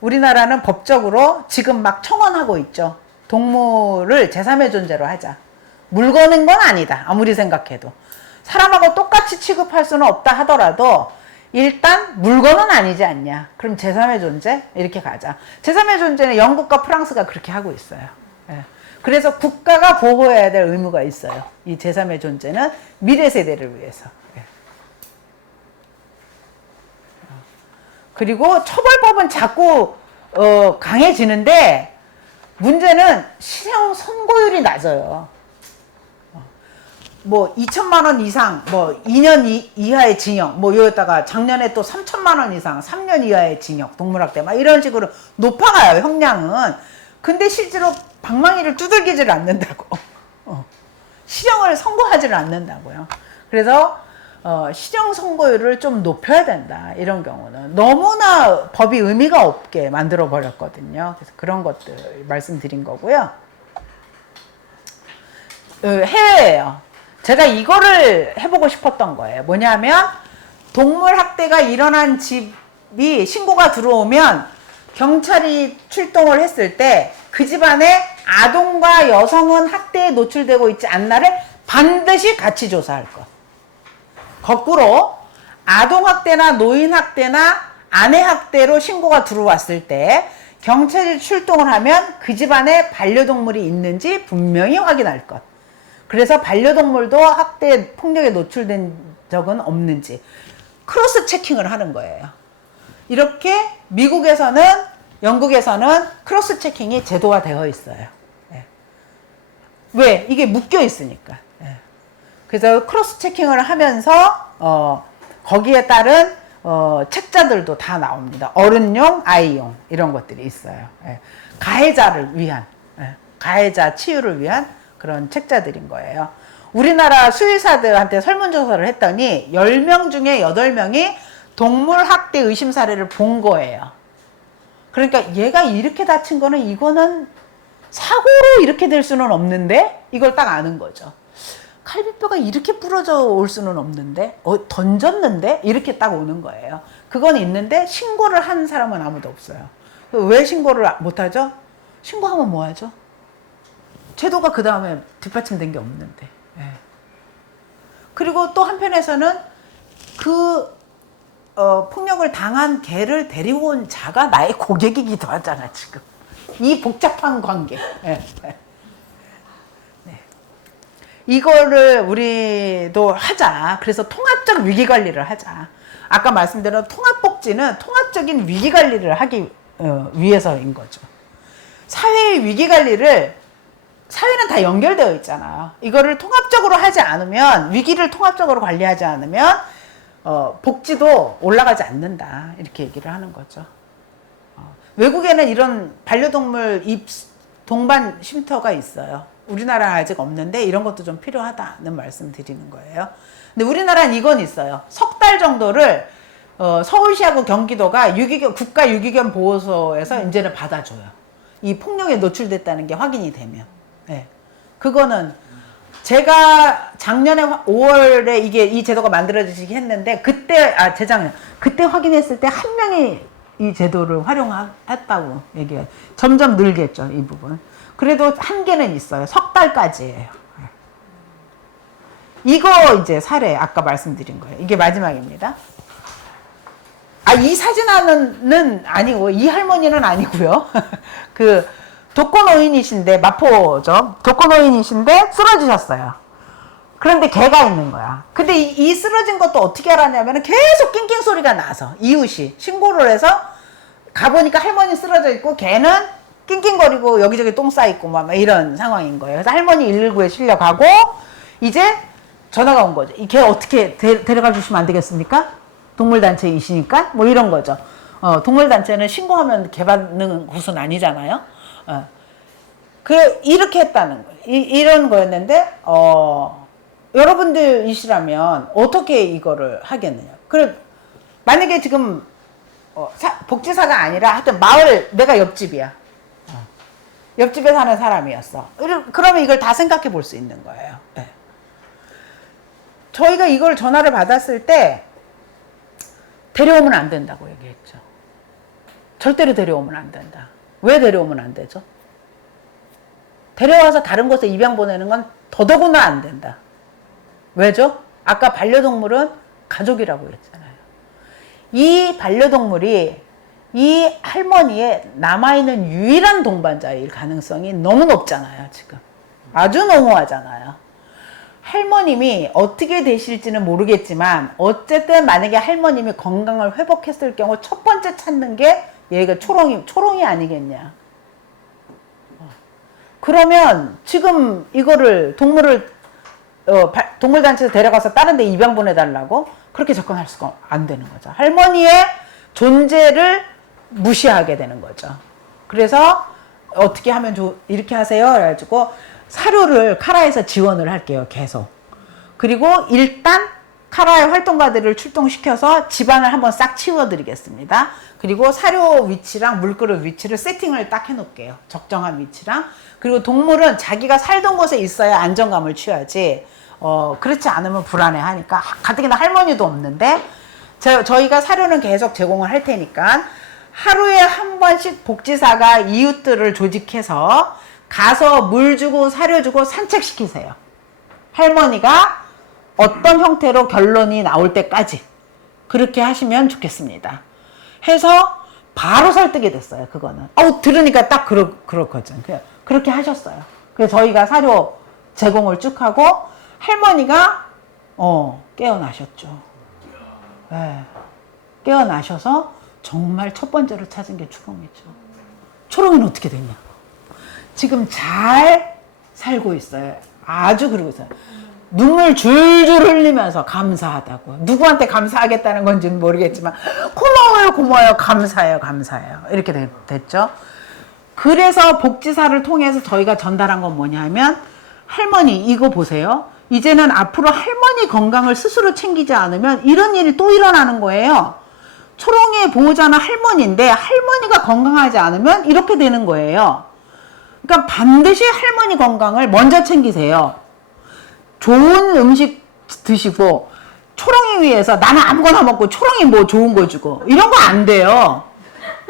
우리나라는 법적으로 지금 막 청원하고 있죠. 동물을 제3의 존재로 하자. 물건인 건 아니다. 아무리 생각해도. 사람하고 똑같이 취급할 수는 없다 하더라도 일단 물건은 아니지 않냐. 그럼 제3의 존재? 이렇게 가자. 제3의 존재는 영국과 프랑스가 그렇게 하고 있어요. 예. 그래서 국가가 보호해야 될 의무가 있어요. 이 제3의 존재는 미래 세대를 위해서. 예. 그리고 처벌법은 자꾸 강해지는데 문제는 실형 선고율이 낮아요. 뭐 2천만 원 이상, 뭐 2년 이하의 징역, 뭐 여기다가 작년에 또 3천만 원 이상, 3년 이하의 징역, 동물학대 막 이런 식으로 높아가요, 형량은. 근데 실제로 방망이를 두들기지를 않는다고. 실형을 선고하지를 않는다고요. 그래서 실형 선고율을 좀 높여야 된다. 이런 경우는 너무나 법이 의미가 없게 만들어 버렸거든요. 그래서 그런 것들 말씀드린 거고요. 해외예요. 제가 이거를 해보고 싶었던 거예요. 뭐냐면 동물 학대가 일어난 집이 신고가 들어오면 경찰이 출동을 했을 때 그 집안에 아동과 여성은 학대에 노출되고 있지 않나를 반드시 같이 조사할 것. 거꾸로 아동학대나 노인학대나 아내학대로 신고가 들어왔을 때 경찰이 출동을 하면 그 집안에 반려동물이 있는지 분명히 확인할 것. 그래서 반려동물도 학대, 폭력에 노출된 적은 없는지 크로스 체킹을 하는 거예요. 이렇게 미국에서는, 영국에서는 크로스 체킹이 제도화 되어 있어요. 예. 왜? 이게 묶여 있으니까. 예. 그래서 크로스 체킹을 하면서 거기에 따른 책자들도 다 나옵니다. 어른용, 아이용 이런 것들이 있어요. 예. 가해자를 위한, 가해자 치유를 위한 그런 책자들인 거예요. 우리나라 수의사들한테 설문조사를 했더니 10명 중에 8명이 동물학대 의심 사례를 본 거예요. 그러니까 얘가 이렇게 다친 거는 이거는 사고로 이렇게 될 수는 없는데 이걸 딱 아는 거죠. 갈비뼈가 이렇게 부러져 올 수는 없는데 던졌는데 이렇게 딱 오는 거예요. 그건 있는데 신고를 한 사람은 아무도 없어요. 왜 신고를 못하죠? 신고하면 뭐 하죠? 제도가 그 다음에 뒷받침된 게 없는데. 예. 그리고 또 한편에서는 그 폭력을 당한 개를 데리고 온 자가 나의 고객이기도 하잖아 지금. 이 복잡한 관계. 예. 네. 이거를 우리도 하자. 그래서 통합적 위기관리를 하자. 아까 말씀드린 통합복지는 통합적인 위기관리를 하기 위해서인 거죠. 사회의 위기관리를, 사회는 다 연결되어 있잖아요. 이거를 통합적으로 하지 않으면, 위기를 통합적으로 관리하지 않으면 복지도 올라가지 않는다. 이렇게 얘기를 하는 거죠. 외국에는 이런 반려동물 동반 쉼터가 있어요. 우리나라는 아직 없는데 이런 것도 좀 필요하다는 말씀 드리는 거예요. 근데 우리나라는 이건 있어요. 석 달 정도를 서울시하고 경기도가 국가 유기견 보호소에서 이제는 받아줘요. 이 폭력에 노출됐다는 게 확인이 되면. 네. 그거는 제가 작년에 5월에 이 제도가 만들어지기 했는데 재작년 그때 확인했을 때 한 명이 이 제도를 활용했다고 얘기해요. 점점 늘겠죠, 이 부분. 그래도 한계는 있어요. 석 달까지예요. 이거 이제 사례 아까 말씀드린 거예요. 이게 마지막입니다. 이 사진은 아니고 이 할머니는 아니고요. 그 독거노인이신데, 마포죠. 독거노인이신데 쓰러지셨어요. 그런데 개가 있는 거야. 근데 이 쓰러진 것도 어떻게 알았냐면 계속 낑낑 소리가 나서 이웃이 신고를 해서 가보니까 할머니 쓰러져 있고 개는 낑낑거리고 여기저기 똥 싸있고 막 이런 상황인 거예요. 그래서 할머니 119에 실려가고 이제 전화가 온 거죠. 이 개 어떻게 데려가 주시면 안 되겠습니까? 동물단체이시니까 뭐 이런 거죠. 동물단체는 신고하면 개 받는 곳은 아니잖아요. 이렇게 했다는 거예요. 이런 거였는데, 여러분들이시라면 어떻게 이거를 하겠느냐. 만약에 지금, 복지사가 아니라 하여튼 마을, 내가 옆집이야. 옆집에 사는 사람이었어. 그러면 이걸 다 생각해 볼 수 있는 거예요. 네. 저희가 이걸 전화를 받았을 때, 데려오면 안 된다고 얘기했죠. 절대로 데려오면 안 된다. 왜 데려오면 안 되죠? 데려와서 다른 곳에 입양 보내는 건 더더구나 안 된다. 왜죠? 아까 반려동물은 가족이라고 했잖아요. 이 반려동물이 이 할머니의 남아있는 유일한 동반자일 가능성이 너무 높잖아요, 지금. 아주 너무하잖아요. 할머님이 어떻게 되실지는 모르겠지만 어쨌든 만약에 할머님이 건강을 회복했을 경우 첫 번째 찾는 게 얘가 초롱이 아니겠냐. 그러면 지금 이거를 동물단체에서 데려가서 다른 데 입양 보내달라고 그렇게 접근할 수가 안 되는 거죠. 할머니의 존재를 무시하게 되는 거죠. 그래서 어떻게 하면 이렇게 하세요. 그래가지고 사료를 카라에서 지원을 할게요. 계속. 그리고 일단 카라의 활동가들을 출동시켜서 집안을 한번 싹 치워드리겠습니다. 그리고 사료 위치랑 물그릇 위치를 세팅을 딱 해놓을게요. 적정한 위치랑. 그리고 동물은 자기가 살던 곳에 있어야 안정감을 취하지 그렇지 않으면 불안해하니까 가뜩이나 할머니도 없는데 저희가 사료는 계속 제공을 할 테니까 하루에 한 번씩 복지사가 이웃들을 조직해서 가서 물 주고 사료 주고 산책시키세요. 할머니가 어떤 형태로 결론이 나올 때까지 그렇게 하시면 좋겠습니다. 해서 바로 설득이 됐어요. 그거는. 들으니까 딱 그렇거든. 그렇게 하셨어요. 그래서 저희가 사료 제공을 쭉 하고 할머니가 깨어나셨죠. 네. 깨어나셔서 정말 첫 번째로 찾은 게 초롱이죠. 초롱이는 어떻게 됐냐? 지금 잘 살고 있어요. 아주 그러고 있어요. 눈물 줄줄 흘리면서 감사하다고. 누구한테 감사하겠다는 건지는 모르겠지만 고마워요 감사해요 이렇게 됐죠. 그래서 복지사를 통해서 저희가 전달한 건 뭐냐면 할머니 이거 보세요. 이제는 앞으로 할머니 건강을 스스로 챙기지 않으면 이런 일이 또 일어나는 거예요. 초롱이의 보호자는 할머니인데 할머니가 건강하지 않으면 이렇게 되는 거예요. 그러니까 반드시 할머니 건강을 먼저 챙기세요. 좋은 음식 드시고 초롱이 위해서 나는 아무거나 먹고 초롱이 뭐 좋은 거 주고 이런 거 안 돼요.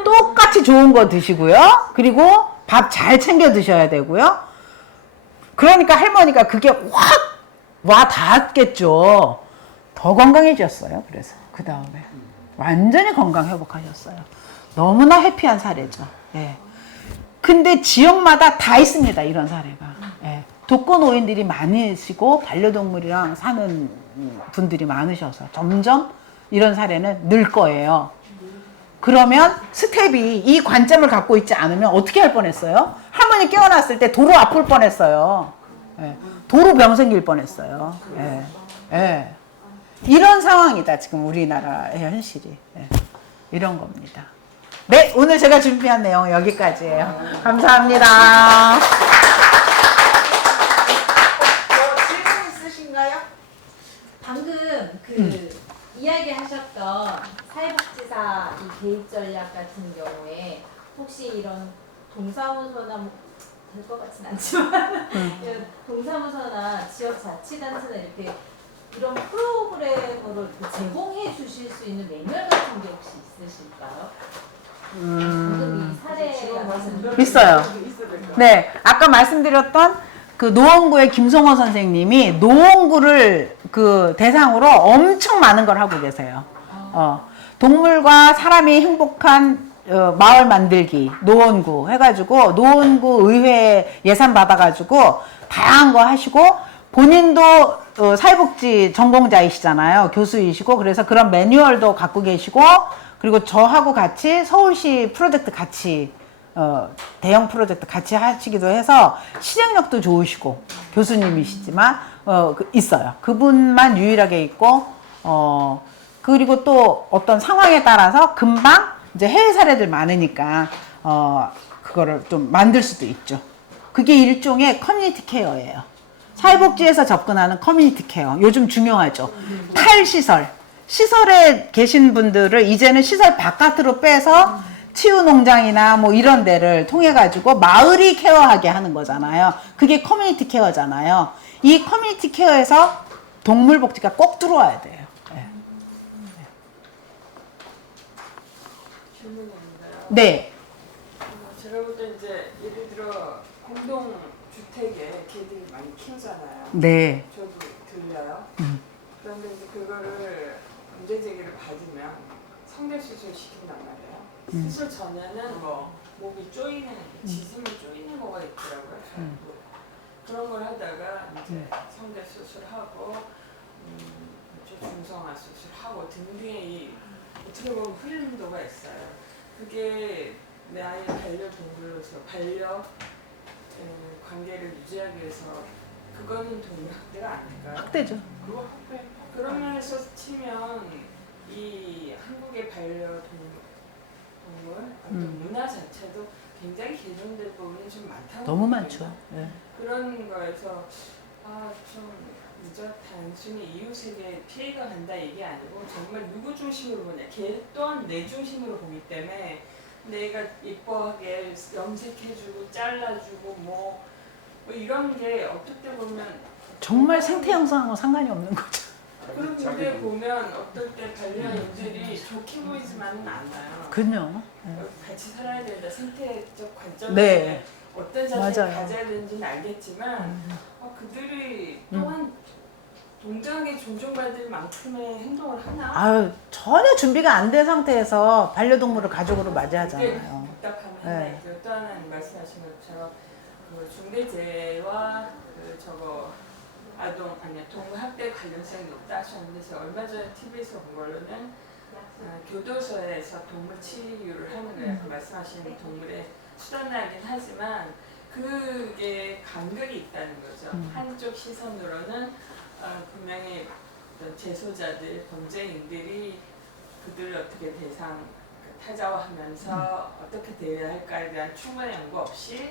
똑같이 좋은 거 드시고요. 그리고 밥 잘 챙겨 드셔야 되고요. 그러니까 할머니가 그게 확 와 닿았겠죠. 더 건강해졌어요. 그래서 그 다음에 완전히 건강 회복하셨어요. 너무나 해피한 사례죠. 예. 근데 지역마다 다 있습니다. 이런 사례가. 예. 독거노인들이 많으시고 반려동물이랑 사는 분들이 많으셔서 점점 이런 사례는 늘 거예요. 그러면 스텝이 이 관점을 갖고 있지 않으면 어떻게 할 뻔했어요? 할머니 깨어났을 때 도로 아플 뻔했어요. 예. 도로 병 생길 뻔했어요. 예. 예. 이런 상황이다. 지금 우리나라의 현실이. 예. 이런 겁니다. 네, 오늘 제가 준비한 내용 여기까지예요. 감사합니다. 질문 있으신가요? 방금 이야기하셨던 사회복지사 이 개입 전략 같은 경우에 혹시 이런 동사무소나 될 것 같진 않지만 동사무소나 지역자치단체나 이렇게 이런 프로그램으로 제공해 주실 수 있는 매뉴얼 같은 게 혹시 있으실까요? 방금 이 사례가 있어요. 네, 아까 말씀드렸던 그 노원구의 김성호 선생님이 노원구를 그 대상으로 엄청 많은 걸 하고 계세요. 동물과 사람이 행복한 마을 만들기 노원구 해가지고 노원구 의회 예산 받아가지고 다양한 거 하시고 본인도 사회복지 전공자이시잖아요. 교수이시고 그래서 그런 매뉴얼도 갖고 계시고 그리고 저하고 같이 서울시 프로젝트 같이 대형 프로젝트 같이 하시기도 해서 실행력도 좋으시고 교수님이시지만 있어요. 그분만 유일하게 있고 그리고 또 어떤 상황에 따라서 금방 이제 해외 사례들 많으니까 그거를 좀 만들 수도 있죠. 그게 일종의 커뮤니티 케어예요. 사회복지에서 접근하는 커뮤니티 케어. 요즘 중요하죠. 탈시설. 시설에 계신 분들을 이제는 시설 바깥으로 빼서 치유농장이나 뭐 이런 데를 통해 가지고 마을이 케어하게 하는 거잖아요. 그게 커뮤니티 케어잖아요. 이 커뮤니티 케어에서 동물복지가 꼭 들어와야 돼요. 네. 네. 제가 볼 때 이제 예를 들어 공동주택에 개들이 많이 키우잖아요. 네. 저도 들려요. 그런데 이제 그거를 문제 제기를 받으면 성대 수술 시킨단 말이에요. 수술 전에는 뭐 목이 쪼이는 지짐을 쪼이는 거가 있더라고요. 그런 걸 하다가 이제 성대 수술하고 중성화 수술하고 등등의 이 어떻게 보면 훈련도가 있어요. 그게 나의 반려동물로서 관계를 유지하기 위해서 그거는 동물학대가 아닐까요? 학대죠. 그런 면에서 치면 이 한국의 반려동물 어떤 문화 자체도 굉장히 개선될 부분이 좀 많다고 너무 보거든요. 많죠. 예. 그런 거에서 좀 이제 단순히 이웃에게 피해가 간다 얘기 아니고 정말 누구 중심으로 보냐, 걔 또한 내 중심으로 보기 때문에 내가 이뻐하게 염색해주고 잘라주고 뭐 이런 게 어떻게 보면 정말 생태 형상하고 상관이 없는 거죠. 그런 문제 보면 어떨 때 반려인들이 좋게 보이지만은 않아요. 그럼요. 같이 살아야 된다 생태적 관점에서 네. 어떤 자세를 맞아요. 가져야 되는지는 알겠지만 그들이 또한 동등하게 존중받을 만큼의 행동을 하나? 아유, 전혀 준비가 안 된 상태에서 반려동물을 가족으로 그게 맞이하잖아요. 답답함이 하나 네. 있고요. 또 하나는 말씀하신 것처럼 그 중대재해와 동물 학대 관련성이 높다 하셨는데 제가 얼마 전에 TV에서 본 걸로는 교도소에서 동물 치유를 하는 거예요. 그 말씀하신 동물의 수단하긴 하지만 그게 간극이 있다는 거죠. 한쪽 시선으로는 분명히 어떤 재소자들, 범죄인들이 그들을 어떻게 타자화하면서 어떻게 대해야 할까에 대한 충분한 연구 없이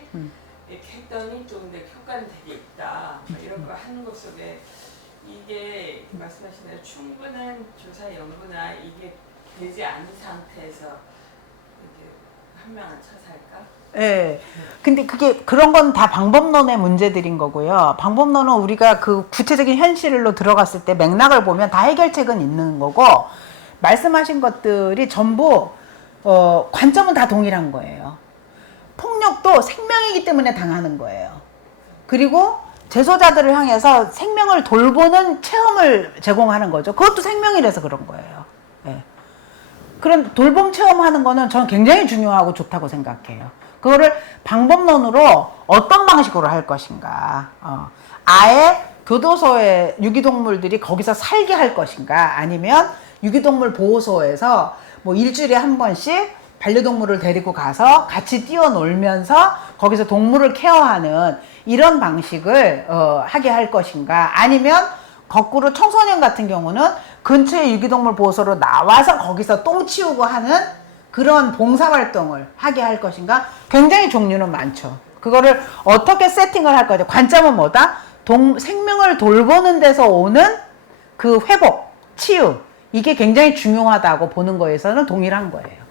이렇게 했더니 조금 더 효과는 되게 있다. 이런 거 하는 것 속에 이게 말씀하신 대로 충분한 조사 연구나 이게 되지 않은 상태에서 이렇게 현명한 처사일까? 예. 근데 그런 건 다 방법론의 문제들인 거고요. 방법론은 우리가 그 구체적인 현실로 들어갔을 때 맥락을 보면 다 해결책은 있는 거고, 말씀하신 것들이 전부, 관점은 다 동일한 거예요. 폭력도 생명이기 때문에 당하는 거예요. 그리고 재소자들을 향해서 생명을 돌보는 체험을 제공하는 거죠. 그것도 생명이라서 그런 거예요. 예. 그런 돌봄 체험하는 거는 저는 굉장히 중요하고 좋다고 생각해요. 그거를 방법론으로 어떤 방식으로 할 것인가. 아예 교도소에 유기동물들이 거기서 살게 할 것인가. 아니면 유기동물 보호소에서 뭐 일주일에 한 번씩 반려동물을 데리고 가서 같이 뛰어놀면서 거기서 동물을 케어하는 이런 방식을 하게 할 것인가. 아니면 거꾸로 청소년 같은 경우는 근처에 유기동물 보호소로 나와서 거기서 똥 치우고 하는 그런 봉사활동을 하게 할 것인가. 굉장히 종류는 많죠. 그거를 어떻게 세팅을 할 거죠. 관점은 뭐다? 생명을 돌보는 데서 오는 그 회복, 치유, 이게 굉장히 중요하다고 보는 거에서는 동일한 거예요.